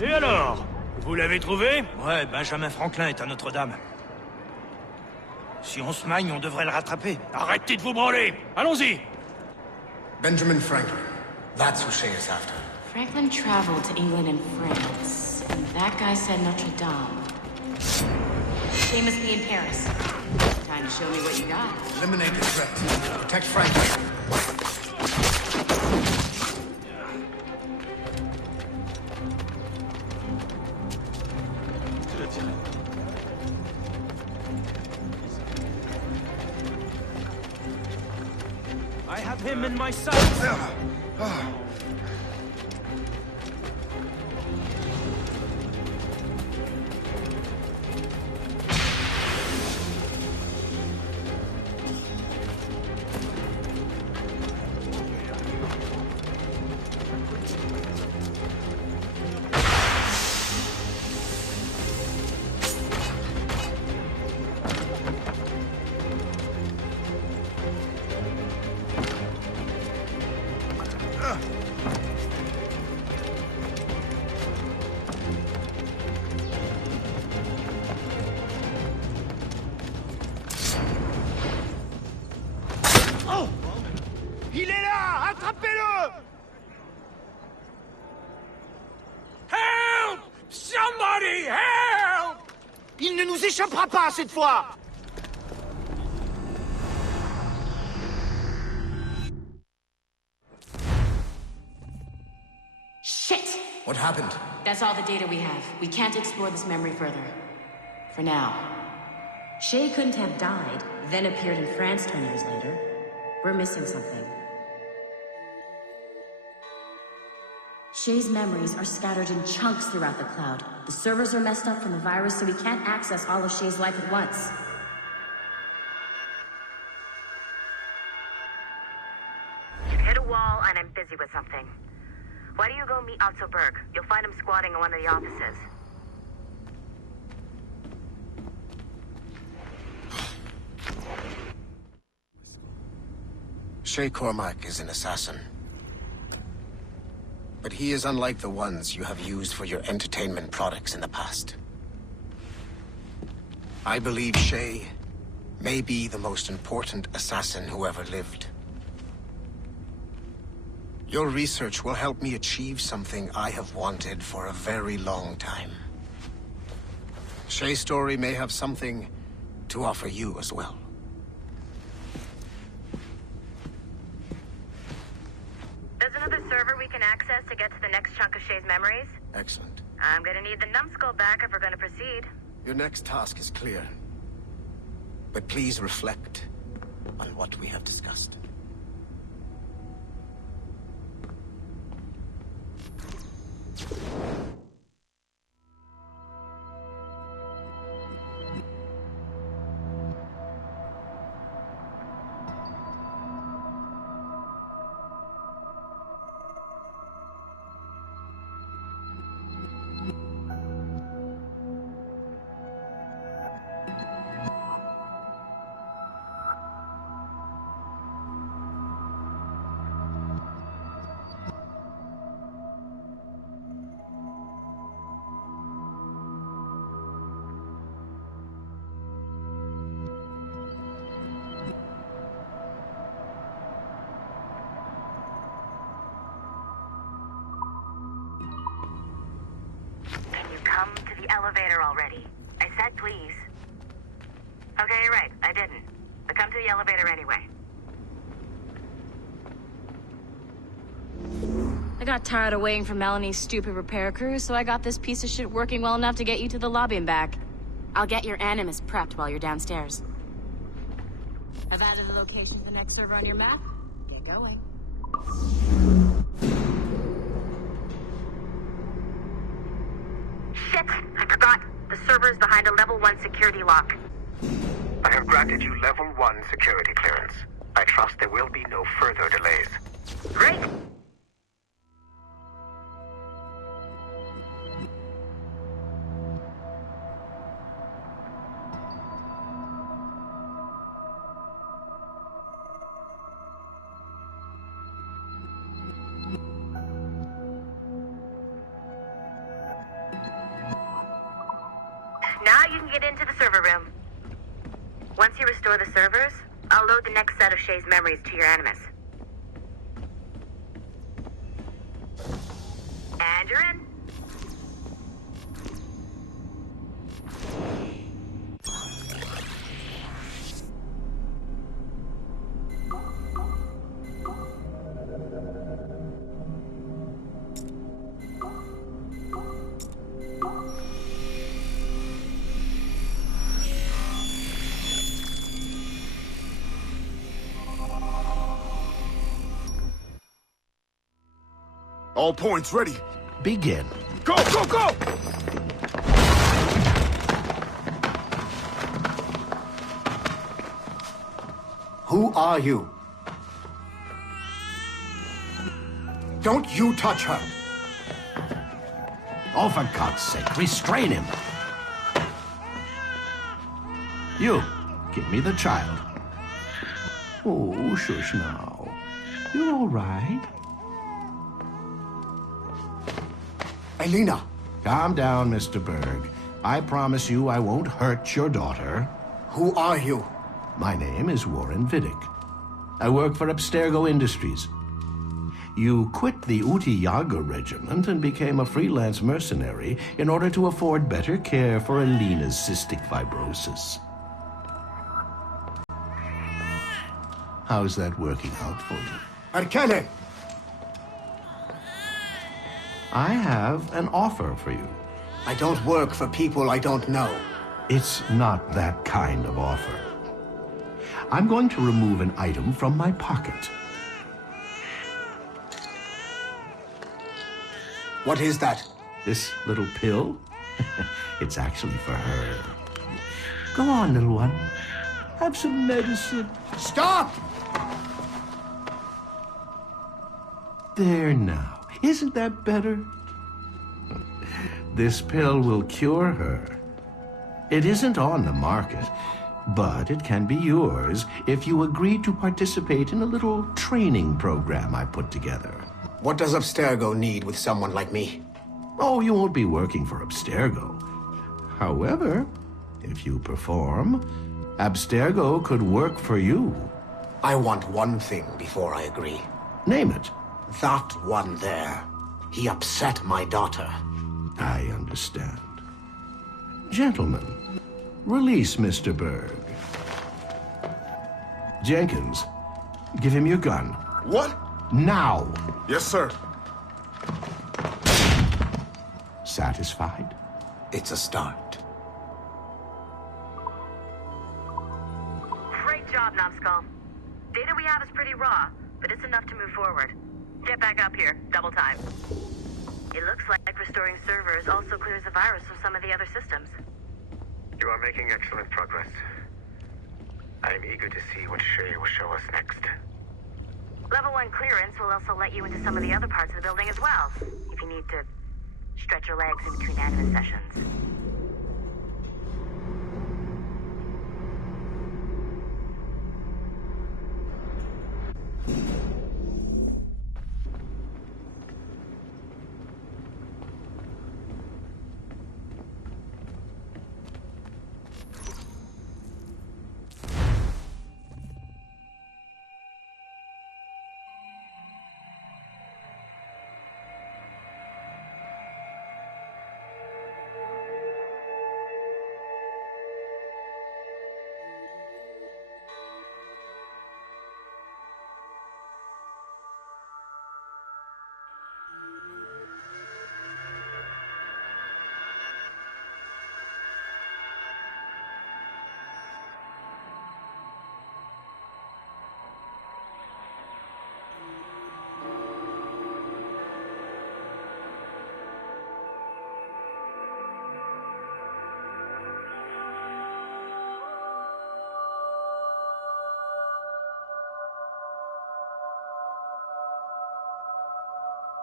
Et alors? Vous l'avez trouvé? Ouais, Benjamin Franklin est à Notre-Dame. Si on se magne, on devrait le rattraper. Arrêtez de vous branler! Allons-y! Benjamin Franklin. That's who Shay is after. Franklin traveled to England and France, and that guy said Notre Dame. Shay must be in Paris. Time to show me what you got. Eliminate the threat. Protect Franklin. I have him in my sights. Il est là! Attrapez-le! Help! Somebody help! Il ne nous échappera pas cette fois! What happened? That's all the data we have. We can't explore this memory further. For now. Shay couldn't have died, then appeared in France 20 years later. We're missing something. Shay's memories are scattered in chunks throughout the cloud. The servers are messed up from the virus, so we can't access all of Shay's life at once. Hit a wall, and I'm busy with something. Why don't you go meet Abstergo? You'll find him squatting in one of the offices. Shay Cormac is an assassin. But he is unlike the ones you have used for your entertainment products in the past. I believe Shay may be the most important assassin who ever lived. Your research will help me achieve something I have wanted for a very long time. Shay's story may have something to offer you as well. There's another server we can access to get to the next chunk of Shay's memories. Excellent. I'm gonna need the numbskull back if we're gonna proceed. Your next task is clear. But please reflect on what we have discussed. Come to the elevator already. I said please. Okay, you're right. I didn't. But come to the elevator anyway. I got tired of waiting for Melanie's stupid repair crew, so I got this piece of shit working well enough to get you to the lobby and back. I'll get your animus prepped while you're downstairs. I've added the location of the next server on your map. Get going. Shit! I forgot. The server's behind a level 1 security lock. I have granted you level 1 security clearance. I trust there will be no further delays. Great! Now you can get into the server room. Once you restore the servers, I'll load the next set of Shay's memories to your animus. And you're in. All points ready. Begin. Go, go, go! Who are you? Don't you touch her! Oh, for God's sake, restrain him! You, give me the child. Oh, shush now. You're all right. Elena! Calm down, Mr. Berg. I promise you I won't hurt your daughter. Who are you? My name is Warren Vidic. I work for Abstergo Industries. You quit the Uti Yaga regiment and became a freelance mercenary in order to afford better care for Elena's cystic fibrosis. How's that working out for you? Arkele! I have an offer for you. I don't work for people I don't know. It's not that kind of offer. I'm going to remove an item from my pocket. What is that? This little pill? It's actually for her. Go on, little one. Have some medicine. Stop! There now. Isn't that better? This pill will cure her. It isn't on the market, but it can be yours if you agree to participate in a little training program I put together. What does Abstergo need with someone like me? Oh, you won't be working for Abstergo. However, if you perform, Abstergo could work for you. I want one thing before I agree. Name it. That one there. He upset my daughter. I understand. Gentlemen, release Mr. Berg. Jenkins, give him your gun. What? Now! Yes, sir. Satisfied? It's a start. Great job, Numbskull. Data we have is pretty raw, but it's enough to move forward. Get back up here, double time. It looks like restoring servers also clears the virus from some of the other systems. You are making excellent progress. I am eager to see what Shay will show us next. Level 1 clearance will also let you into some of the other parts of the building as well, if you need to stretch your legs in between anime sessions.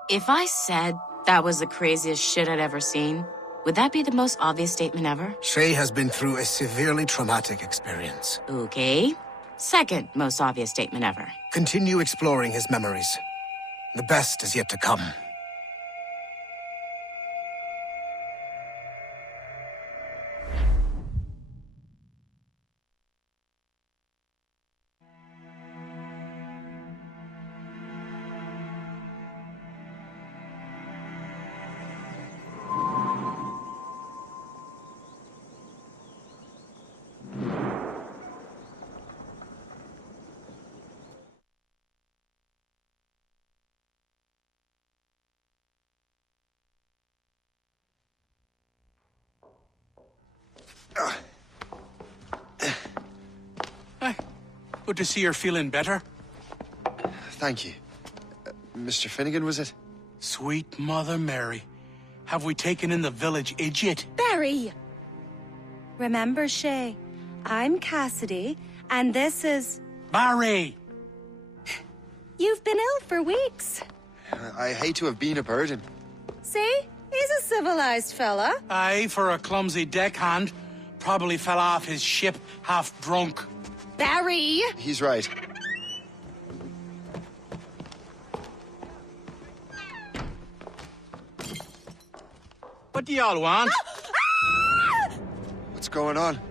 If I said that was the craziest shit I'd ever seen, would that be the most obvious statement ever? Shay has been through a severely traumatic experience. Okay. Second most obvious statement ever. Continue exploring his memories. The best is yet to come. Good to see you're feeling better. Thank you. Mr. Finnegan, was it? Sweet Mother Mary. Have we taken in the village idiot? Barry! Remember, Shay, I'm Cassidy, and this is... Barry! You've been ill for weeks. I hate to have been a burden. See? He's a civilized fella. Aye, for a clumsy deckhand. Probably fell off his ship half drunk. Barry! He's right. What do y'all want? What's going on?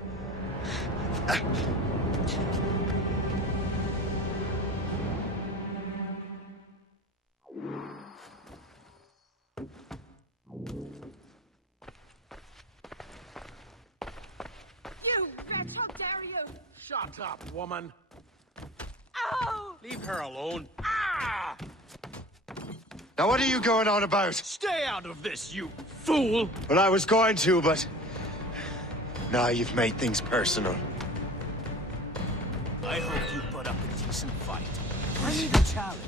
You wretch, how dare you! Shut up, woman. Ow! Leave her alone. Ah! Now what are you going on about? Stay out of this, you fool! Well, I was going to, but... Now you've made things personal. I hope you put up a decent fight. I need a challenge.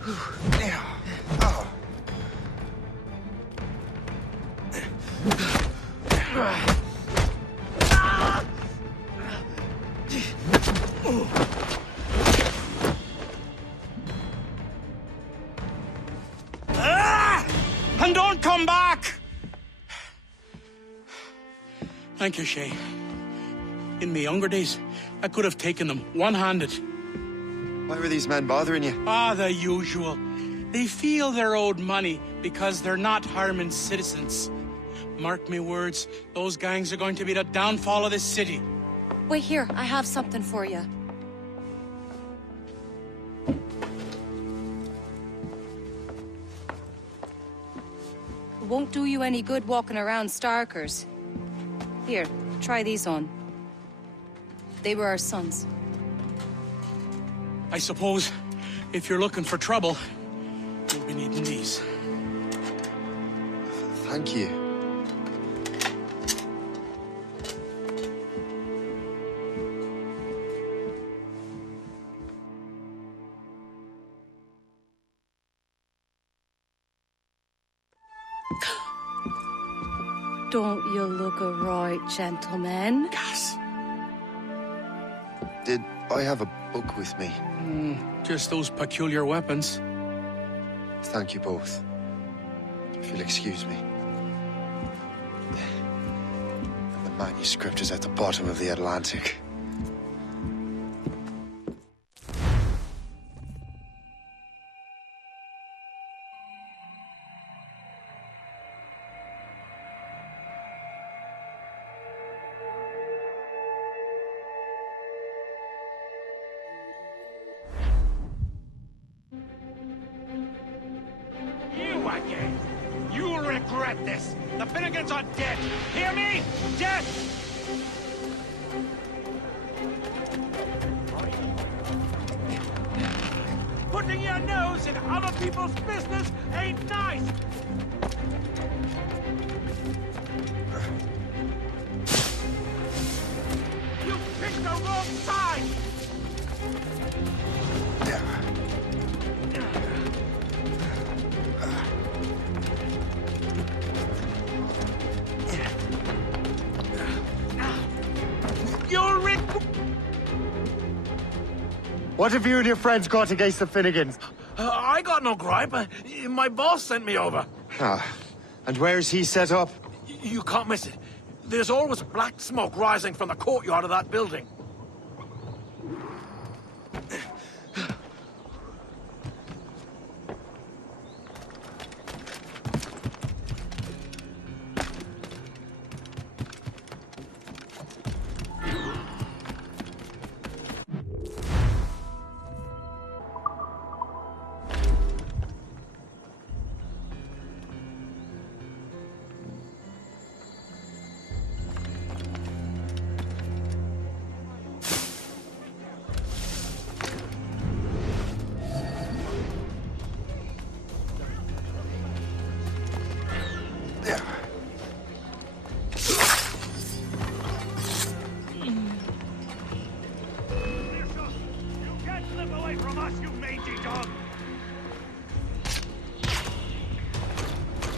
And don't come back! Thank you, Shay. In my younger days, I could have taken them one-handed. Why were these men bothering you? Ah, the usual. They feel they're owed money because they're not harming citizens. Mark me words, those gangs are going to be the downfall of this city. Wait here, I have something for you. It won't do you any good walking around Starkers. Here, try these on. They were our sons. I suppose, if you're looking for trouble, you'll be needing these. Thank you. Don't you look a right gentleman? Gas. Did I have a book with me? Just those peculiar weapons. Thank you both. If you'll excuse me. The manuscript is at the bottom of the Atlantic. You again! You'll regret this! The Finnegans are dead! Hear me? Dead! Putting your nose in other people's business ain't nice! You picked the wrong side! What have you and your friends got against the Finnegans? I got no gripe. My boss sent me over. And where's he set up? You can't miss it. There's always black smoke rising from the courtyard of that building.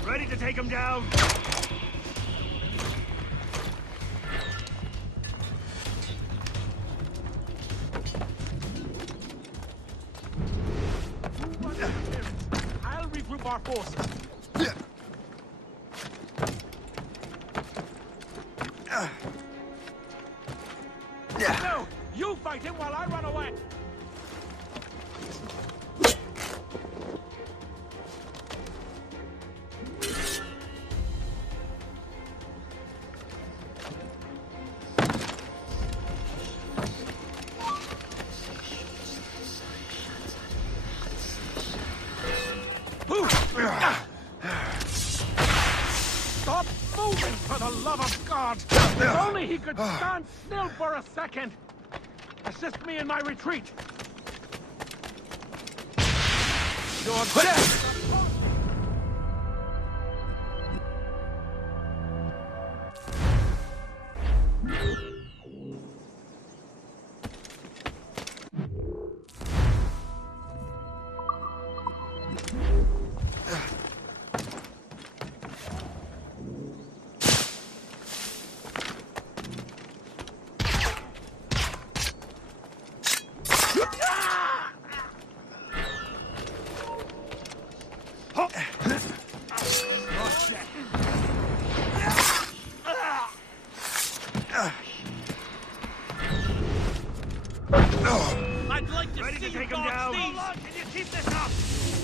Ready to take him down? I'll regroup our forces. No! You fight him while I run away! Stop moving, for the love of God! If only he could stand still for a second! Assist me in my retreat! You're dead! I'd like to Ready see to take you him down. sneeze. How long can you keep this up?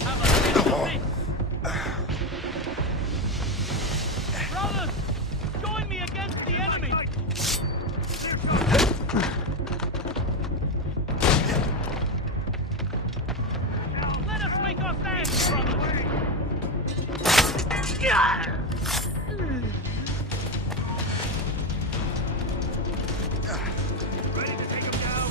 Have a little bit. Brothers, join me against the enemy. Let us make our stand, brothers. Ready to take him down.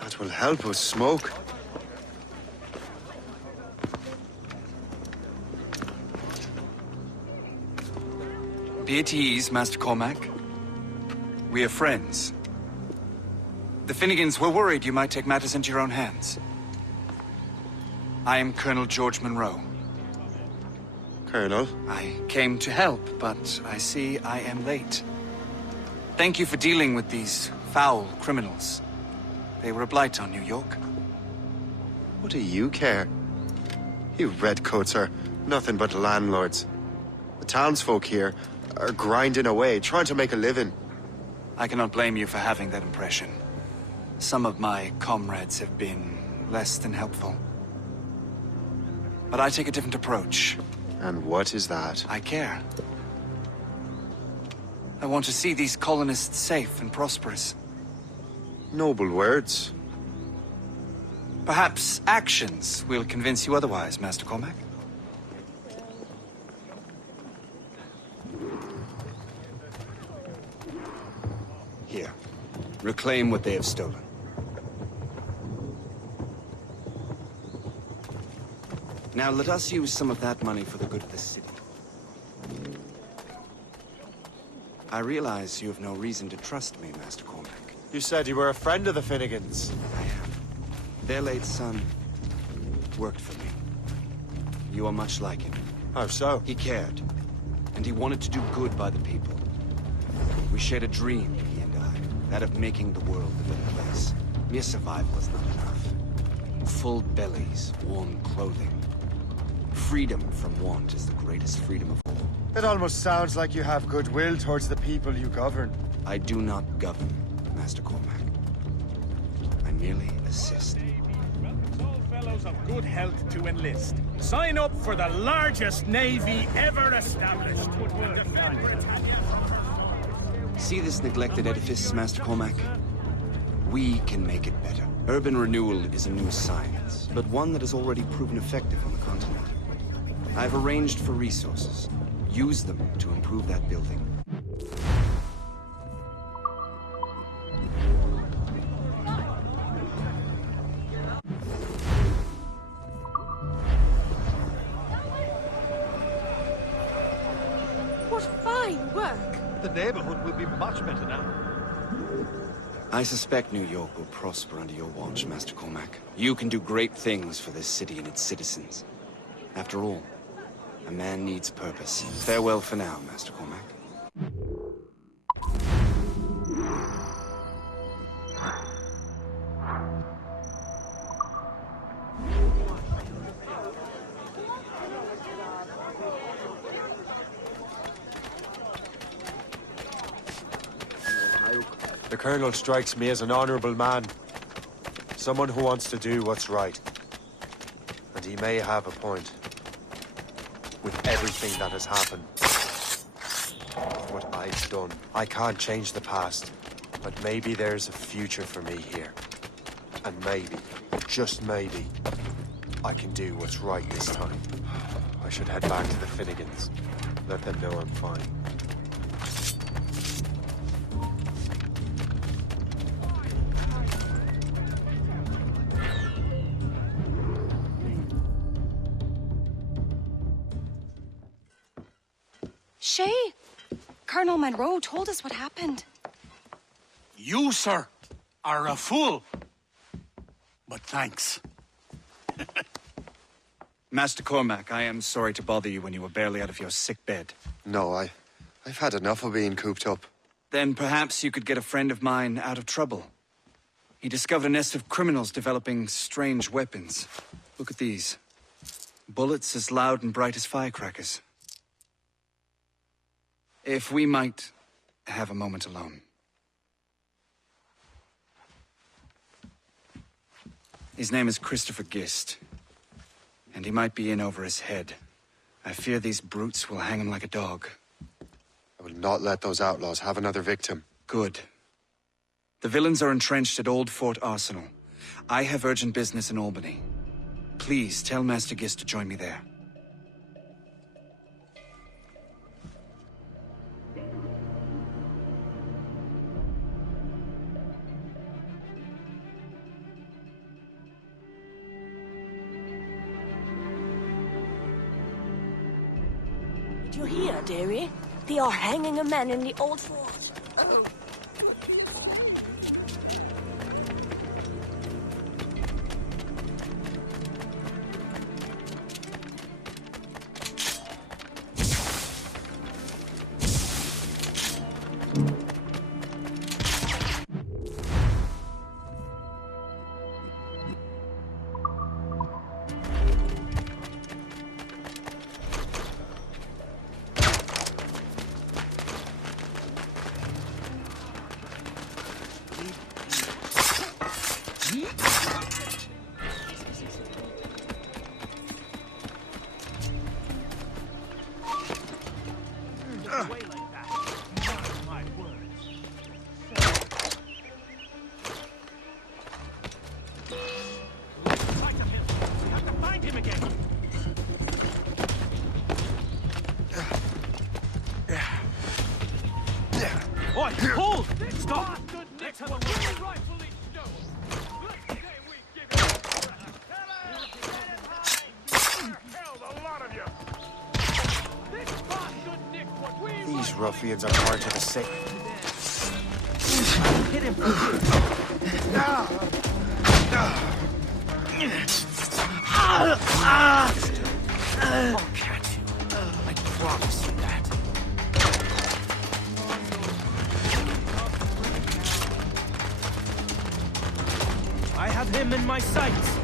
That will help us smoke. Be at ease, Master Cormac. We are friends. The Finnegans were worried you might take matters into your own hands. I am Colonel George Monroe. Colonel? I came to help, but I see I am late. Thank you for dealing with these foul criminals. They were a blight on New York. What do you care? You redcoats are nothing but landlords. The townsfolk here are grinding away, trying to make a living. I cannot blame you for having that impression. Some of my comrades have been less than helpful. But I take a different approach. And what is that? I care. I want to see these colonists safe and prosperous. Noble words. Perhaps actions will convince you otherwise, Master Cormac. Here. Reclaim what they have stolen. Now let us use some of that money for the good of the city. I realize you have no reason to trust me, Master Cormac. You said you were a friend of the Finnegans. I am. Their late son worked for me. You are much like him. How so? He cared, and he wanted to do good by the people. We shared a dream, he and I, that of making the world a better place. Mere survival is not enough. Full bellies, warm clothing. Freedom from want is the greatest freedom of all. It almost sounds like you have goodwill towards the people you govern. I do not govern, Master Cormac. I merely assist. All fellows of good health to enlist. Sign up for the largest navy ever established. See this neglected edifice, Master Cormac? We can make it better. Urban renewal is a new science, but one that has already proven effective on the continent. I've arranged for resources. Use them to improve that building. What fine work! The neighborhood will be much better now. I suspect New York will prosper under your watch, Master Cormac. You can do great things for this city and its citizens. After all, a man needs purpose. Farewell for now, Master Cormac. The Colonel strikes me as an honorable man. Someone who wants to do what's right. And he may have a point. With everything that has happened. What I've done. I can't change the past. But maybe there's a future for me here. And maybe, just maybe, I can do what's right this time. I should head back to the Finnegans. Let them know I'm fine. Shay! Colonel Monroe told us what happened. You, sir, are a fool. But thanks. Master Cormac, I am sorry to bother you when you were barely out of your sick bed. No, I've had enough of being cooped up. Then perhaps you could get a friend of mine out of trouble. He discovered a nest of criminals developing strange weapons. Look at these. Bullets as loud and bright as firecrackers. If we might have a moment alone. His name is Christopher Gist, and he might be in over his head. I fear these brutes will hang him like a dog. I will not let those outlaws have another victim. Good. The villains are entrenched at Old Fort Arsenal. I have urgent business in Albany. Please tell Master Gist to join me there. Did you hear, dearie? They are hanging a man in the old fort. Oi, hold! Stop! These ruffians are part of the sick. Hit him! I'll catch you. I promise you that. I have him in my sights.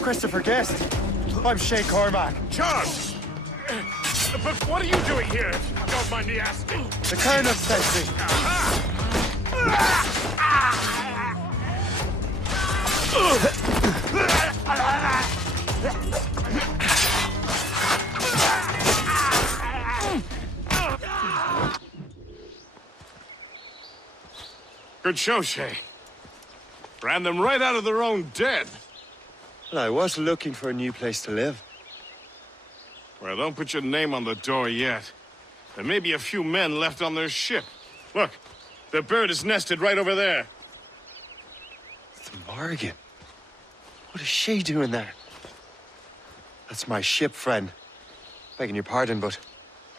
Christopher Guest. I'm Shay Cormac. Charles! But what are you doing here? Don't mind me asking. The Colonel sent me. Good show, Shay. Ran them right out of their own den. Well, I was looking for a new place to live. Well, don't put your name on the door yet. There may be a few men left on their ship. Look, the bird is nested right over there. The Morgan. What is she doing there? That's my ship, friend. Begging your pardon, but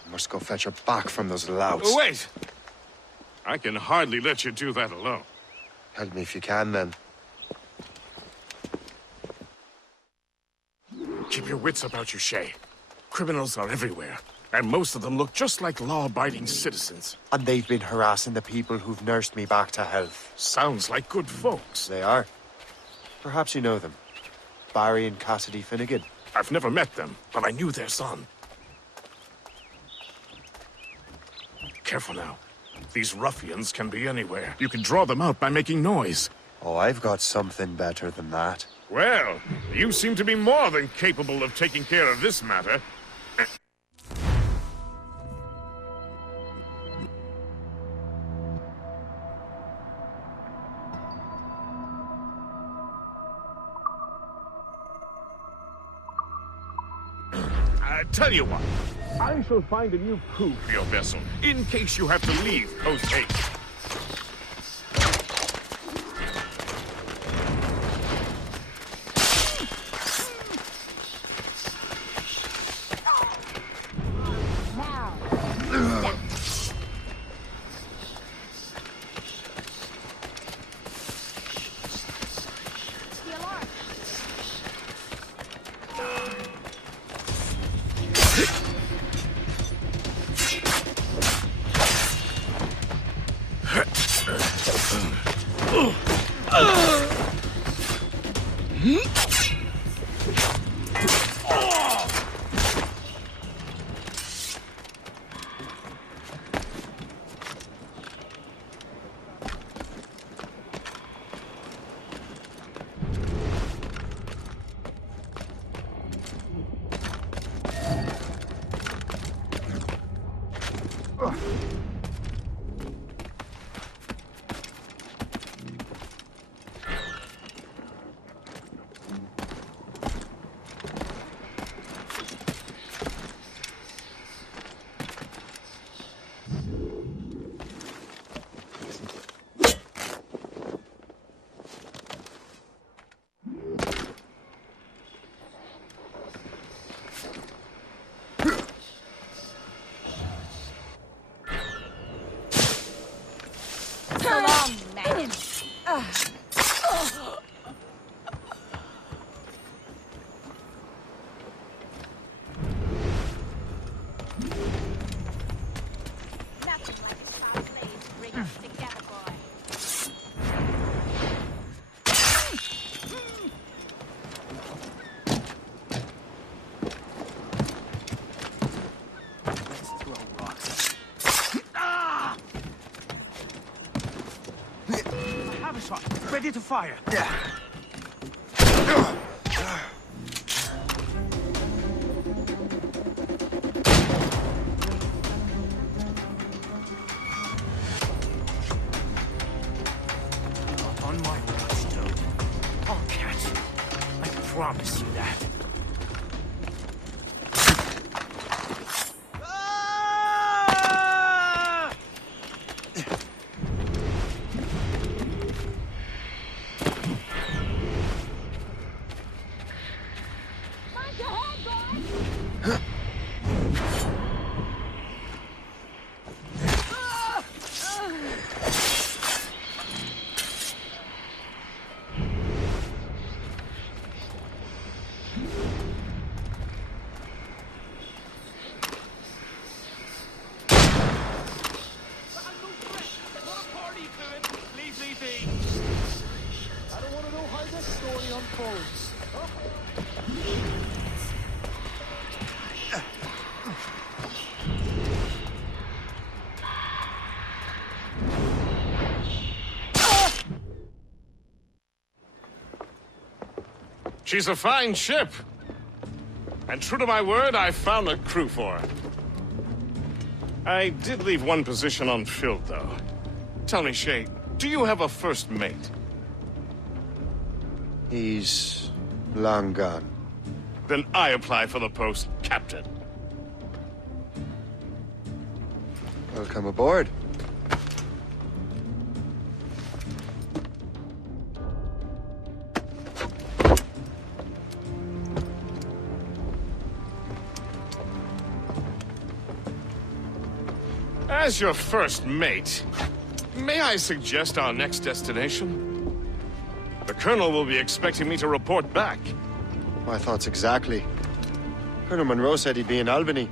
I must go fetch her back from those louts. Oh, wait! I can hardly let you do that alone. Help me if you can, then. Keep your wits about you, Shay. Criminals are everywhere, and most of them look just like law-abiding citizens. And they've been harassing the people who've nursed me back to health. Sounds like good folks. They are. Perhaps you know them. Barry and Cassidy Finnegan. I've never met them, but I knew their son. Careful now. These ruffians can be anywhere. You can draw them out by making noise. Oh, I've got something better than that. Well, you seem to be more than capable of taking care of this matter. Tell you what, I shall find a new crew for your vessel, in case you have to leave post-haste. Ready to fire. Yeah. On my watchstone. I'll catch you. I promise you that. She's a fine ship. And true to my word, I found a crew for her. I did leave one position unfilled, though. Tell me, Shay, do you have a first mate? He's long gone. Then I apply for the post, Captain. Welcome aboard. As your first mate, may I suggest our next destination? The Colonel will be expecting me to report back. My thoughts exactly. Colonel Monroe said he'd be in Albany.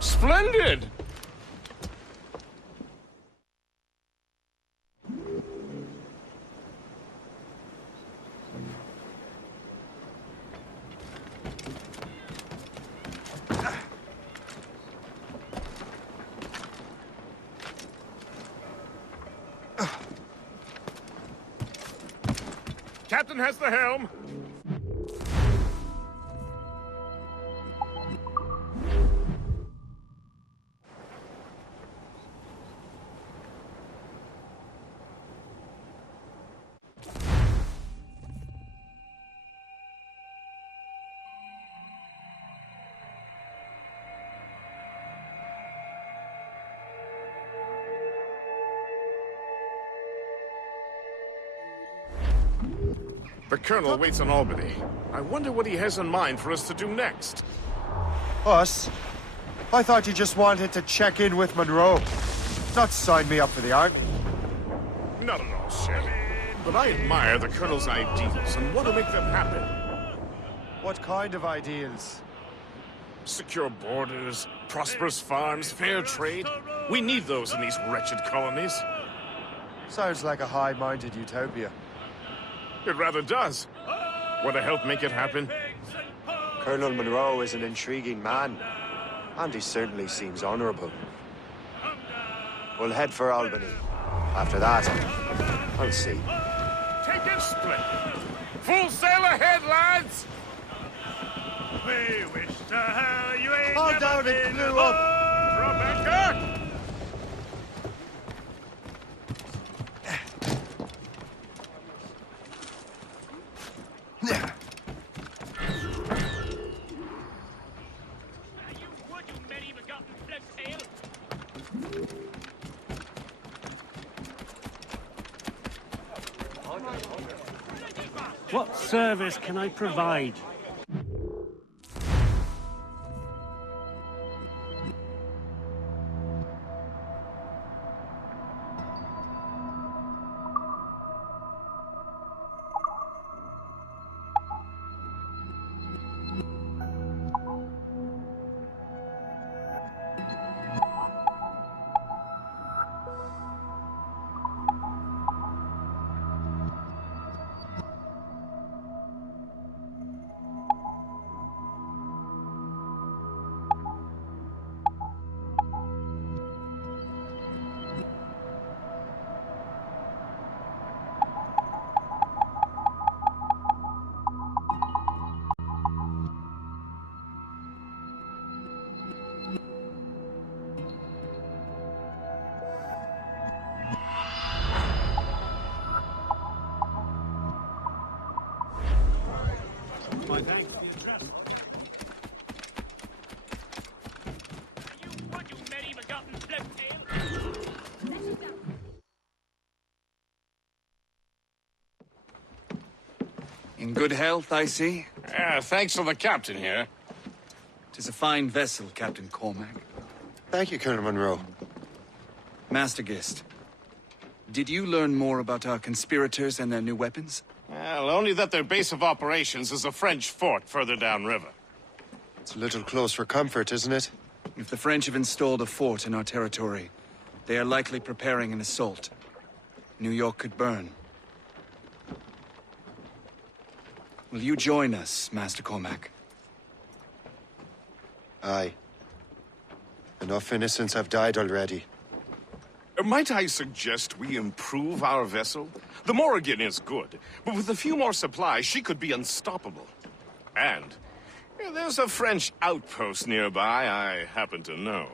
Splendid! Captain has the helm. The Colonel waits in Albany. I wonder what he has in mind for us to do next. Us? I thought you just wanted to check in with Monroe. Not sign me up for the army. Not at all, Shay. But I admire the Colonel's ideals and want to make them happen. What kind of ideals? Secure borders, prosperous farms, fair trade. We need those in these wretched colonies. Sounds like a high-minded utopia. It rather does. Want to help make it happen? Colonel Monroe is an intriguing man, and he certainly seems honorable. We'll head for Albany. After that, I'll see. Take it split. Full sail ahead, lads! We wish to have you ain't Hold down and blew up! Drop anchor! What service can I provide? In good health, I see. Thanks to the captain here. 'Tis a fine vessel, Captain Cormac. Thank you, Colonel Monroe. Master Gist, did you learn more about our conspirators and their new weapons? Well, only that their base of operations is a French fort further downriver. It's a little close for comfort, isn't it? If the French have installed a fort in our territory, they are likely preparing an assault. New York could burn. Will you join us, Master Cormac? Aye. Enough innocents have died already. Might I suggest we improve our vessel? The Morrigan is good, but with a few more supplies, she could be unstoppable. And there's a French outpost nearby I happen to know.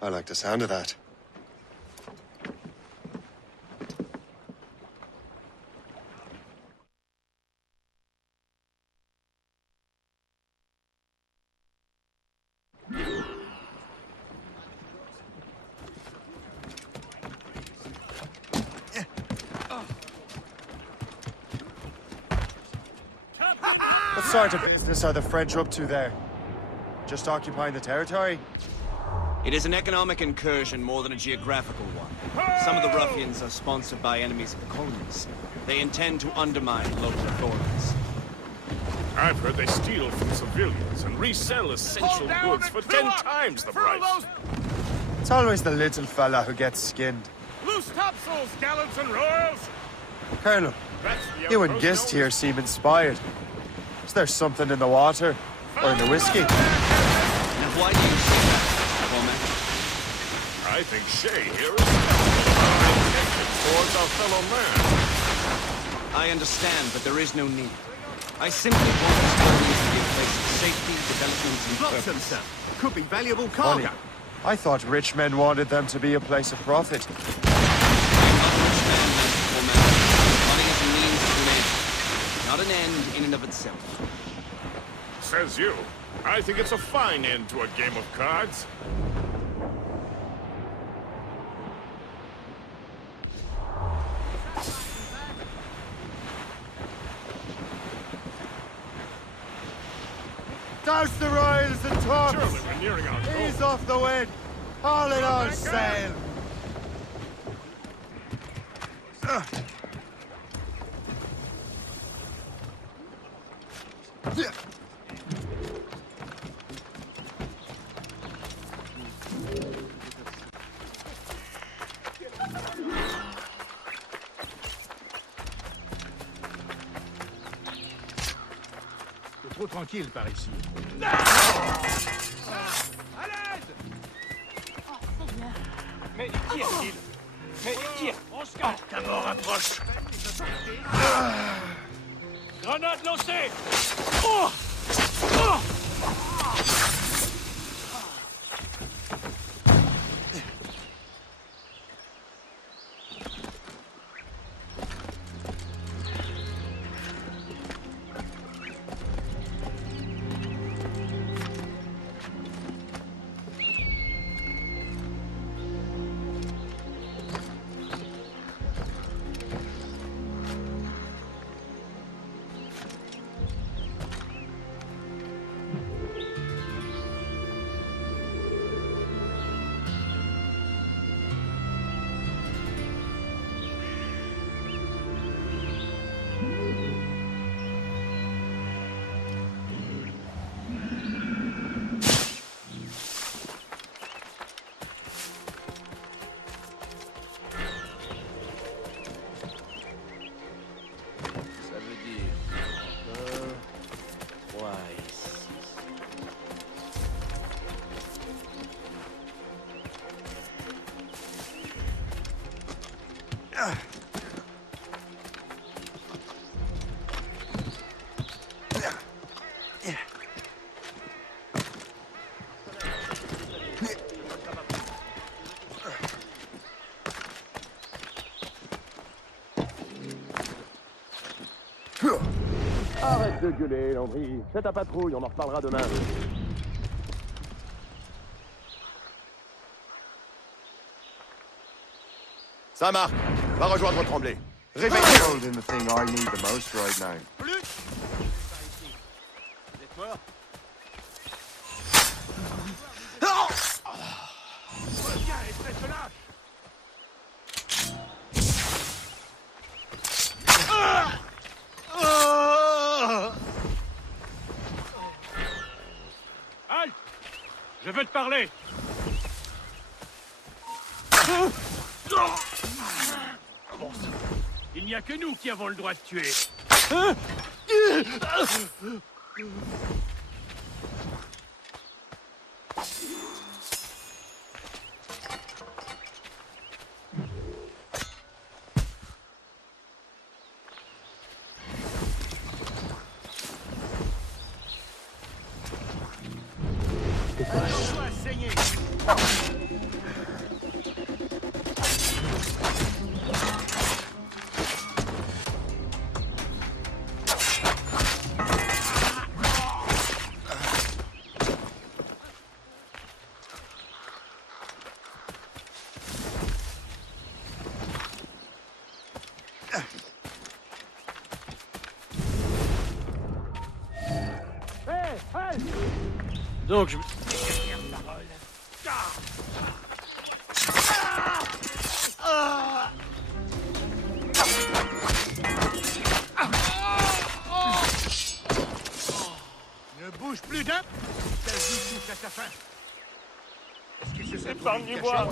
I like the sound of that. What sort of business are the French up to there? Just occupying the territory? It is an economic incursion more than a geographical one. Some of the ruffians are sponsored by enemies of the colonies. They intend to undermine local authorities. I've heard they steal from civilians and resell essential goods for 10 times the price. It's always the little fella who gets skinned. Loose topsails, gallants and royals! Colonel, you and Gist here seem inspired. Is there something in the water? Or in the whiskey? Now why do you say that, Cormac? I think Shay here is intention towards our fellow man. I understand, but there is no need. I simply want this colony to be a place of safety, development, and Lots purpose. sir. Could be valuable cargo. I thought rich men wanted them to be a place of profit. I'm not a rich man, Master Cormac. Money is a means to an end, not an end in and of itself. Says you. I think it's a fine end to a game of cards. Douse the royals and tops! Surely we're nearing our goal. Ease off the wind! Haul it on sail! C'est trop tranquille par ici. À l'aide! Mais qui est-il? Mais qui est... On se calme! Ta mort approche. Grenade lancée! Oh! Oh! Arrête de gueuler, Landry. Fais ta patrouille, on en reparlera demain. Saint-Marc, va rejoindre Tremblay. Réveille-toi. Holding the thing I need the most right now. Vous êtes mort? Reviens, espèce de lâche! Halte! Je veux te parler! Bon sang, il n'y a que nous qui avons le droit de tuer. Donc je... Ne bouge plus d'un. Ta vie touche à sa fin. Est-ce qu'il se sait Épargnez-moi.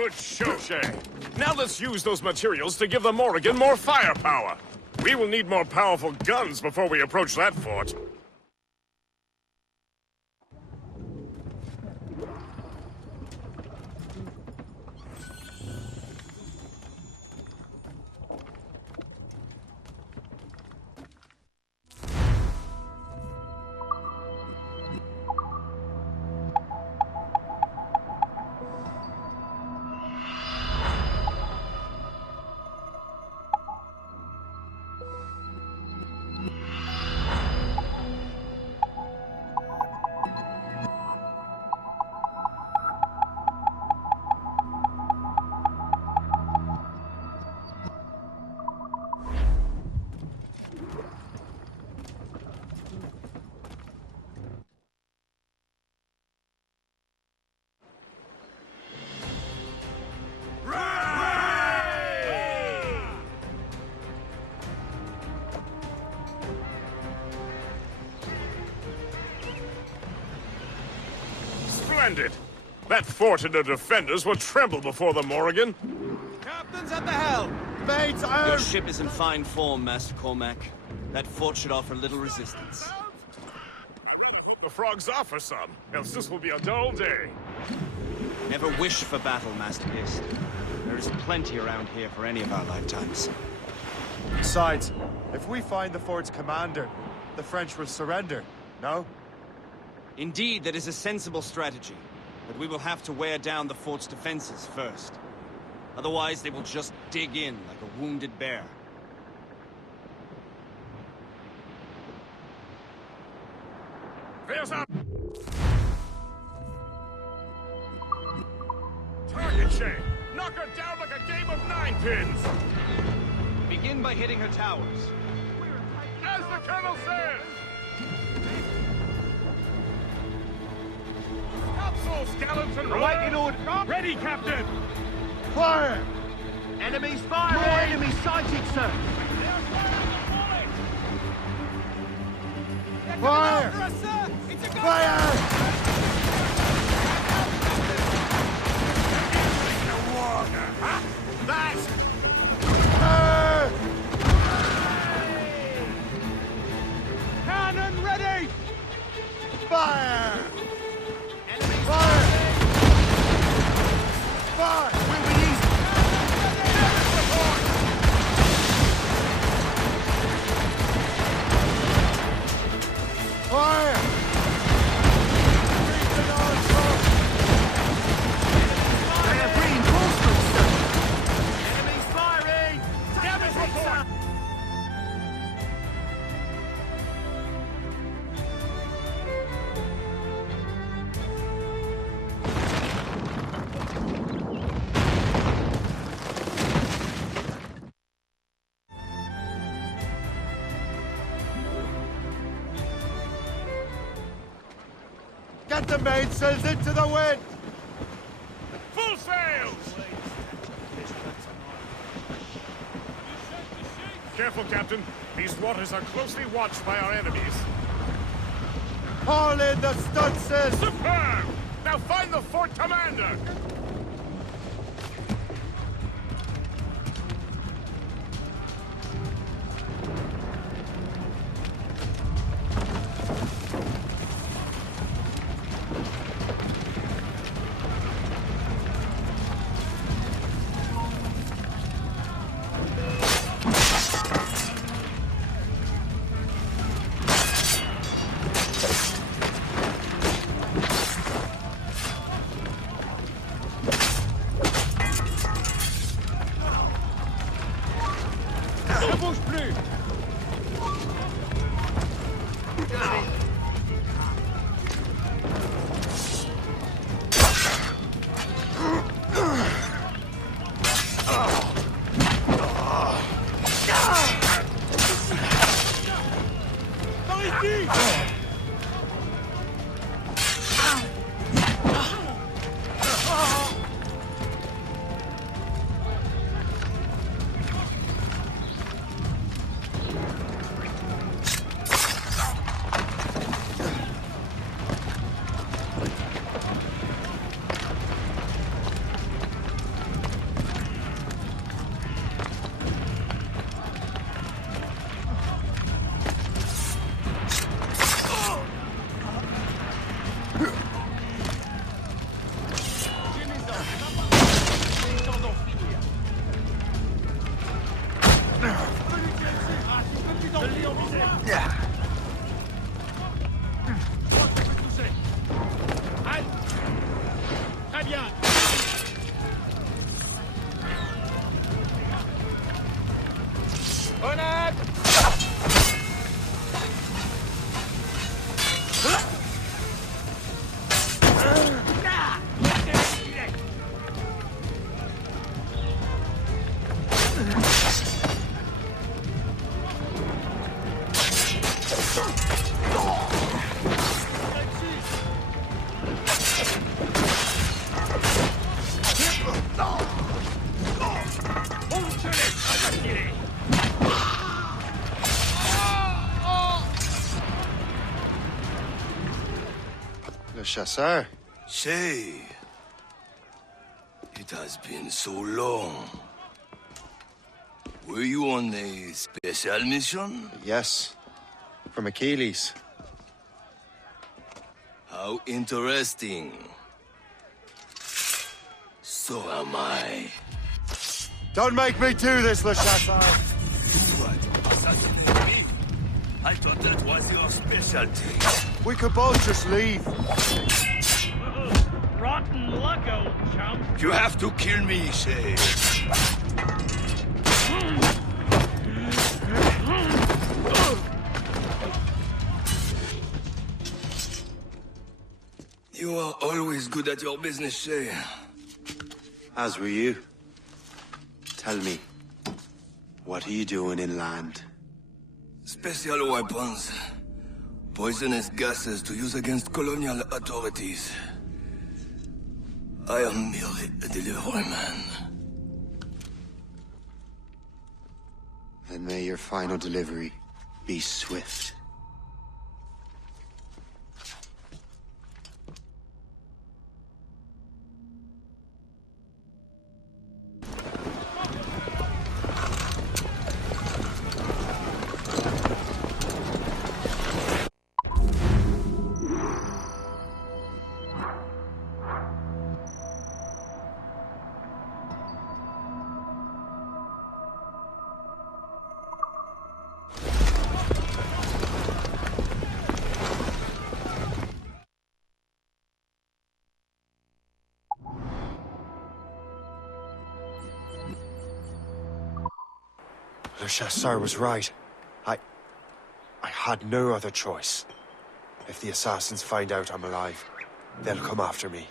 good show, Shay. Now let's use those materials to give the Morrigan more firepower. We will need more powerful guns before we approach that fort. Splendid! That fort and the defenders will tremble before the Morrigan. Captain's at the helm! Mates, Your ship is in fine form, Master Cormac. That fort should offer little resistance. The frogs offer some, else this will be a dull day. Never wish for battle, Master Gist. There is plenty around here for any of our lifetimes. Besides, if we find the fort's commander, the French will surrender, no? Indeed, that is a sensible strategy. But we will have to wear down the fort's defenses first. Otherwise, they will just dig in like a wounded bear. There's our target, Shay. Knock her down like a game of 9-pins. Begin by hitting her towers. As the Colonel says. Topsail, skeleton, Right in order. Ready, Captain. Fire! Enemies firing! More enemies sighted, sir! Fire! Fire! That's... Cannon ready! Fire! Enemies Fire! Fire! We'll be easy! Fire! They have reinforcements, sir! Enemies firing! Damage report! Get the mainsails into the wind! Full sails! Careful, Captain. These waters are closely watched by our enemies. Haul in the stunsails! Superb! Now find the fort commander! Le chasseur. Shay. It has been so long. Were you on a special mission? Yes. From Achilles. How interesting. So am I. Don't make me do this, Le Chasseur! What? Assassinate me? I thought that was your specialty. We could both just leave. Rotten luck, old chump. You have to kill me, Shay. You are always good at your business, Shay. As were you. Tell me, what are you doing inland? Special weapons. Poisonous gases to use against colonial authorities. I am merely a delivery man. Then may your final delivery be swift. Le Chasseur was right. I had no other choice. If the assassins find out I'm alive, they'll come after me.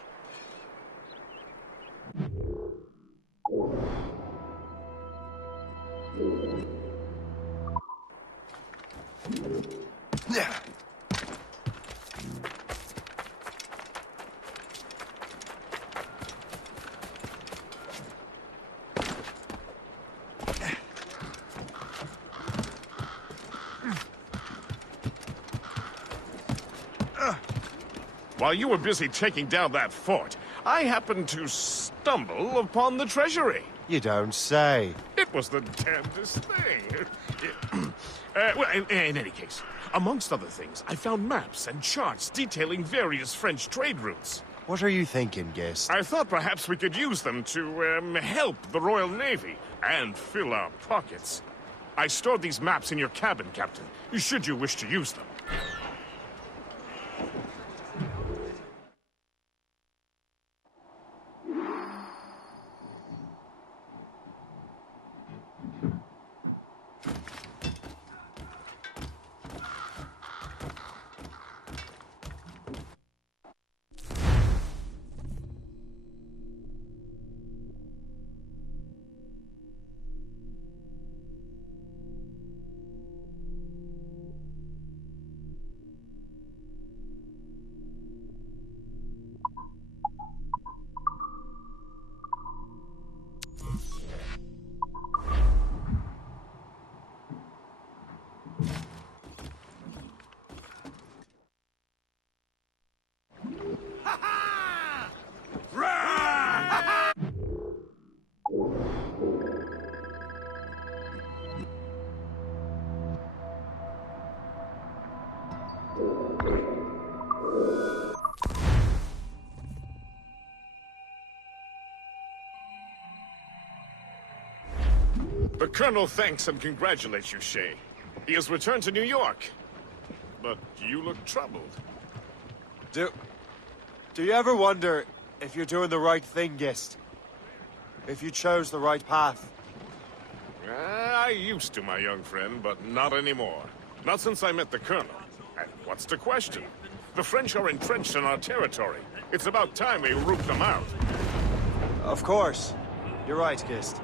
While you were busy taking down that fort, I happened to stumble upon the treasury. You don't say. It was the damnedest thing. Well, in any case, amongst other things, I found maps and charts detailing various French trade routes. What are you thinking, Gist? I thought perhaps we could use them to, help the Royal Navy and fill our pockets. I stored these maps in your cabin, Captain, should you wish to use them. The Colonel thanks and congratulates you, Shay. He has returned to New York. But you look troubled. Do you ever wonder if you're doing the right thing, Gist? If you chose the right path? I used to, my young friend, but not anymore. Not since I met the Colonel. And what's the question? The French are entrenched in our territory. It's about time we root them out. Of course. You're right, Gist.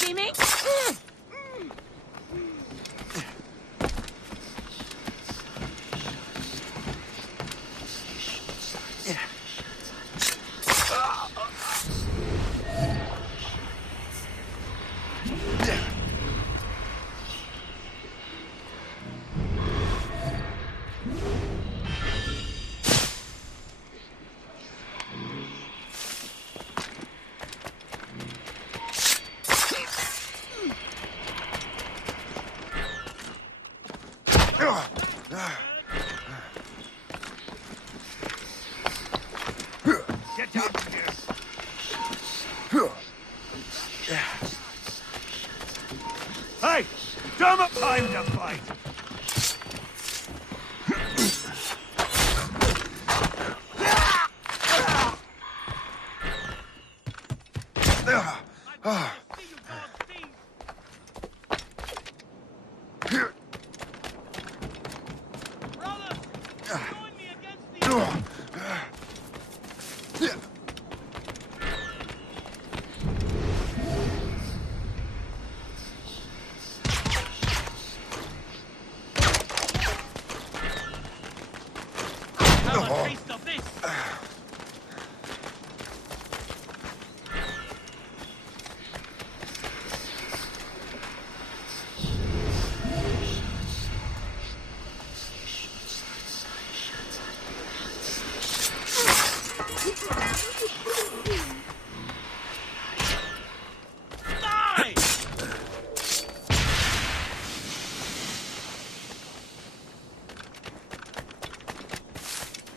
see me? Get down here. Hey! Dumb up time to fight!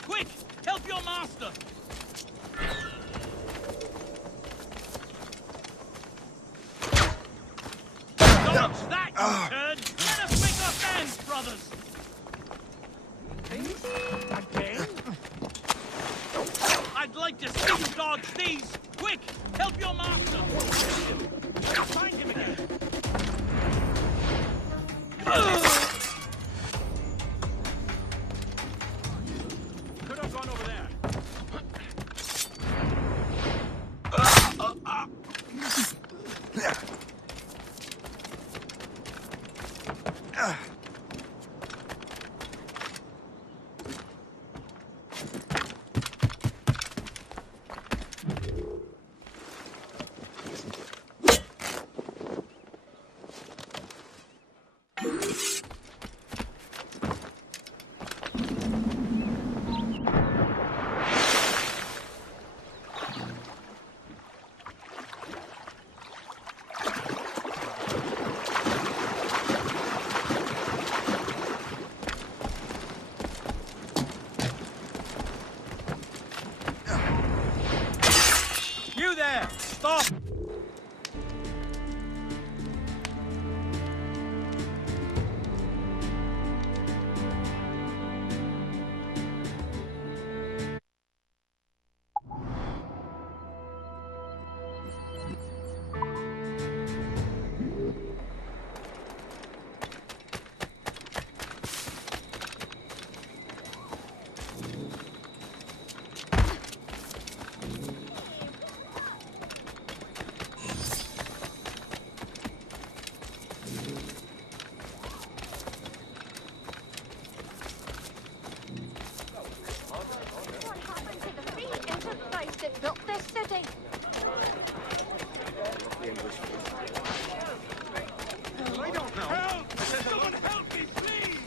Quick! Help your master! Dodge that, you turd! Let us make our stands, brothers! Again? I'd like to see you dodge these! Quick! Help your master! Find him again! Could have gone over there. You there! Stop! That built this city. I don't know. Help! Someone help me, please!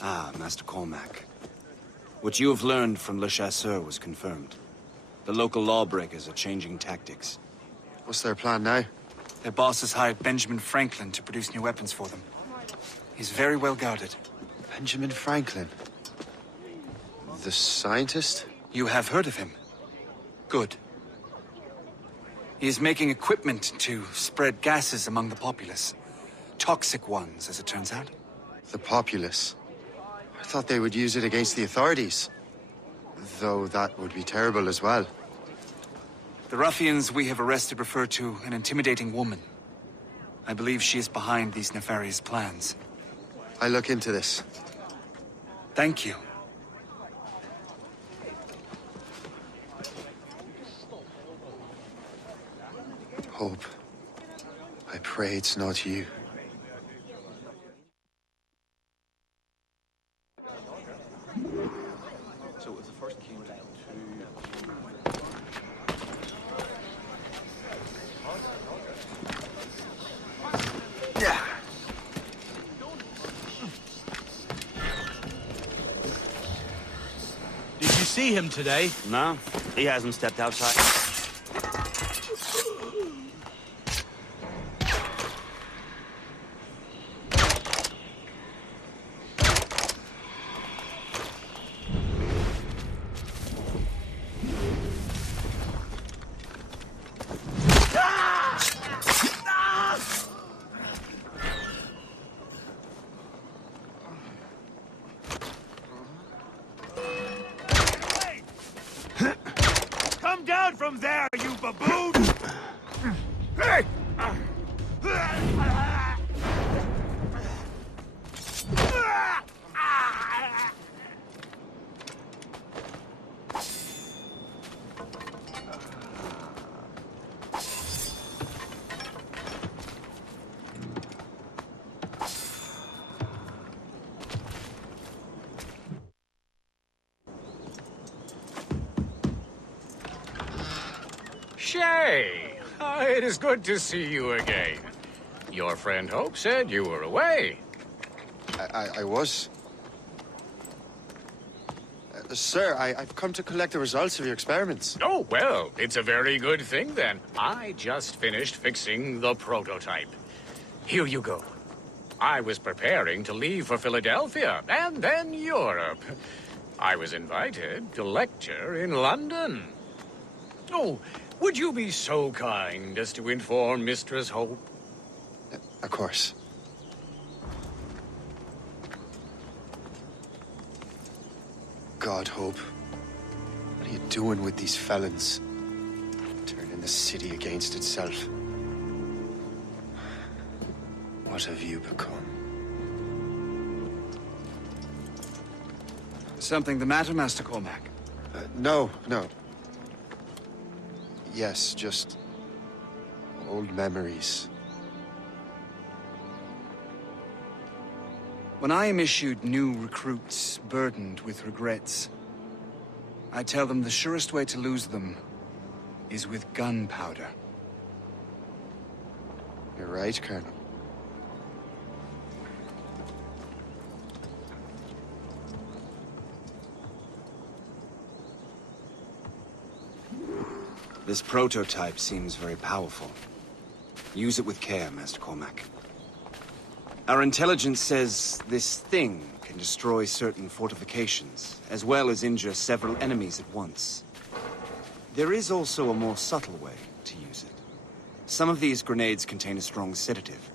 Ah, Master Cormac. What you have learned from Le Chasseur was confirmed. The local lawbreakers are changing tactics. What's their plan now? Their boss has hired Benjamin Franklin to produce new weapons for them. He's very well guarded. Benjamin Franklin? The scientist? You have heard of him? Good. He is making equipment to spread gases among the populace. Toxic ones, as it turns out. The populace? I thought they would use it against the authorities. Though that would be terrible as well. The ruffians we have arrested refer to an intimidating woman. I believe she is behind these nefarious plans. I'll look into this. Thank you. Hope. I pray it's not you. So if the first came down to... Yeah. Did you see him today? No, he hasn't stepped outside. Come down from there, you baboon! Hey! Shay! It is good to see you again. Your friend Hope said you were away. I was. Sir, I've come to collect the results of your experiments. Oh, well, it's a very good thing then. I just finished fixing the prototype. Here you go. I was preparing to leave for Philadelphia and then Europe. I was invited to lecture in London. Oh, would you be so kind as to inform Mistress Hope? Of course. God, Hope. What are you doing with these felons? Turning the city against itself. What have you become? Something the matter, Master Cormac? No. Yes, just old memories. When I am issued new recruits burdened with regrets, I tell them the surest way to lose them is with gunpowder. You're right, Colonel. This prototype seems very powerful. Use it with care, Master Cormac. Our intelligence says this thing can destroy certain fortifications, as well as injure several enemies at once. There is also a more subtle way to use it. Some of these grenades contain a strong sedative.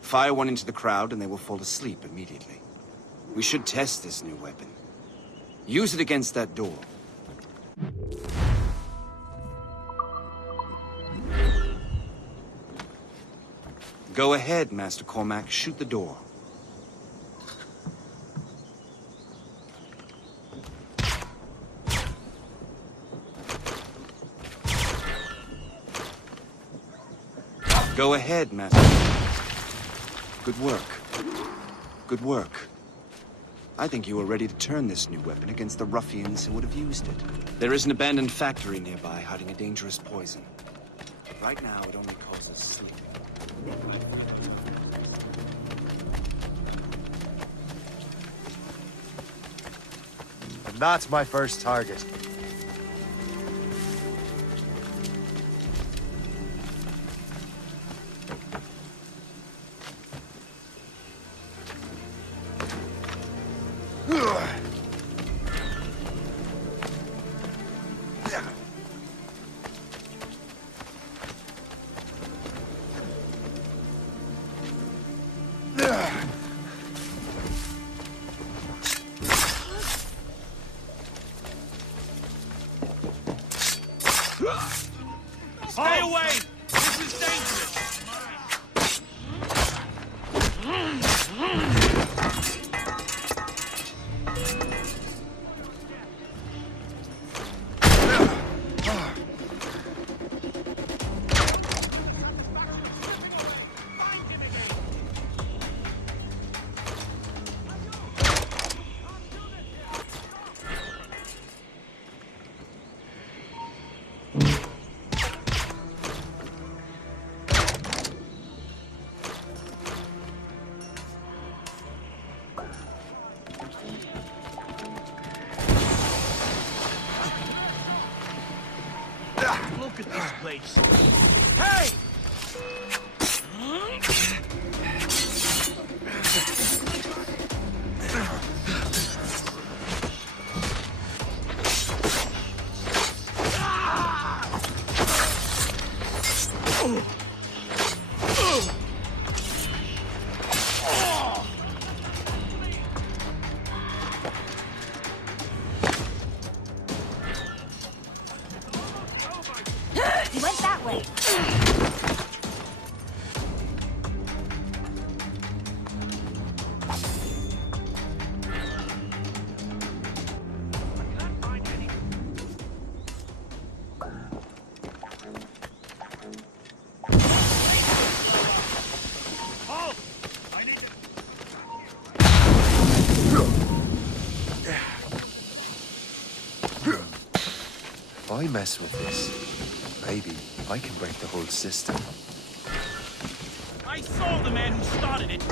Fire one into the crowd and they will fall asleep immediately. We should test this new weapon. Use it against that door. Go ahead, Master Cormac. Shoot the door. Go ahead, Master. Good work. Good work. I think you were ready to turn this new weapon against the ruffians who would have used it. There is an abandoned factory nearby hiding a dangerous poison. Right now, it only causes sleep. And that's my first target. Stay away! This is dangerous! Look at this place. Hey! He went that way. If I mess with this, maybe I can break the whole system. I saw the man who started it.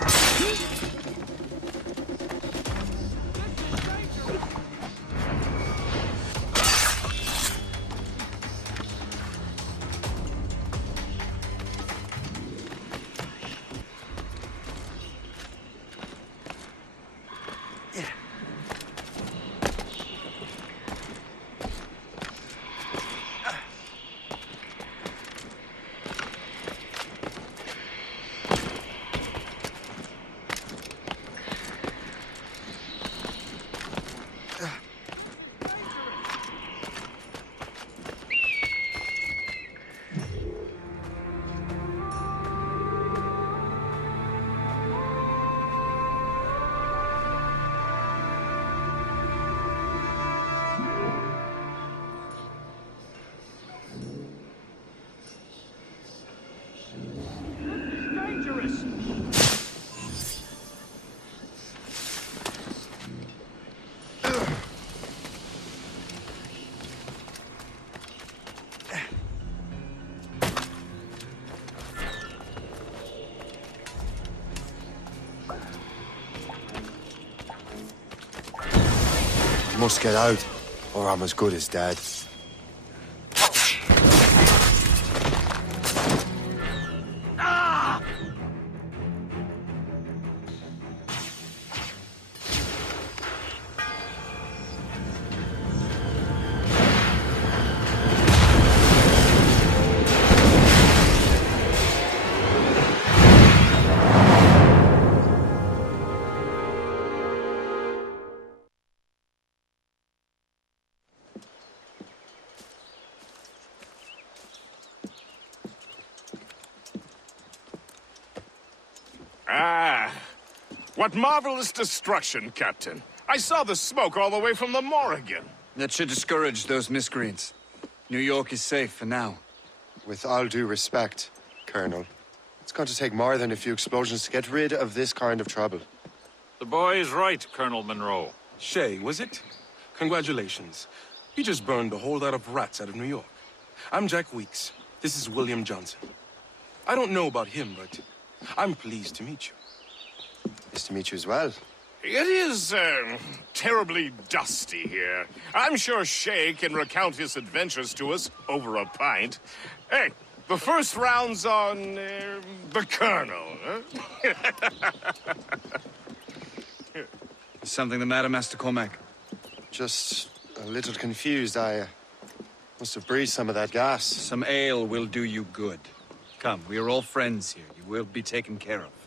Must get out, or I'm as good as dead. Ah, what marvelous destruction, Captain. I saw the smoke all the way from the Morrigan. That should discourage those miscreants. New York is safe for now. With all due respect, Colonel, it's going to take more than a few explosions to get rid of this kind of trouble. The boy is right, Colonel Monroe. Shay, was it? Congratulations. You just burned a whole lot of rats out of New York. I'm Jack Weeks. This is William Johnson. I don't know about him, but I'm pleased to meet you. Nice to meet you as well. It is, terribly dusty here. I'm sure Shay can recount his adventures to us over a pint. Hey, the first round's on, the Colonel, huh? Is something the matter, Master Cormac? Just a little confused. I must have breathed some of that gas. Some ale will do you good. Come, we are all friends here. You will be taken care of.